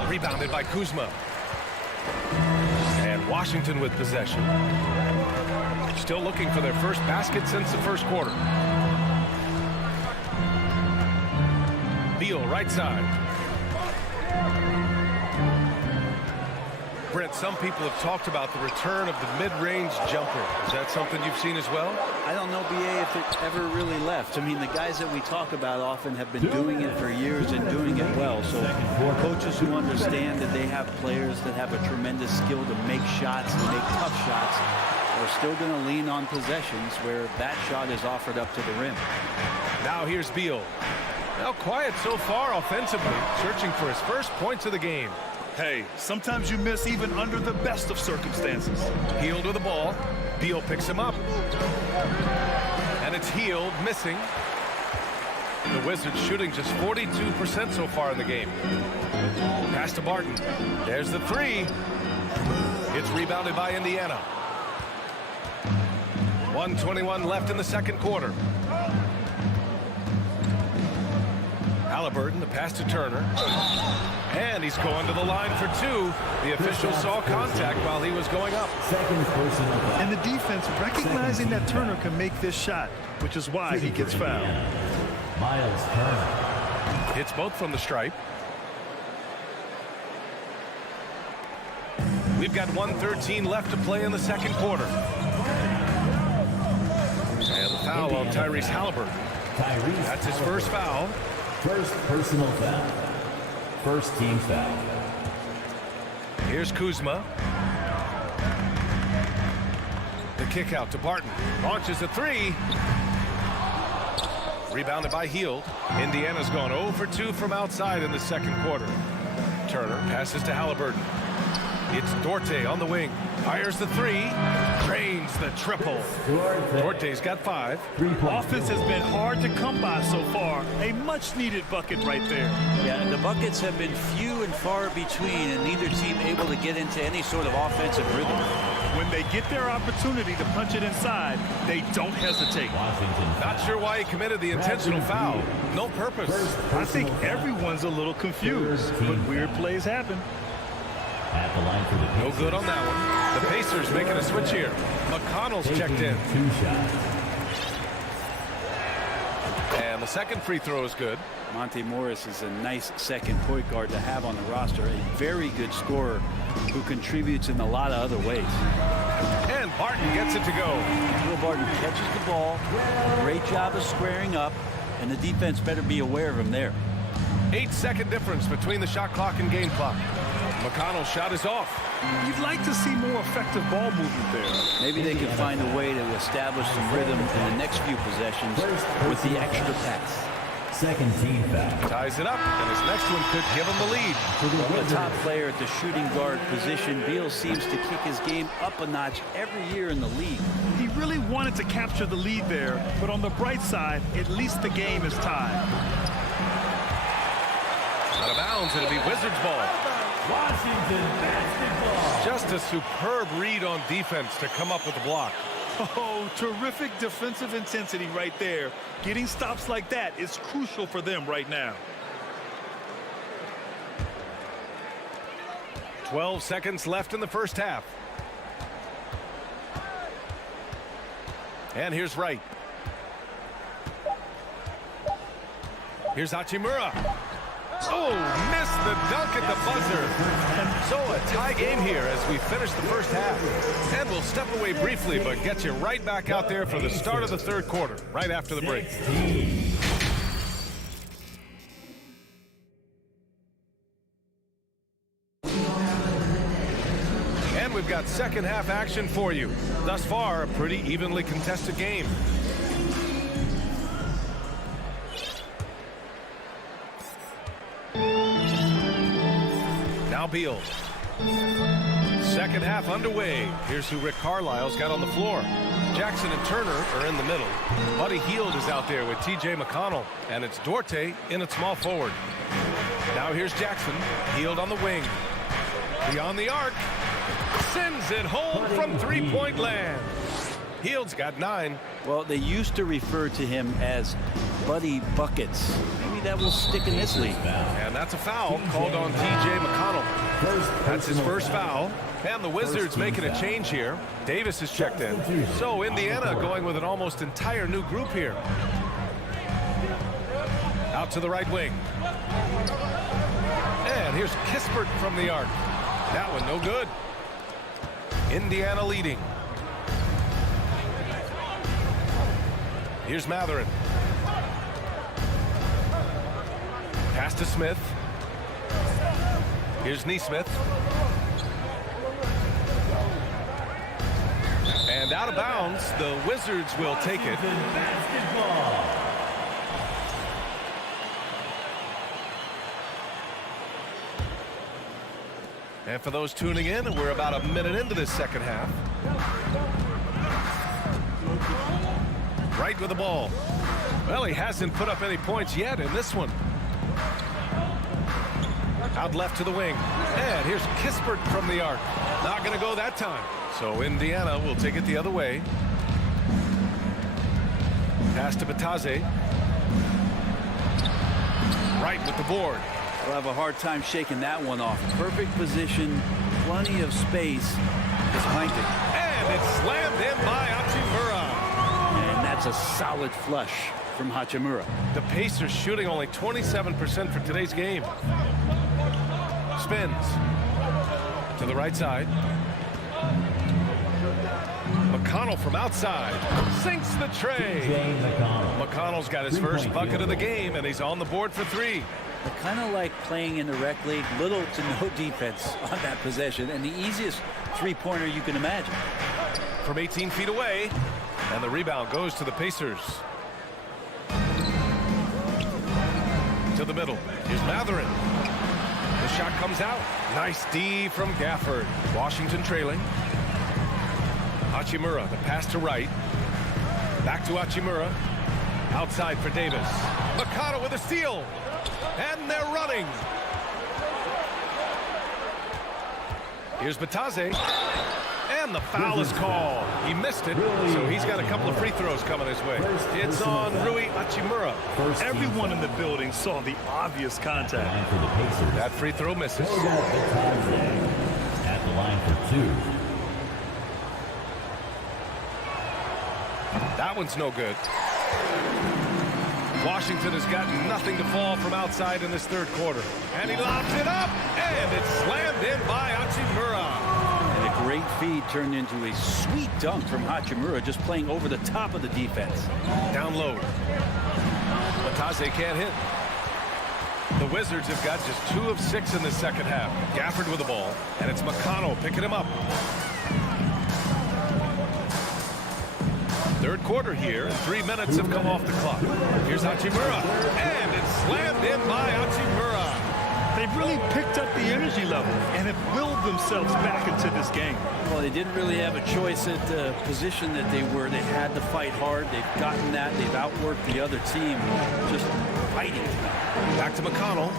Rebounded by Kuzma. And Washington with possession. Still looking for their first basket since the first quarter. Beal right side. Brent, some people have talked about the return of the mid-range jumper. Is that something you've seen as well? I don't know, BA, if it ever really left. I mean, the guys that we talk about often have been doing it for years and doing it well. So coaches who understand that they have players that have a tremendous skill to make shots and make tough shots are still going to lean on possessions where that shot is offered up to the rim. Now here's Beal. Now quiet so far offensively, searching for his first points of the game. Hey, sometimes you miss even under the best of circumstances. Hield with the ball. Beal picks him up. And it's Hield missing. The Wizards shooting just 42% so far in the game. Pass to Barton. There's the 3. It's rebounded by Indiana. 1:21 left in the second quarter. Halliburton, the pass to Turner. And he's going to the line for 2. The official saw contact while he was going up. And the defense recognizing that Turner can make this shot, which is why he gets fouled. Miles Turner. Hits both from the stripe. We've got 1:13 left to play in the second quarter. And the foul on Tyrese Halliburton. That's his first foul. First personal foul. First team foul. Here's Kuzma. The kick out to Barton. Launches a three. Rebounded by Hield. Indiana's gone 0 for 2 from outside in the second quarter. Turner passes to Halliburton. It's Dorte on the wing. Fires the three. Drains the triple. Dorte's got 5. Offense has been hard to come by so far. A much-needed bucket right there. Yeah, the buckets have been few and far between, and neither team able to get into any sort of offensive rhythm. When they get their opportunity to punch it inside, they don't hesitate. Not sure why he committed the intentional foul. No purpose. I think everyone's a little confused, but weird plays happen. At the line for the Pacers. No good on that one. The Pacers making a switch here. McConnell's checked in. 2 shots. And the second free throw is good. Monte Morris is a nice second point guard to have on the roster. A very good scorer who contributes in a lot of other ways. And Barton gets it to go. Will Barton catches the ball. Great job of squaring up, and the defense better be aware of him there. 8-second difference between the shot clock and game clock. McConnell's shot is off. You'd like to see more effective ball movement there. Maybe they can find a way to establish some rhythm in the next few possessions with the extra pass. Second team foul. Ties it up, and his next one could give him the lead. Well, the top player at the shooting guard position, Beal seems to kick his game up a notch every year in the league. He really wanted to capture the lead there, but on the bright side, at least the game is tied. Out of bounds, it'll be Wizards ball. Washington basketball. Just a superb read on defense to come up with the block. Oh, terrific defensive intensity right there. Getting stops like that is crucial for them right now. 12 seconds left in the first half. And here's Wright. Here's Hachimura. Oh, missed the dunk at the buzzer. And so a tie game here as we finish the first half. And we'll step away briefly, but get you right back out there for the start of the third quarter, right after the break. And we've got second half action for you. Thus far, a pretty evenly contested game. Now Beal. Second half underway. Here's who Rick Carlisle's got on the floor. Jackson and Turner are in the middle. Buddy Hield is out there with T.J. McConnell. And it's Dorte in at small forward. Now here's Jackson. Hield on the wing. Beyond the arc. Sends it home from three-point land. Hield's got 9. Well, they used to refer to him as Buddy Buckets. Maybe that will stick in this league. And that's a foul called on T.J. McConnell. That's his first foul. And the Wizards making a change here. Davis is checked in. So Indiana going with an almost entire new group here. Out to the right wing. And here's Kispert from the arc. That one no good. Indiana leading. Here's Matherin. Pass to Smith. Here's Neesmith. And out of bounds, the Wizards will take it. And for those tuning in, we're about a minute into this second half. Right with the ball. Well, he hasn't put up any points yet in this one. Out left to the wing. And here's Kispert from the arc. Not going to go that time. So Indiana will take it the other way. Pass to Bataze. Right with the board. We'll have a hard time shaking that one off. Perfect position, plenty of space. Behind it. And it's slammed in by Hachimura. And that's a solid flush from Hachimura. The Pacers shooting only 27% for today's game. Spins to the right side. McConnell McConnell from outside. Sinks the tray. McConnell's got his first bucket of the game, and he's on the board for 3. They're kind of like playing in the rec league, little to no defense on that possession, and the easiest three-pointer you can imagine. From 18 feet away, and the rebound goes to the Pacers. To the middle. Here's Matherin. The shot comes out. Nice D from Gafford. Washington trailing. Hachimura, the pass to right. Back to Hachimura. Outside for Davis. McConnell with a steal. And they're running. Here's Batase. And the foul is called. He missed it, so he's got a couple of free throws coming his way. It's on Rui Hachimura. Everyone in the building saw the obvious contact. That free throw misses. At the line for 2. That one's no good. Washington has got nothing to fall from outside in this third quarter. And he lobs it up, and it's slammed in by Hachimura. And a great feed turned into a sweet dunk from Hachimura, just playing over the top of the defense. Down low. Batase can't hit. The Wizards have got just 2 of 6 in the second half. Gafford with the ball, and it's McConnell picking him up. Third quarter here, and 3 minutes have come off the clock. Here's Hachimura, and it's slammed in by Hachimura. They've really picked up the energy level and have willed themselves back into this game. Well, they didn't really have a choice at the position that they were. They had to fight hard. They've gotten that. They've outworked the other team, just fighting. Back to McConnell.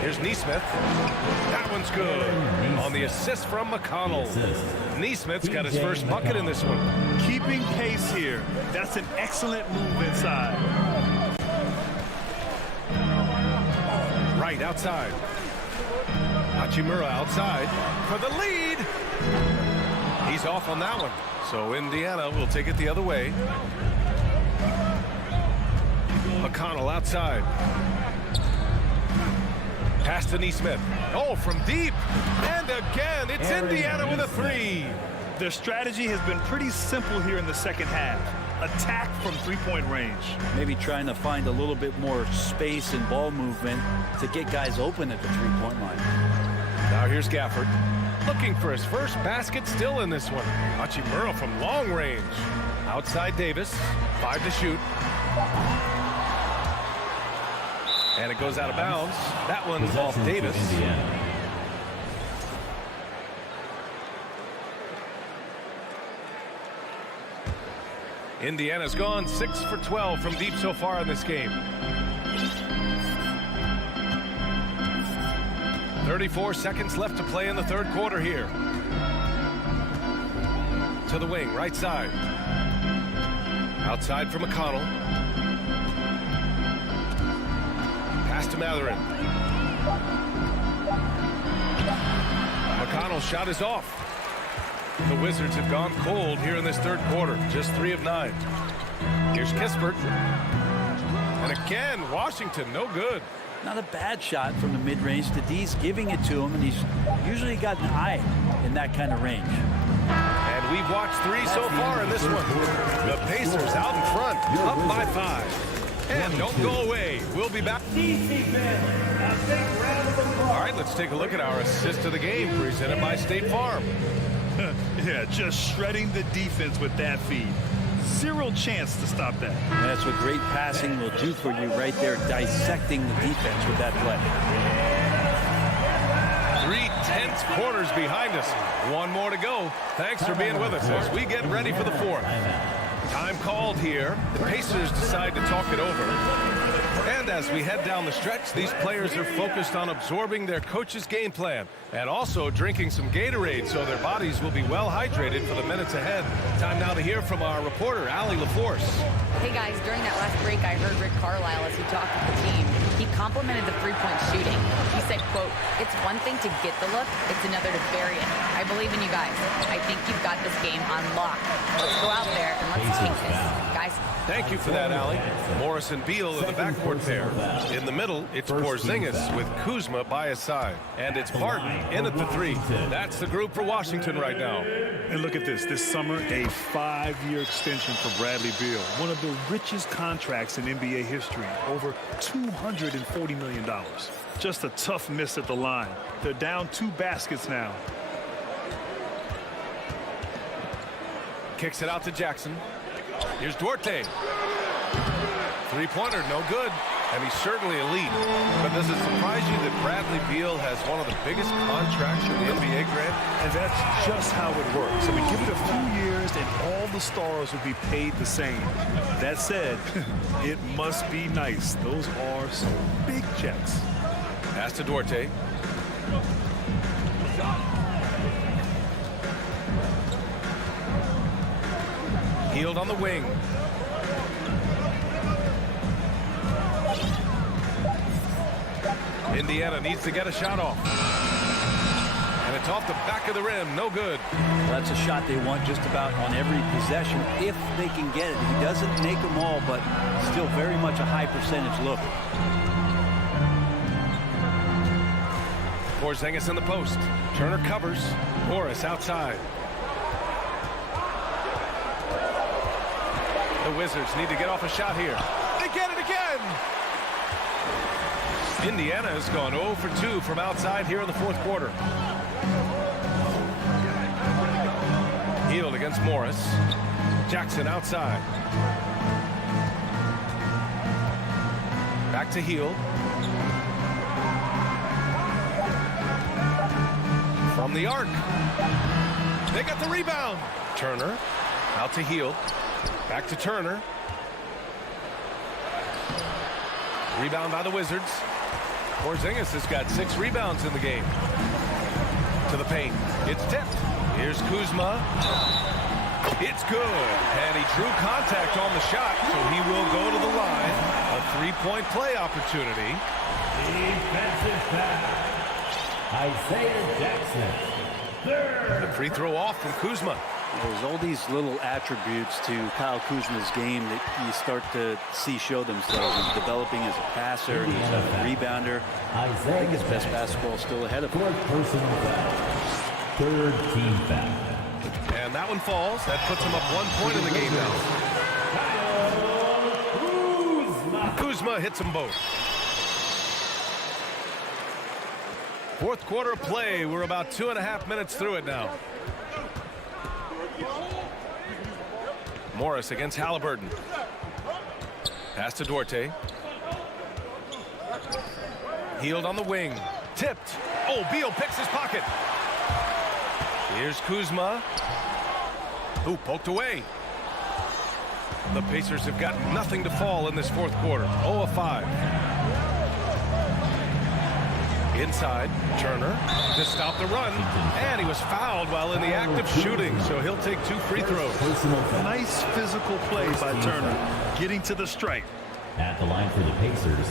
Here's Neesmith. That one's good. On the assist from McConnell. Neesmith's got his first bucket in this one. Keeping pace here. That's an excellent move inside. Right outside. Hachimura outside for the lead. He's off on that one. So Indiana will take it the other way. McConnell outside. Pass to Neesmith. Oh, from deep. And again, it's Indiana with a 3. Their strategy has been pretty simple here in the second half. Attack from three-point range. Maybe trying to find a little bit more space and ball movement to get guys open at the three-point line. Now here's Gafford. Looking for his first basket still in this one. Hachimura from long range. Outside Davis. 5 to shoot. And it goes out of bounds. That one's off Davis. Indiana's gone 6 for 12 from deep so far in this game. 34 seconds left to play in the third quarter here. To the wing, right side. Outside for McConnell. Pass to Matherin. McConnell's shot is off. The Wizards have gone cold here in this third quarter. Just 3 of 9. Here's Kispert. And again, Washington, no good. Not a bad shot from the mid-range. The D's giving it to him, and he's usually got an eye in that kind of range. And we've watched 3 so far in this one. The Pacers out in front, up by 5. And don't go away. We'll be back. All right, let's take a look at our assist of the game presented by State Farm. Yeah, just shredding the defense with that feed. Zero chance to stop that. That's what great passing will do for you right there, dissecting the defense with that play. 3 tense quarters behind us. 1 more to go. Thanks for being with us as we get ready for the fourth. Time called here. The Pacers decide to talk it over. And as we head down the stretch, these players are focused on absorbing their coach's game plan and also drinking some Gatorade so their bodies will be well hydrated for the minutes ahead. Time now to hear from our reporter, Allie LaForce. Hey guys, during that last break, I heard Rick Carlisle as he talked with the team. He complimented the three-point shooting. He said, quote, "It's one thing to get the look, it's another to bury it. I believe in you guys. I think you've got this game on lock. Let's go out there and let's take this, guys." Thank you for that, Allie. Morris and Beal in the backcourt backcourt pair. In the middle, it's Porzingis with Kuzma by his side. And it's Barton in at the 3. That's the group for Washington right now. And look at this. This summer, a 5-year extension for Bradley Beal. One of the richest contracts in NBA history. Over $240 million. Just a tough miss at the line. They're down 2 baskets now. Kicks it out to Jackson. Here's Duarte. Three-pointer, no good. And he's certainly elite. But does it surprise you that Bradley Beal has one of the biggest contracts in the NBA, Grant? And that's just how it works. I mean, give it a few years and all the stars will be paid the same. That said, it must be nice. Those are some big checks. Pass to Duarte. Healed on the wing. Indiana needs to get a shot off. And it's off the back of the rim. No good. Well, that's a shot they want just about on every possession if they can get it. He doesn't make them all, but still very much a high percentage look. Porzingis in the post. Turner covers. Morris outside. The Wizards need to get off a shot here. They get it again! Indiana has gone 0 for 2 from outside here in the fourth quarter. Healed against Morris. Jackson outside. Back to Heal. From the arc. They got the rebound. Turner out to Heal. Back to Turner. Rebound by the Wizards. Porzingis has got 6 rebounds in the game. To the paint. It's tipped. Here's Kuzma. It's good. And he drew contact on the shot, so he will go to the line. A 3-point play opportunity. Defensive foul. Isaiah Jackson. Third. The free throw off from Kuzma. There's all these little attributes to Kyle Kuzma's game that you start to see show themselves. He's developing as a passer, he's a rebounder. I think his best basketball is still ahead of him. Personal foul. Third team foul. And that one falls. That puts him up 1 point in the game now. Kuzma hits them both. Fourth quarter of play. We're about 2.5 minutes through it now. Morris against Halliburton. Pass to Duarte. Healed on the wing. Tipped. Oh, Beal picks his pocket. Here's Kuzma. Ooh, poked away. The Pacers have got nothing to fall in this fourth quarter. 0 of 5. Inside, Turner to stop the run, and he was fouled while in the act of shooting, so he'll take 2 free throws. Nice physical play by Turner, getting to the stripe. At the line for the Pacers,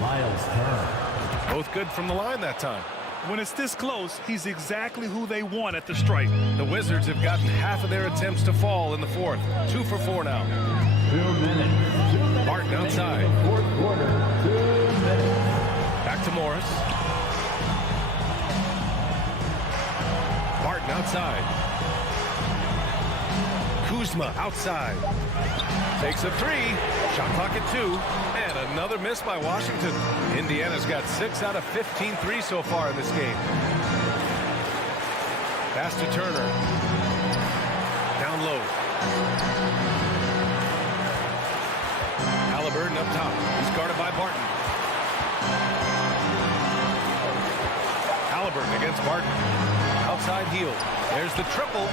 Miles Turner. Both good from the line that time. When it's this close, he's exactly who they want at the stripe. The Wizards have gotten half of their attempts to fall in the fourth. 2 for 4 now. 2 minutes. Martin outside. Fourth quarter, 2 minutes. Back to Morris. Martin outside. Kuzma outside. Takes a 3. Shot clock at 2. And another miss by Washington. Indiana's got 6 out of 15 threes so far in this game. Pass to Turner. Down low. Halliburton up top. He's guarded by Barton. Halliburton against Barton. Outside heel. There's the triple.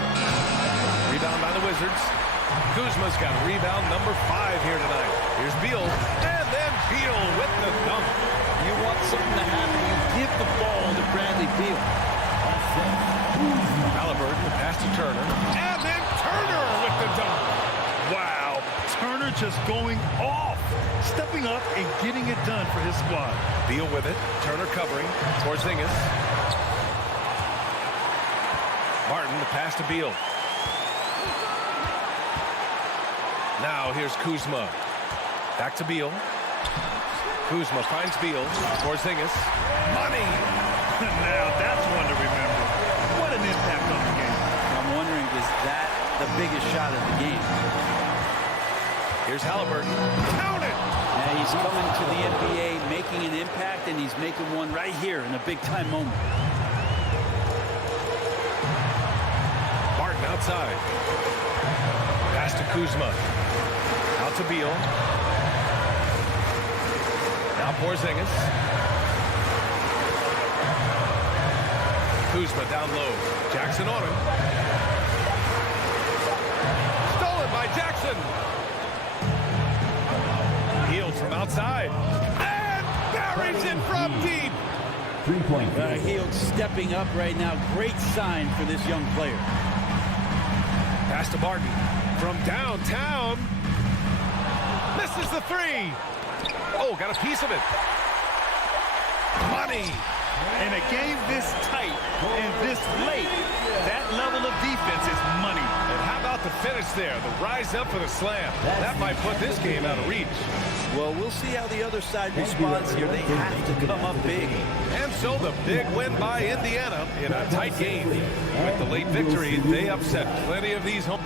Rebound by the Wizards. Kuzma's got rebound number 5 here tonight. Here's Beal. And then Beal with the dunk. You want something to happen, you give the ball to Bradley Beal. Halliburton, the pass to Turner. And then Turner with the dunk. Wow. Turner just going off. Stepping up and getting it done for his squad. Beal with it. Turner covering. Porzingis. Martin, the pass to Beal. Now here's Kuzma. Back to Beal. Kuzma finds Beal. Porzingis. Money. Now that's one to remember. What an impact on the game. I'm wondering, is that the biggest shot of the game? Here's Halliburton. Count it! And he's coming to the NBA, making an impact, and he's making one right here in a big-time moment. Martin outside. Pass to Kuzma. Out to Beal. Now Porzingis. Kuzma down low. Jackson on him. Stolen by Jackson. Healed from outside. And buries it from deep. 3-point. Hield stepping up right now. Great sign for this young player. Pass to Barton. From downtown. Misses the three. Oh, got a piece of it. Money. In a game this tight and this late, that level of defense is money. And how about the finish there? The rise up for the slam. That might put this game out of reach. Well, we'll see how the other side responds here. They have to come up big. And so the big win by Indiana in a tight game. With the late victory, they upset plenty of these home.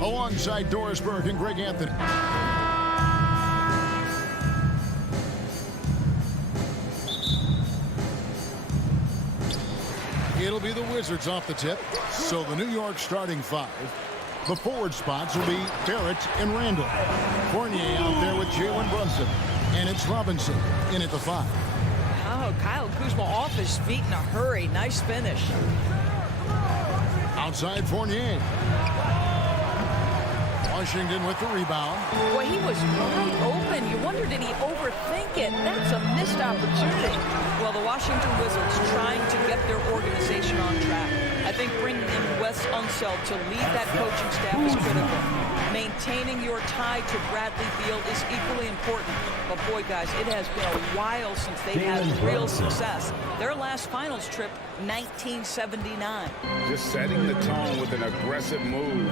Alongside Doris Burke and Greg Anthony. It'll be the Wizards off the tip. So the New York starting five. The forward spots will be Barrett and Randall. Fournier out there with Jalen Brunson. And it's Robinson in at the five. Oh, Kyle Kuzma off his feet in a hurry. Nice finish. Outside Fournier. Washington with the rebound. Boy, he was wide open. You wonder, did he overthink it? That's a missed opportunity. Well, the Washington Wizards trying to get their organization on track. I think bringing in Wes Unseld to lead that coaching staff is critical. Maintaining your tie to Bradley Beal is equally important. But boy, guys, it has been a while since they've had real success. Their last finals trip, 1979. Just setting the tone with an aggressive move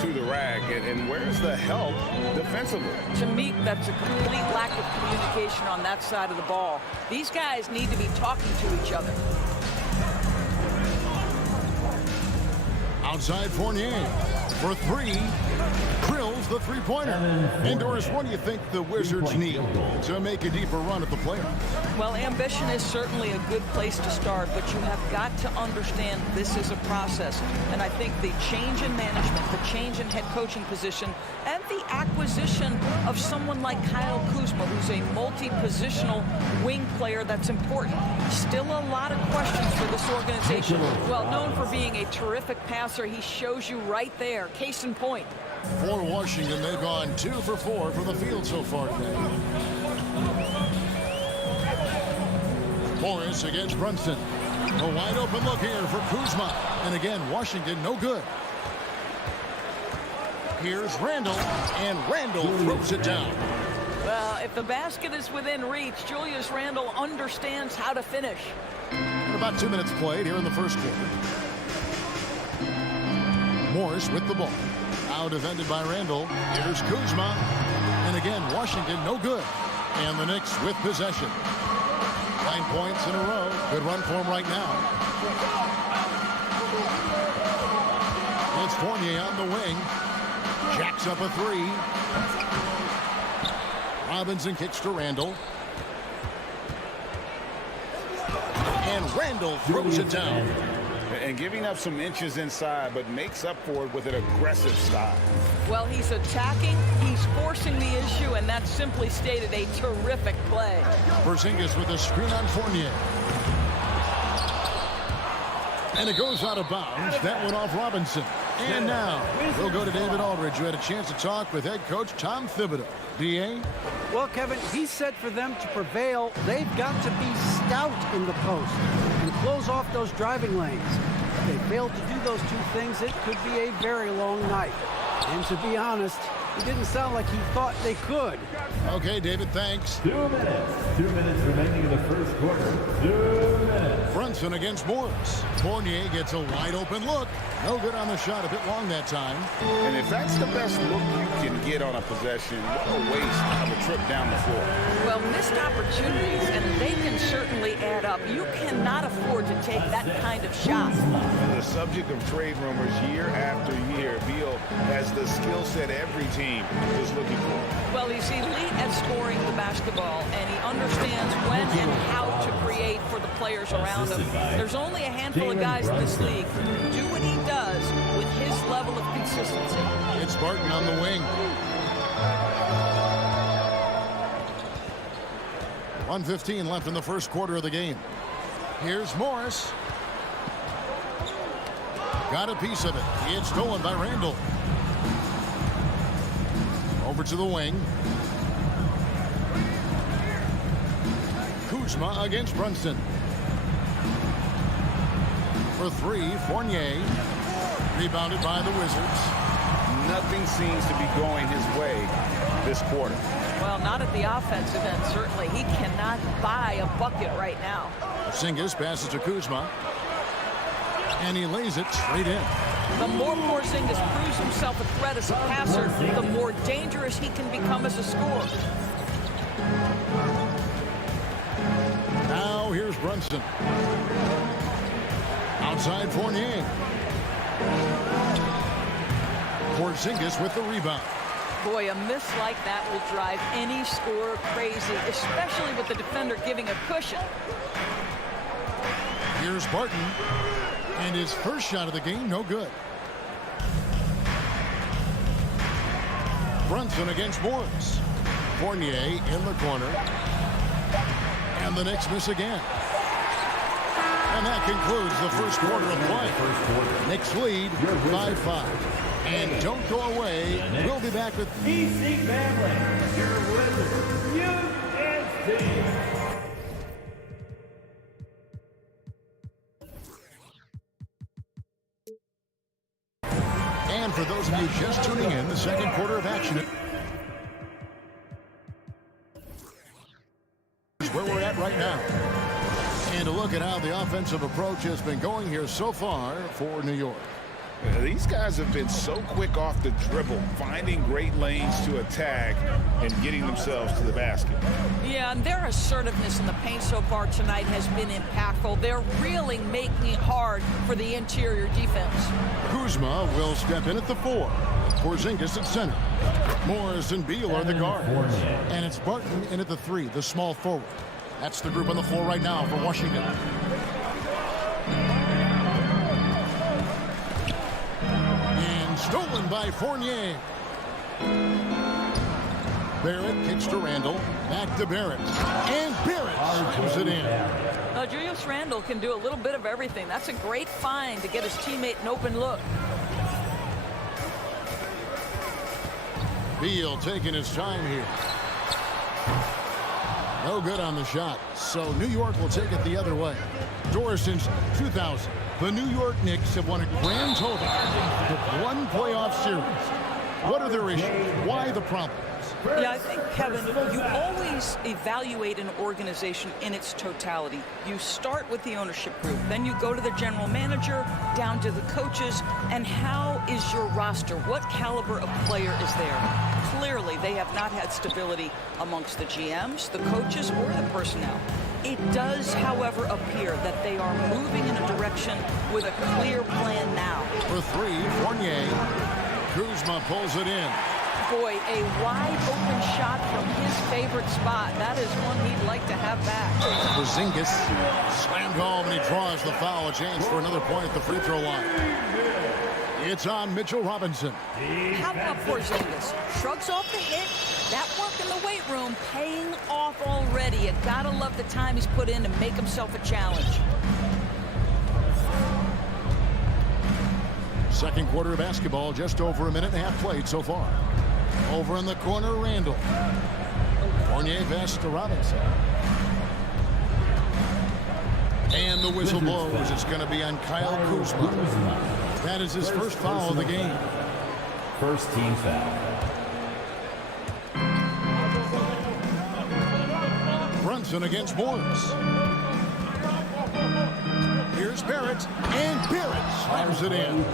to the rack. And where's the help defensively? To me, that's a complete lack of communication on that side of the ball. These guys need to be talking to each other. Outside Fournier for three. Drills the three-pointer. And Doris, what do you think the Wizards need to make a deeper run at the playoffs? Well, ambition is certainly a good place to start, but you have got to understand this is a process. And I think the change in management, the change in head coaching position, and the acquisition of someone like Kyle Kuzma, who's a multi-positional wing player, that's important. Still a lot of questions for this organization. Well, known for being a terrific passer, he shows you right there. Case in point. For Washington, they've gone 2 for 4 from the field so far today. Morris against Brunson. A wide open look here for Kuzma. And again, Washington no good. Here's Randall, and Randall throws it down. Well, if the basket is within reach, Julius Randle understands how to finish. The about 2 minutes played here in the first quarter. Morris with the ball. Now defended by Randall. Here's Kuzma. And again, Washington no good. And the Knicks with possession. 9 points in a row. Good run for him right now. It's Fournier on the wing. Jacks up a three. Robinson kicks to Randall. And Randall throws it down. And giving up some inches inside, but makes up for it with an aggressive style. Well, he's attacking, he's forcing the issue, and that's simply stated a terrific play. Porzingis with a screen on Fournier. And it goes out of bounds. That went off Robinson. And now we'll go to David Aldridge, who had a chance to talk with head coach Tom Thibodeau. D.A.? Well, Kevin, he said for them to prevail, they've got to be stout in the post and close off those driving lanes. If they fail to do those two things, it could be a very long night. And to be honest, it didn't sound like he thought they could. Okay, David, thanks. 2 minutes. 2 minutes remaining in the first quarter. 2 minutes. Brunson against Morris. Fournier gets a wide open look. No good on the shot. A bit long that time. And if that's the best look you can get on a possession, what a waste of a trip down the floor. Well, missed opportunities, and they can certainly add up. You cannot afford to take that kind of shot. The subject of trade rumors year after year, Beal has the skill set every team is looking for. Well, he's elite at scoring the basketball, and he understands when and how to create for the players around him. There's only a handful of guys in this league who do what he does with his level of consistency. It's Barton on the wing. 1:15 left in the first quarter of the game. Here's Morris. Got a piece of it. It's stolen by Randall. Over to the wing. Kuzma against Brunson. For three, Fournier. Rebounded by the Wizards. Nothing seems to be going his way this quarter. Well, not at the offensive end, certainly. He cannot buy a bucket right now. Porzingis passes to Kuzma. And he lays it straight in. The more Porzingis proves himself a threat as a passer, the more dangerous he can become as a scorer. Now here's Brunson. Outside Fournier. Porzingis with the rebound. Boy, a miss like that will drive any scorer crazy, especially with the defender giving a cushion. Here's Barton. And his first shot of the game, no good. Brunson against Morris. Fournier in the corner. And the Knicks miss again. And that concludes the first quarter of play. Knicks lead 5-5. And don't go away. We'll be back with EPC family, your Wizards, UNC. And for those of you just tuning in, the second quarter of action is where we're at right now. And a look at how the offensive approach has been going here so far for New York. These guys have been so quick off the dribble, finding great lanes to attack and getting themselves to the basket. Yeah, and their assertiveness in the paint so far tonight has been impactful. They're really making it hard for the interior defense. Kuzma will step in at the 4. Porzingis at center. Morris and Beal are the guards. And it's Barton in at the 3, the small forward. That's the group on the floor right now for Washington. Stolen by Fournier. Barrett kicks to Randall. Back to Barrett. And Barrett slams it in. Julius Randall can do a little bit of everything. That's a great find to get his teammate an open look. Beal taking his time here. No good on the shot. So New York will take it the other way. Doris since 2000. The New York Knicks have won a grand total of 1 playoff series. What are their issues? Why the problems? Yeah, I think, Kevin, you always evaluate an organization in its totality. You start with the ownership group, then you go to the general manager, down to the coaches, and how is your roster? What caliber of player is there? Clearly, they have not had stability amongst the GMs, the coaches, or the personnel. It does, however, appear that they are moving in a direction with a clear plan now. For three, Fournier. Kuzma pulls it in. Boy, a wide open shot from his favorite spot. That is one he'd like to have back. Porzingis slammed home, and he draws the foul. A chance for another point at the free throw line. It's on Mitchell Robinson. How about Porzingis? Shrugs off the hit. That work in the weight room paying off already. You gotta love the time he's put in to make himself a challenge. Second quarter of basketball, just over a minute and a half played so far. Over in the corner, Randall. Fournier pass to Robinson. And the whistle blows. It's going to be on Kyle Kuzma. That is his first foul of the game. First team foul. Brunson against Morris. Here's Barrett, and Barrett slams it in.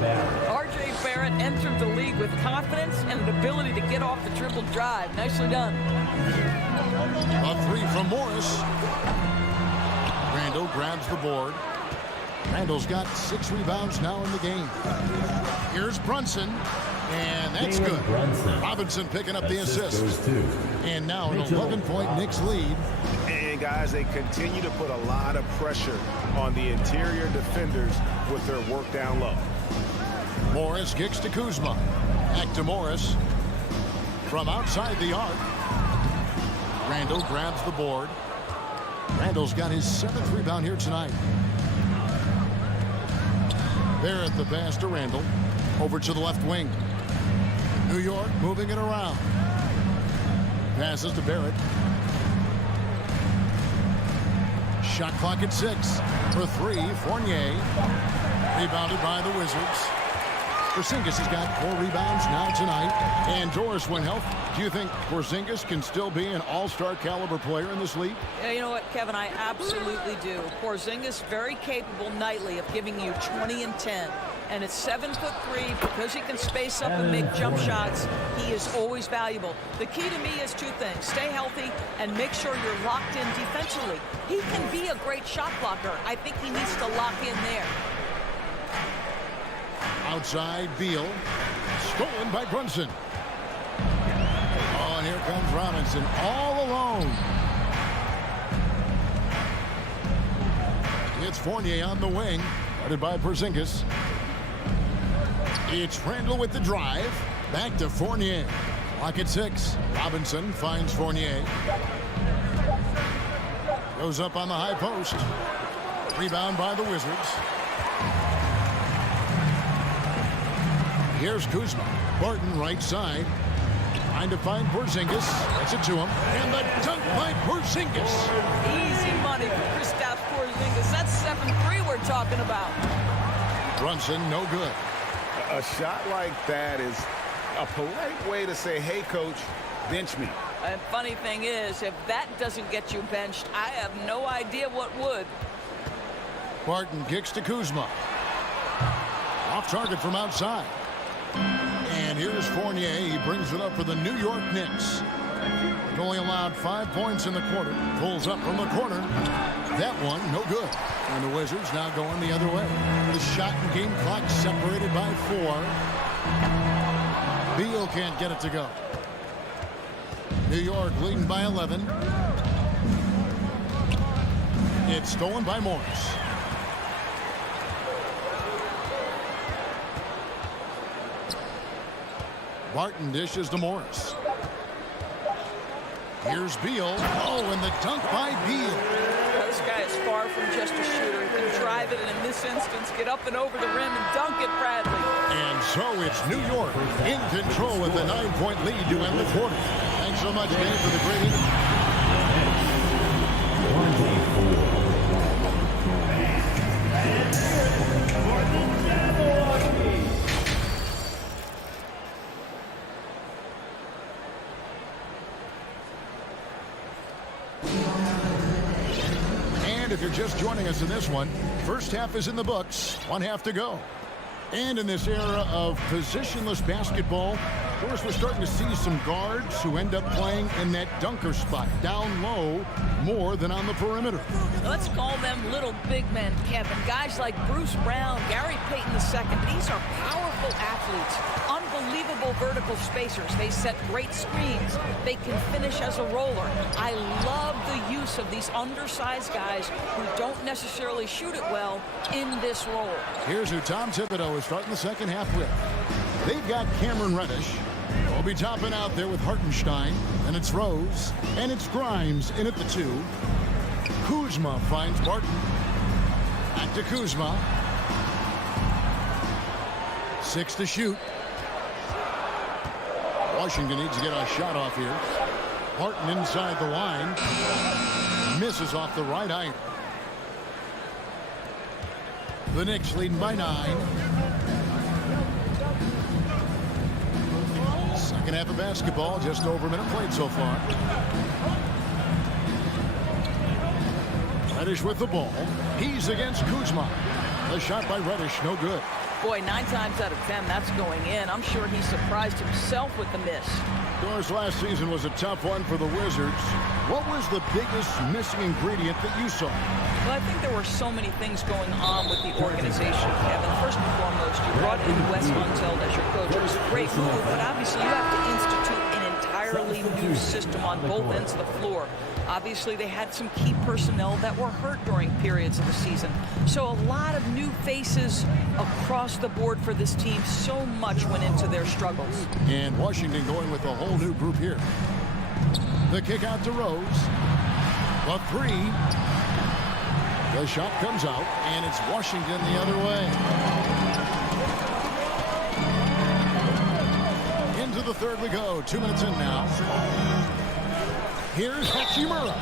R.J. Barrett entered the league with confidence and an ability to get off the dribble drive. Nicely done. A three from Morris. Randall grabs the board. Randall's got 6 rebounds now in the game. Here's Brunson, and that's good. Robinson picking up the assist. And now an 11-point Knicks lead. And guys, they continue to put a lot of pressure on the interior defenders with their work down low. Morris kicks to Kuzma. Back to Morris. From outside the arc. Randall grabs the board. Randall's got his 7th rebound here tonight. Barrett the pass to Randall. Over to the left wing. New York moving it around. Passes to Barrett. Shot clock at 6. For 3, Fournier. Rebounded by the Wizards. Porzingis has got 4 rebounds now tonight. And Doris, when healthy, do you think Porzingis can still be an all-star caliber player in this league? Yeah, you know what, Kevin, I absolutely do. Porzingis very capable nightly of giving you 20 and 10. And at 7'3", because he can space up and make jump shots, he is always valuable. The key to me is 2 things. Stay healthy and make sure you're locked in defensively. He can be a great shot blocker. I think he needs to lock in there. Outside, Beal. Stolen by Brunson. Oh, and here comes Robinson all alone. It's Fournier on the wing. Guarded by Porzingis. It's Randall with the drive. Back to Fournier. Clock at 6. Robinson finds Fournier. Goes up on the high post. Rebound by the Wizards. Here's Kuzma. Barton right side. Trying to find Porzingis. Gets it to him. And the dunk by Porzingis. Easy money for Kristaps Porzingis. That's 7-3 we're talking about. Brunson, no good. A shot like that is a polite way to say, hey, coach, bench me. And funny thing is, if that doesn't get you benched, I have no idea what would. Barton kicks to Kuzma. Off target from outside. And here's Fournier. He brings it up for the New York Knicks. They've only allowed 5 points in the quarter. Pulls up from the corner. That one, no good. And the Wizards now going the other way. The shot and game clock separated by 4. Beal can't get it to go. New York leading by 11. It's stolen by Morris. Barton dishes to Morris. Here's Beal. Oh, and the dunk by Beal. This guy is far from just a shooter. He can drive it and in this instance get up and over the rim and dunk it, Bradley. And so it's New York in control with a 9-point lead to end the quarter. Thanks so much, Dave, for the great interview. And if you're just joining us in this one, first half is in the books, one half to go. And in this era of positionless basketball, of course, we're starting to see some guards who end up playing in that dunker spot, down low, more than on the perimeter. Let's call them little big men, Kevin. Guys like Bruce Brown, Gary Payton II. These are powerful athletes, unbelievable vertical spacers. They set great screens. They can finish as a roller. I love the use of these undersized guys who don't necessarily shoot it well in this role. Here's who Tom Thibodeau is starting the second half with. They've got Cameron Reddish. We'll be topping out there with Hartenstein. And it's Rose. And it's Grimes in at the 2. Kuzma finds Barton. Back to Kuzma. 6 to shoot. Washington needs to get a shot off here. Barton inside the line. Misses off the right iron. The Knicks leading by 9. Second half of basketball, just over a minute played so far. Reddish with the ball. He's against Kuzma. The shot by Reddish, no good. Boy, 9 times out of 10, that's going in. I'm sure he surprised himself with the miss. Of course, last season was a tough one for the Wizards. What was the biggest missing ingredient that you saw? Well, I think there were so many things going on with the organization, Kevin. First and foremost, you brought in Wes Unseld as your coach. It was a great move, but obviously you have to institute an entirely new system on both ends of the floor. Obviously, they had some key personnel that were hurt during periods of the season. So a lot of new faces across the board for this team. So much went into their struggles. And Washington going with a whole new group here. The kick out to Rose. The 3. The shot comes out, and it's Washington the other way. Into the third we go. 2 minutes in now. Here's Hachimura.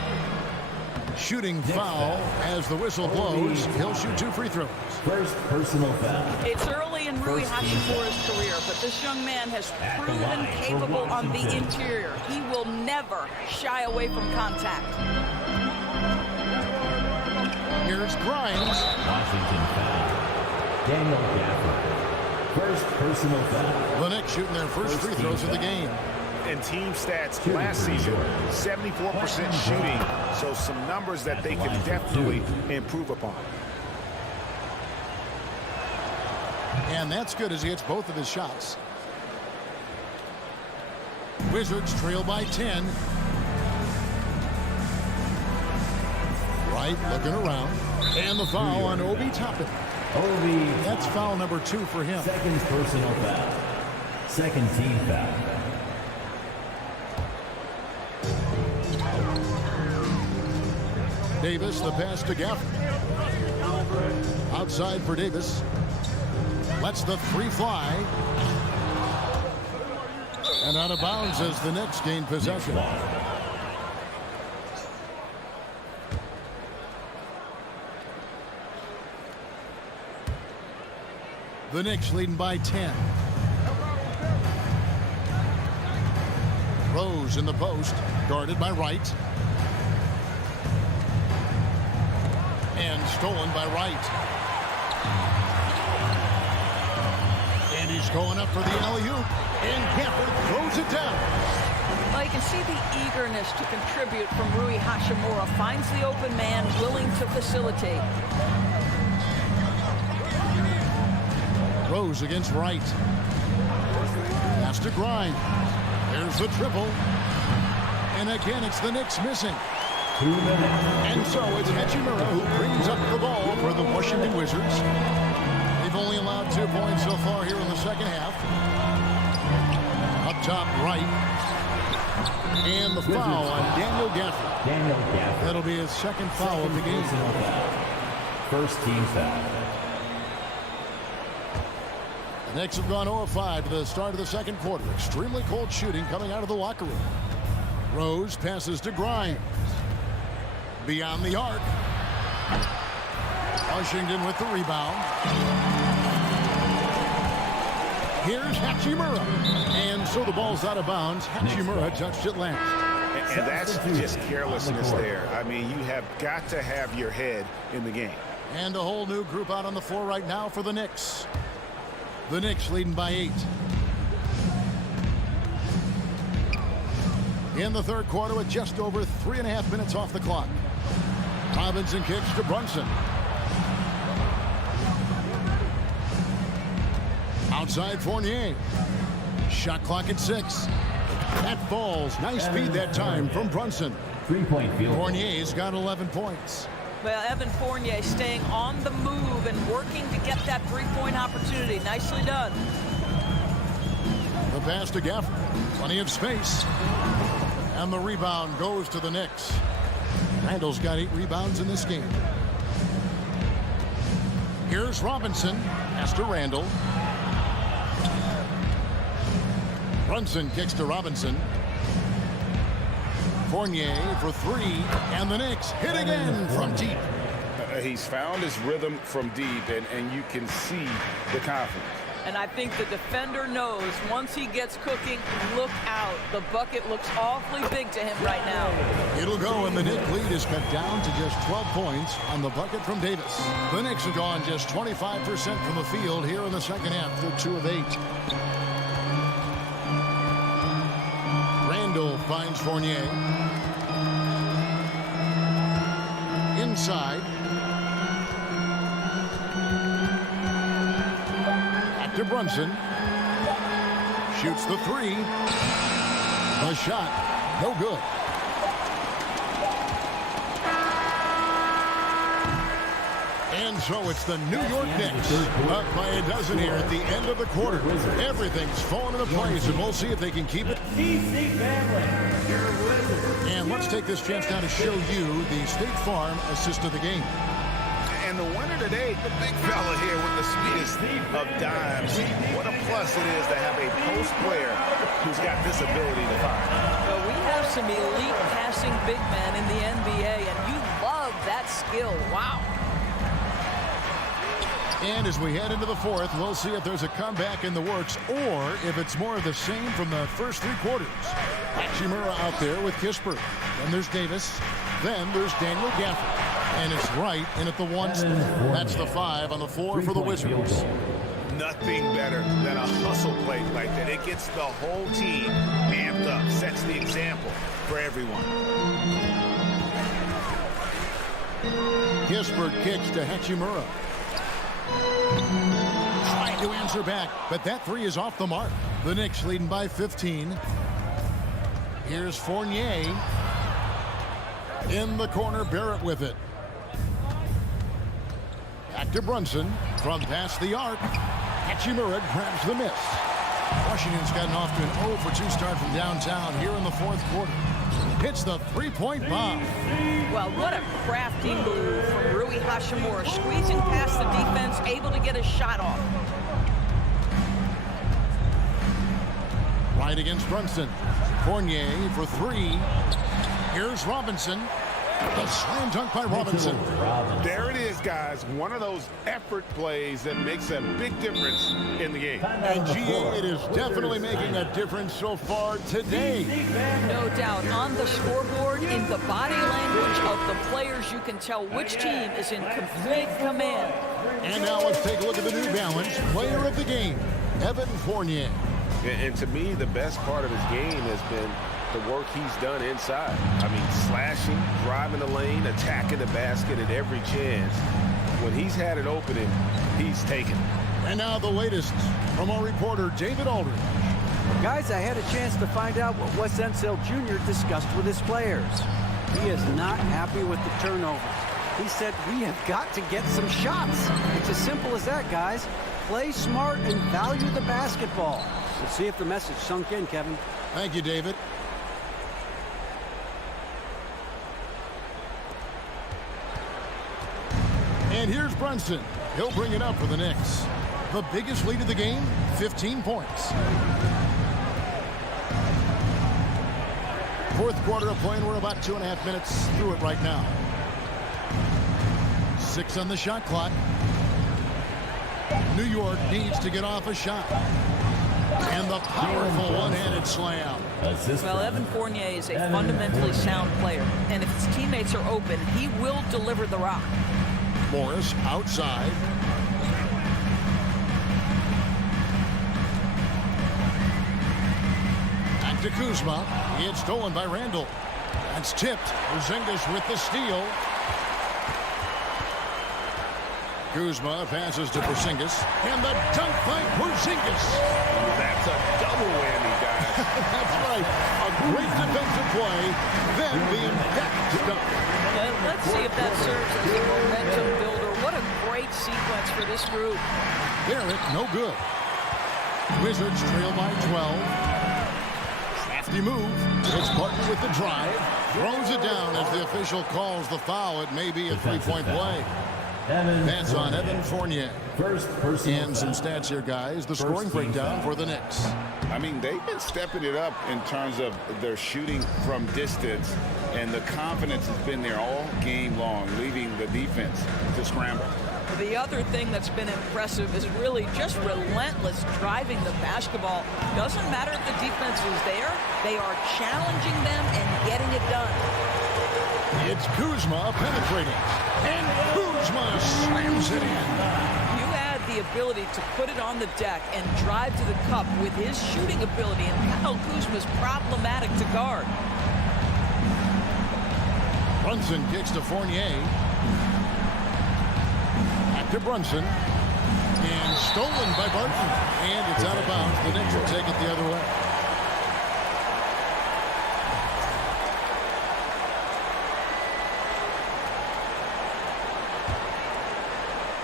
Shooting foul as the whistle blows. He'll shoot 2 free throws. First personal foul. It's early in Rui Hachimura's career, but this young man has proven capable on the interior. He will never shy away from contact. Here's Grimes. Washington foul. Daniel Gafford. First personal foul. The Knicks shooting their first free throws of the game. And team stats last season, 74% shooting. So some numbers that they can definitely improve upon. And that's good as he hits both of his shots. Wizards trail by 10. Wright looking around. And the foul on Obi Toppin. That's foul number 2 for him. Second personal foul. Second team foul. Davis, the pass to Gafford. Outside for Davis. Lets the 3 fly. And out of bounds as the Knicks gain possession. The Knicks leading by 10. Rose in the post, guarded by Wright. And stolen by Wright. And he's going up for the alley-oop. And Gafford throws it down. Well, you can see the eagerness to contribute from Rui Hachimura. Finds the open man, willing to facilitate. Rose against Wright. Pass to Grimes. There's the triple. And again, it's the Knicks missing. 2 minutes. And so it's Hachimura who brings up the ball for the Washington Wizards. They've only allowed 2 points so far here in the second half. Up top, Wright. And the foul on Daniel Gafford. That'll be his second foul of the game. First team foul. The Knicks have gone 0-5 to the start of the second quarter. Extremely cold shooting coming out of the locker room. Rose passes to Grimes. Beyond the arc. Washington with the rebound. Here's Hachimura. And so the ball's out of bounds. Hachimura touched it last. And that's just carelessness there. I mean, you have got to have your head in the game. And a whole new group out on the floor right now for the Knicks. The Knicks leading by 8. In the third quarter with just over 3.5 minutes off the clock. Robinson kicks to Brunson. Outside Fournier. Shot clock at 6. That falls. Nice speed that time from Brunson. 3-point field. Fournier's got 11 points. Well, Evan Fournier staying on the move and working to get that three-point opportunity. Nicely done. The pass to Gafford. Plenty of space. And the rebound goes to the Knicks. Randall's got 8 rebounds in this game. Here's Robinson. Pass to Randall. Brunson kicks to Robinson. Fournier for 3. And the Knicks hit again from deep. He's found his rhythm from deep, and you can see the confidence. And I think the defender knows once he gets cooking, look out. The bucket looks awfully big to him right now. It'll go, and the Knicks lead is cut down to just 12 points on the bucket from Davis. The Knicks have gone just 25% from the field here in the second half. They're 2 of 8. Randall finds Fournier. Inside. To Brunson. Shoots the 3. The shot. No good. And so it's the New York Knicks up by a dozen here at the end of the quarter. Everything's falling into place, and we'll see if they can keep it. And let's take this chance now to show you the State Farm assist of the game. And the winner today, the big fella here with the sweetest of dimes. What a plus it is to have a post player who's got this ability to fire. Well, we have some elite passing big men in the NBA, and you love that skill. Wow. And as we head into the fourth, we'll see if there's a comeback in the works or if it's more of the same from the first 3 quarters. Hachimura out there with Kispert. Then there's Davis. Then there's Daniel Gafford. And it's right in at the 1. That's the 5 on the 4 for the Wizards. Nothing better than a hustle play like that. It gets the whole team amped up, sets the example for everyone. Kispert kicks to Hachimura. Trying to answer back, but that 3 is off the mark. The Knicks leading by 15. Here's Fournier. In the corner, Barrett with it. Back to Brunson from past the arc. Hachimura grabs the miss. Washington's gotten off to an 0 for 2 start from downtown here in the fourth quarter. Hits the 3-point bomb. Well, what a crafty move from Rui Hachimura. Squeezing past the defense, able to get a shot off. Right against Brunson. Fournier for 3. Here's Robinson. The slam dunk by Robinson. There it is, guys. One of those effort plays that makes a big difference in the game. And GA, it is definitely making a difference so far today. No doubt. On the scoreboard, in the body language of the players, you can tell which team is in complete command. And now let's take a look at the New Balance player of the game, Evan Fournier. And to me, the best part of his game has been the work he's done inside. I mean, slashing, driving the lane, attacking the basket at every chance. When he's had an opening, he's taken it. And now the latest from our reporter, David Aldridge. Guys, I had a chance to find out what Wes Unseld Jr. discussed with his players. He is not happy with the turnovers. He said, we have got to get some shots. It's as simple as that, guys. Play smart and value the basketball. Let's see if the message sunk in, Kevin. Thank you, David. And here's Brunson. He'll bring it up for the Knicks. The biggest lead of the game, 15 points. Fourth quarter of play, and we're about 2.5 minutes through it right now. 6 on the shot clock. New York needs to get off a shot. And the powerful one-handed slam. Well, Evan Fournier is a fundamentally sound player, and if his teammates are open, he will deliver the rock. Morris outside. Back to Kuzma. It's stolen by Randall. That's tipped. Porzingis with the steal. Kuzma passes to Porzingis. And the dunk by Porzingis. That's a double whammy, guys. That's right. A great defensive play. Then the impact dunk. Let's see if that serves as a momentum builder. What a great sequence for this group. Barrett, no good. Wizards trail by 12. Crafty move. It's Barton with the drive. Throws it down as the official calls the foul. It may be a three-point play. That's on Evan Fournier. And some stats here, guys. The scoring breakdown for the Knicks. I mean, they've been stepping it up in terms of their shooting from distance, and the confidence has been there all game long, leaving the defense to scramble. The other thing that's been impressive is really just relentless driving the basketball. Doesn't matter if the defense is there. They are challenging them and getting it done. It's Kuzma penetrating. And Kuzma slams it in. You add the ability to put it on the deck and drive to the cup with his shooting ability, and Kyle Kuzma's problematic to guard. Brunson kicks to Fournier. Back to Brunson. And stolen by Barton. And it's out of bounds. The Knicks will take it the other way.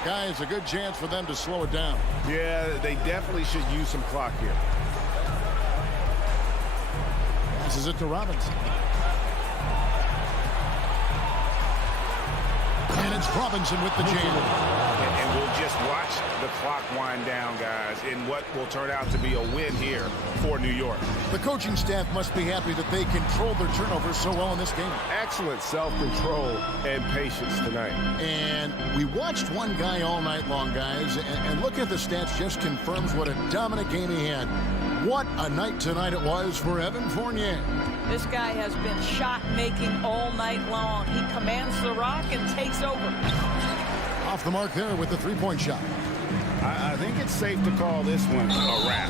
Guys, a good chance for them to slow it down. Yeah, they definitely should use some clock here. Passes it to Robinson. And it's Robinson with the jam. And we'll just watch the clock wind down, guys, in what will turn out to be a win here for New York. The coaching staff must be happy that they controlled their turnovers so well in this game. Excellent self-control and patience tonight. And we watched one guy all night long, guys, and look at the stats, just confirms what a dominant game he had. What a night tonight it was for Evan Fournier. This guy has been shot-making all night long. He commands the rock and takes over. Off the mark there with the three-point shot. I think it's safe to call this one a wrap.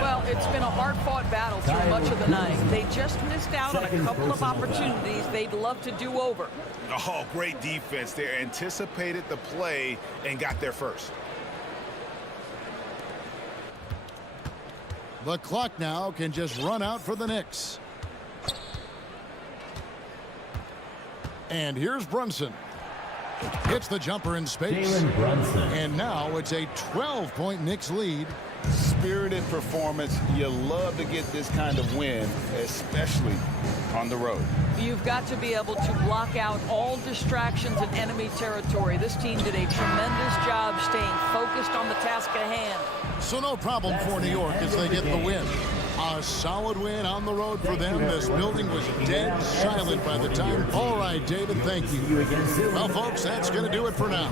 Well, it's been a hard-fought battle through much of the night. They just missed out on a couple of opportunities they'd love to do over. Oh, great defense there. Anticipated the play and got there first. The clock now can just run out for the Knicks. And here's Brunson. Hits the jumper in space. And now it's a 12-point Knicks lead. Spirited performance. You love to get this kind of win, especially on the road. You've got to be able to block out all distractions in enemy territory. This team did a tremendous job staying focused on the task at hand. So no problem for New York as they get the win. A solid win on the road for them. This building was dead silent by the time. All right, David, thank you. Well, folks, that's going to do it for now.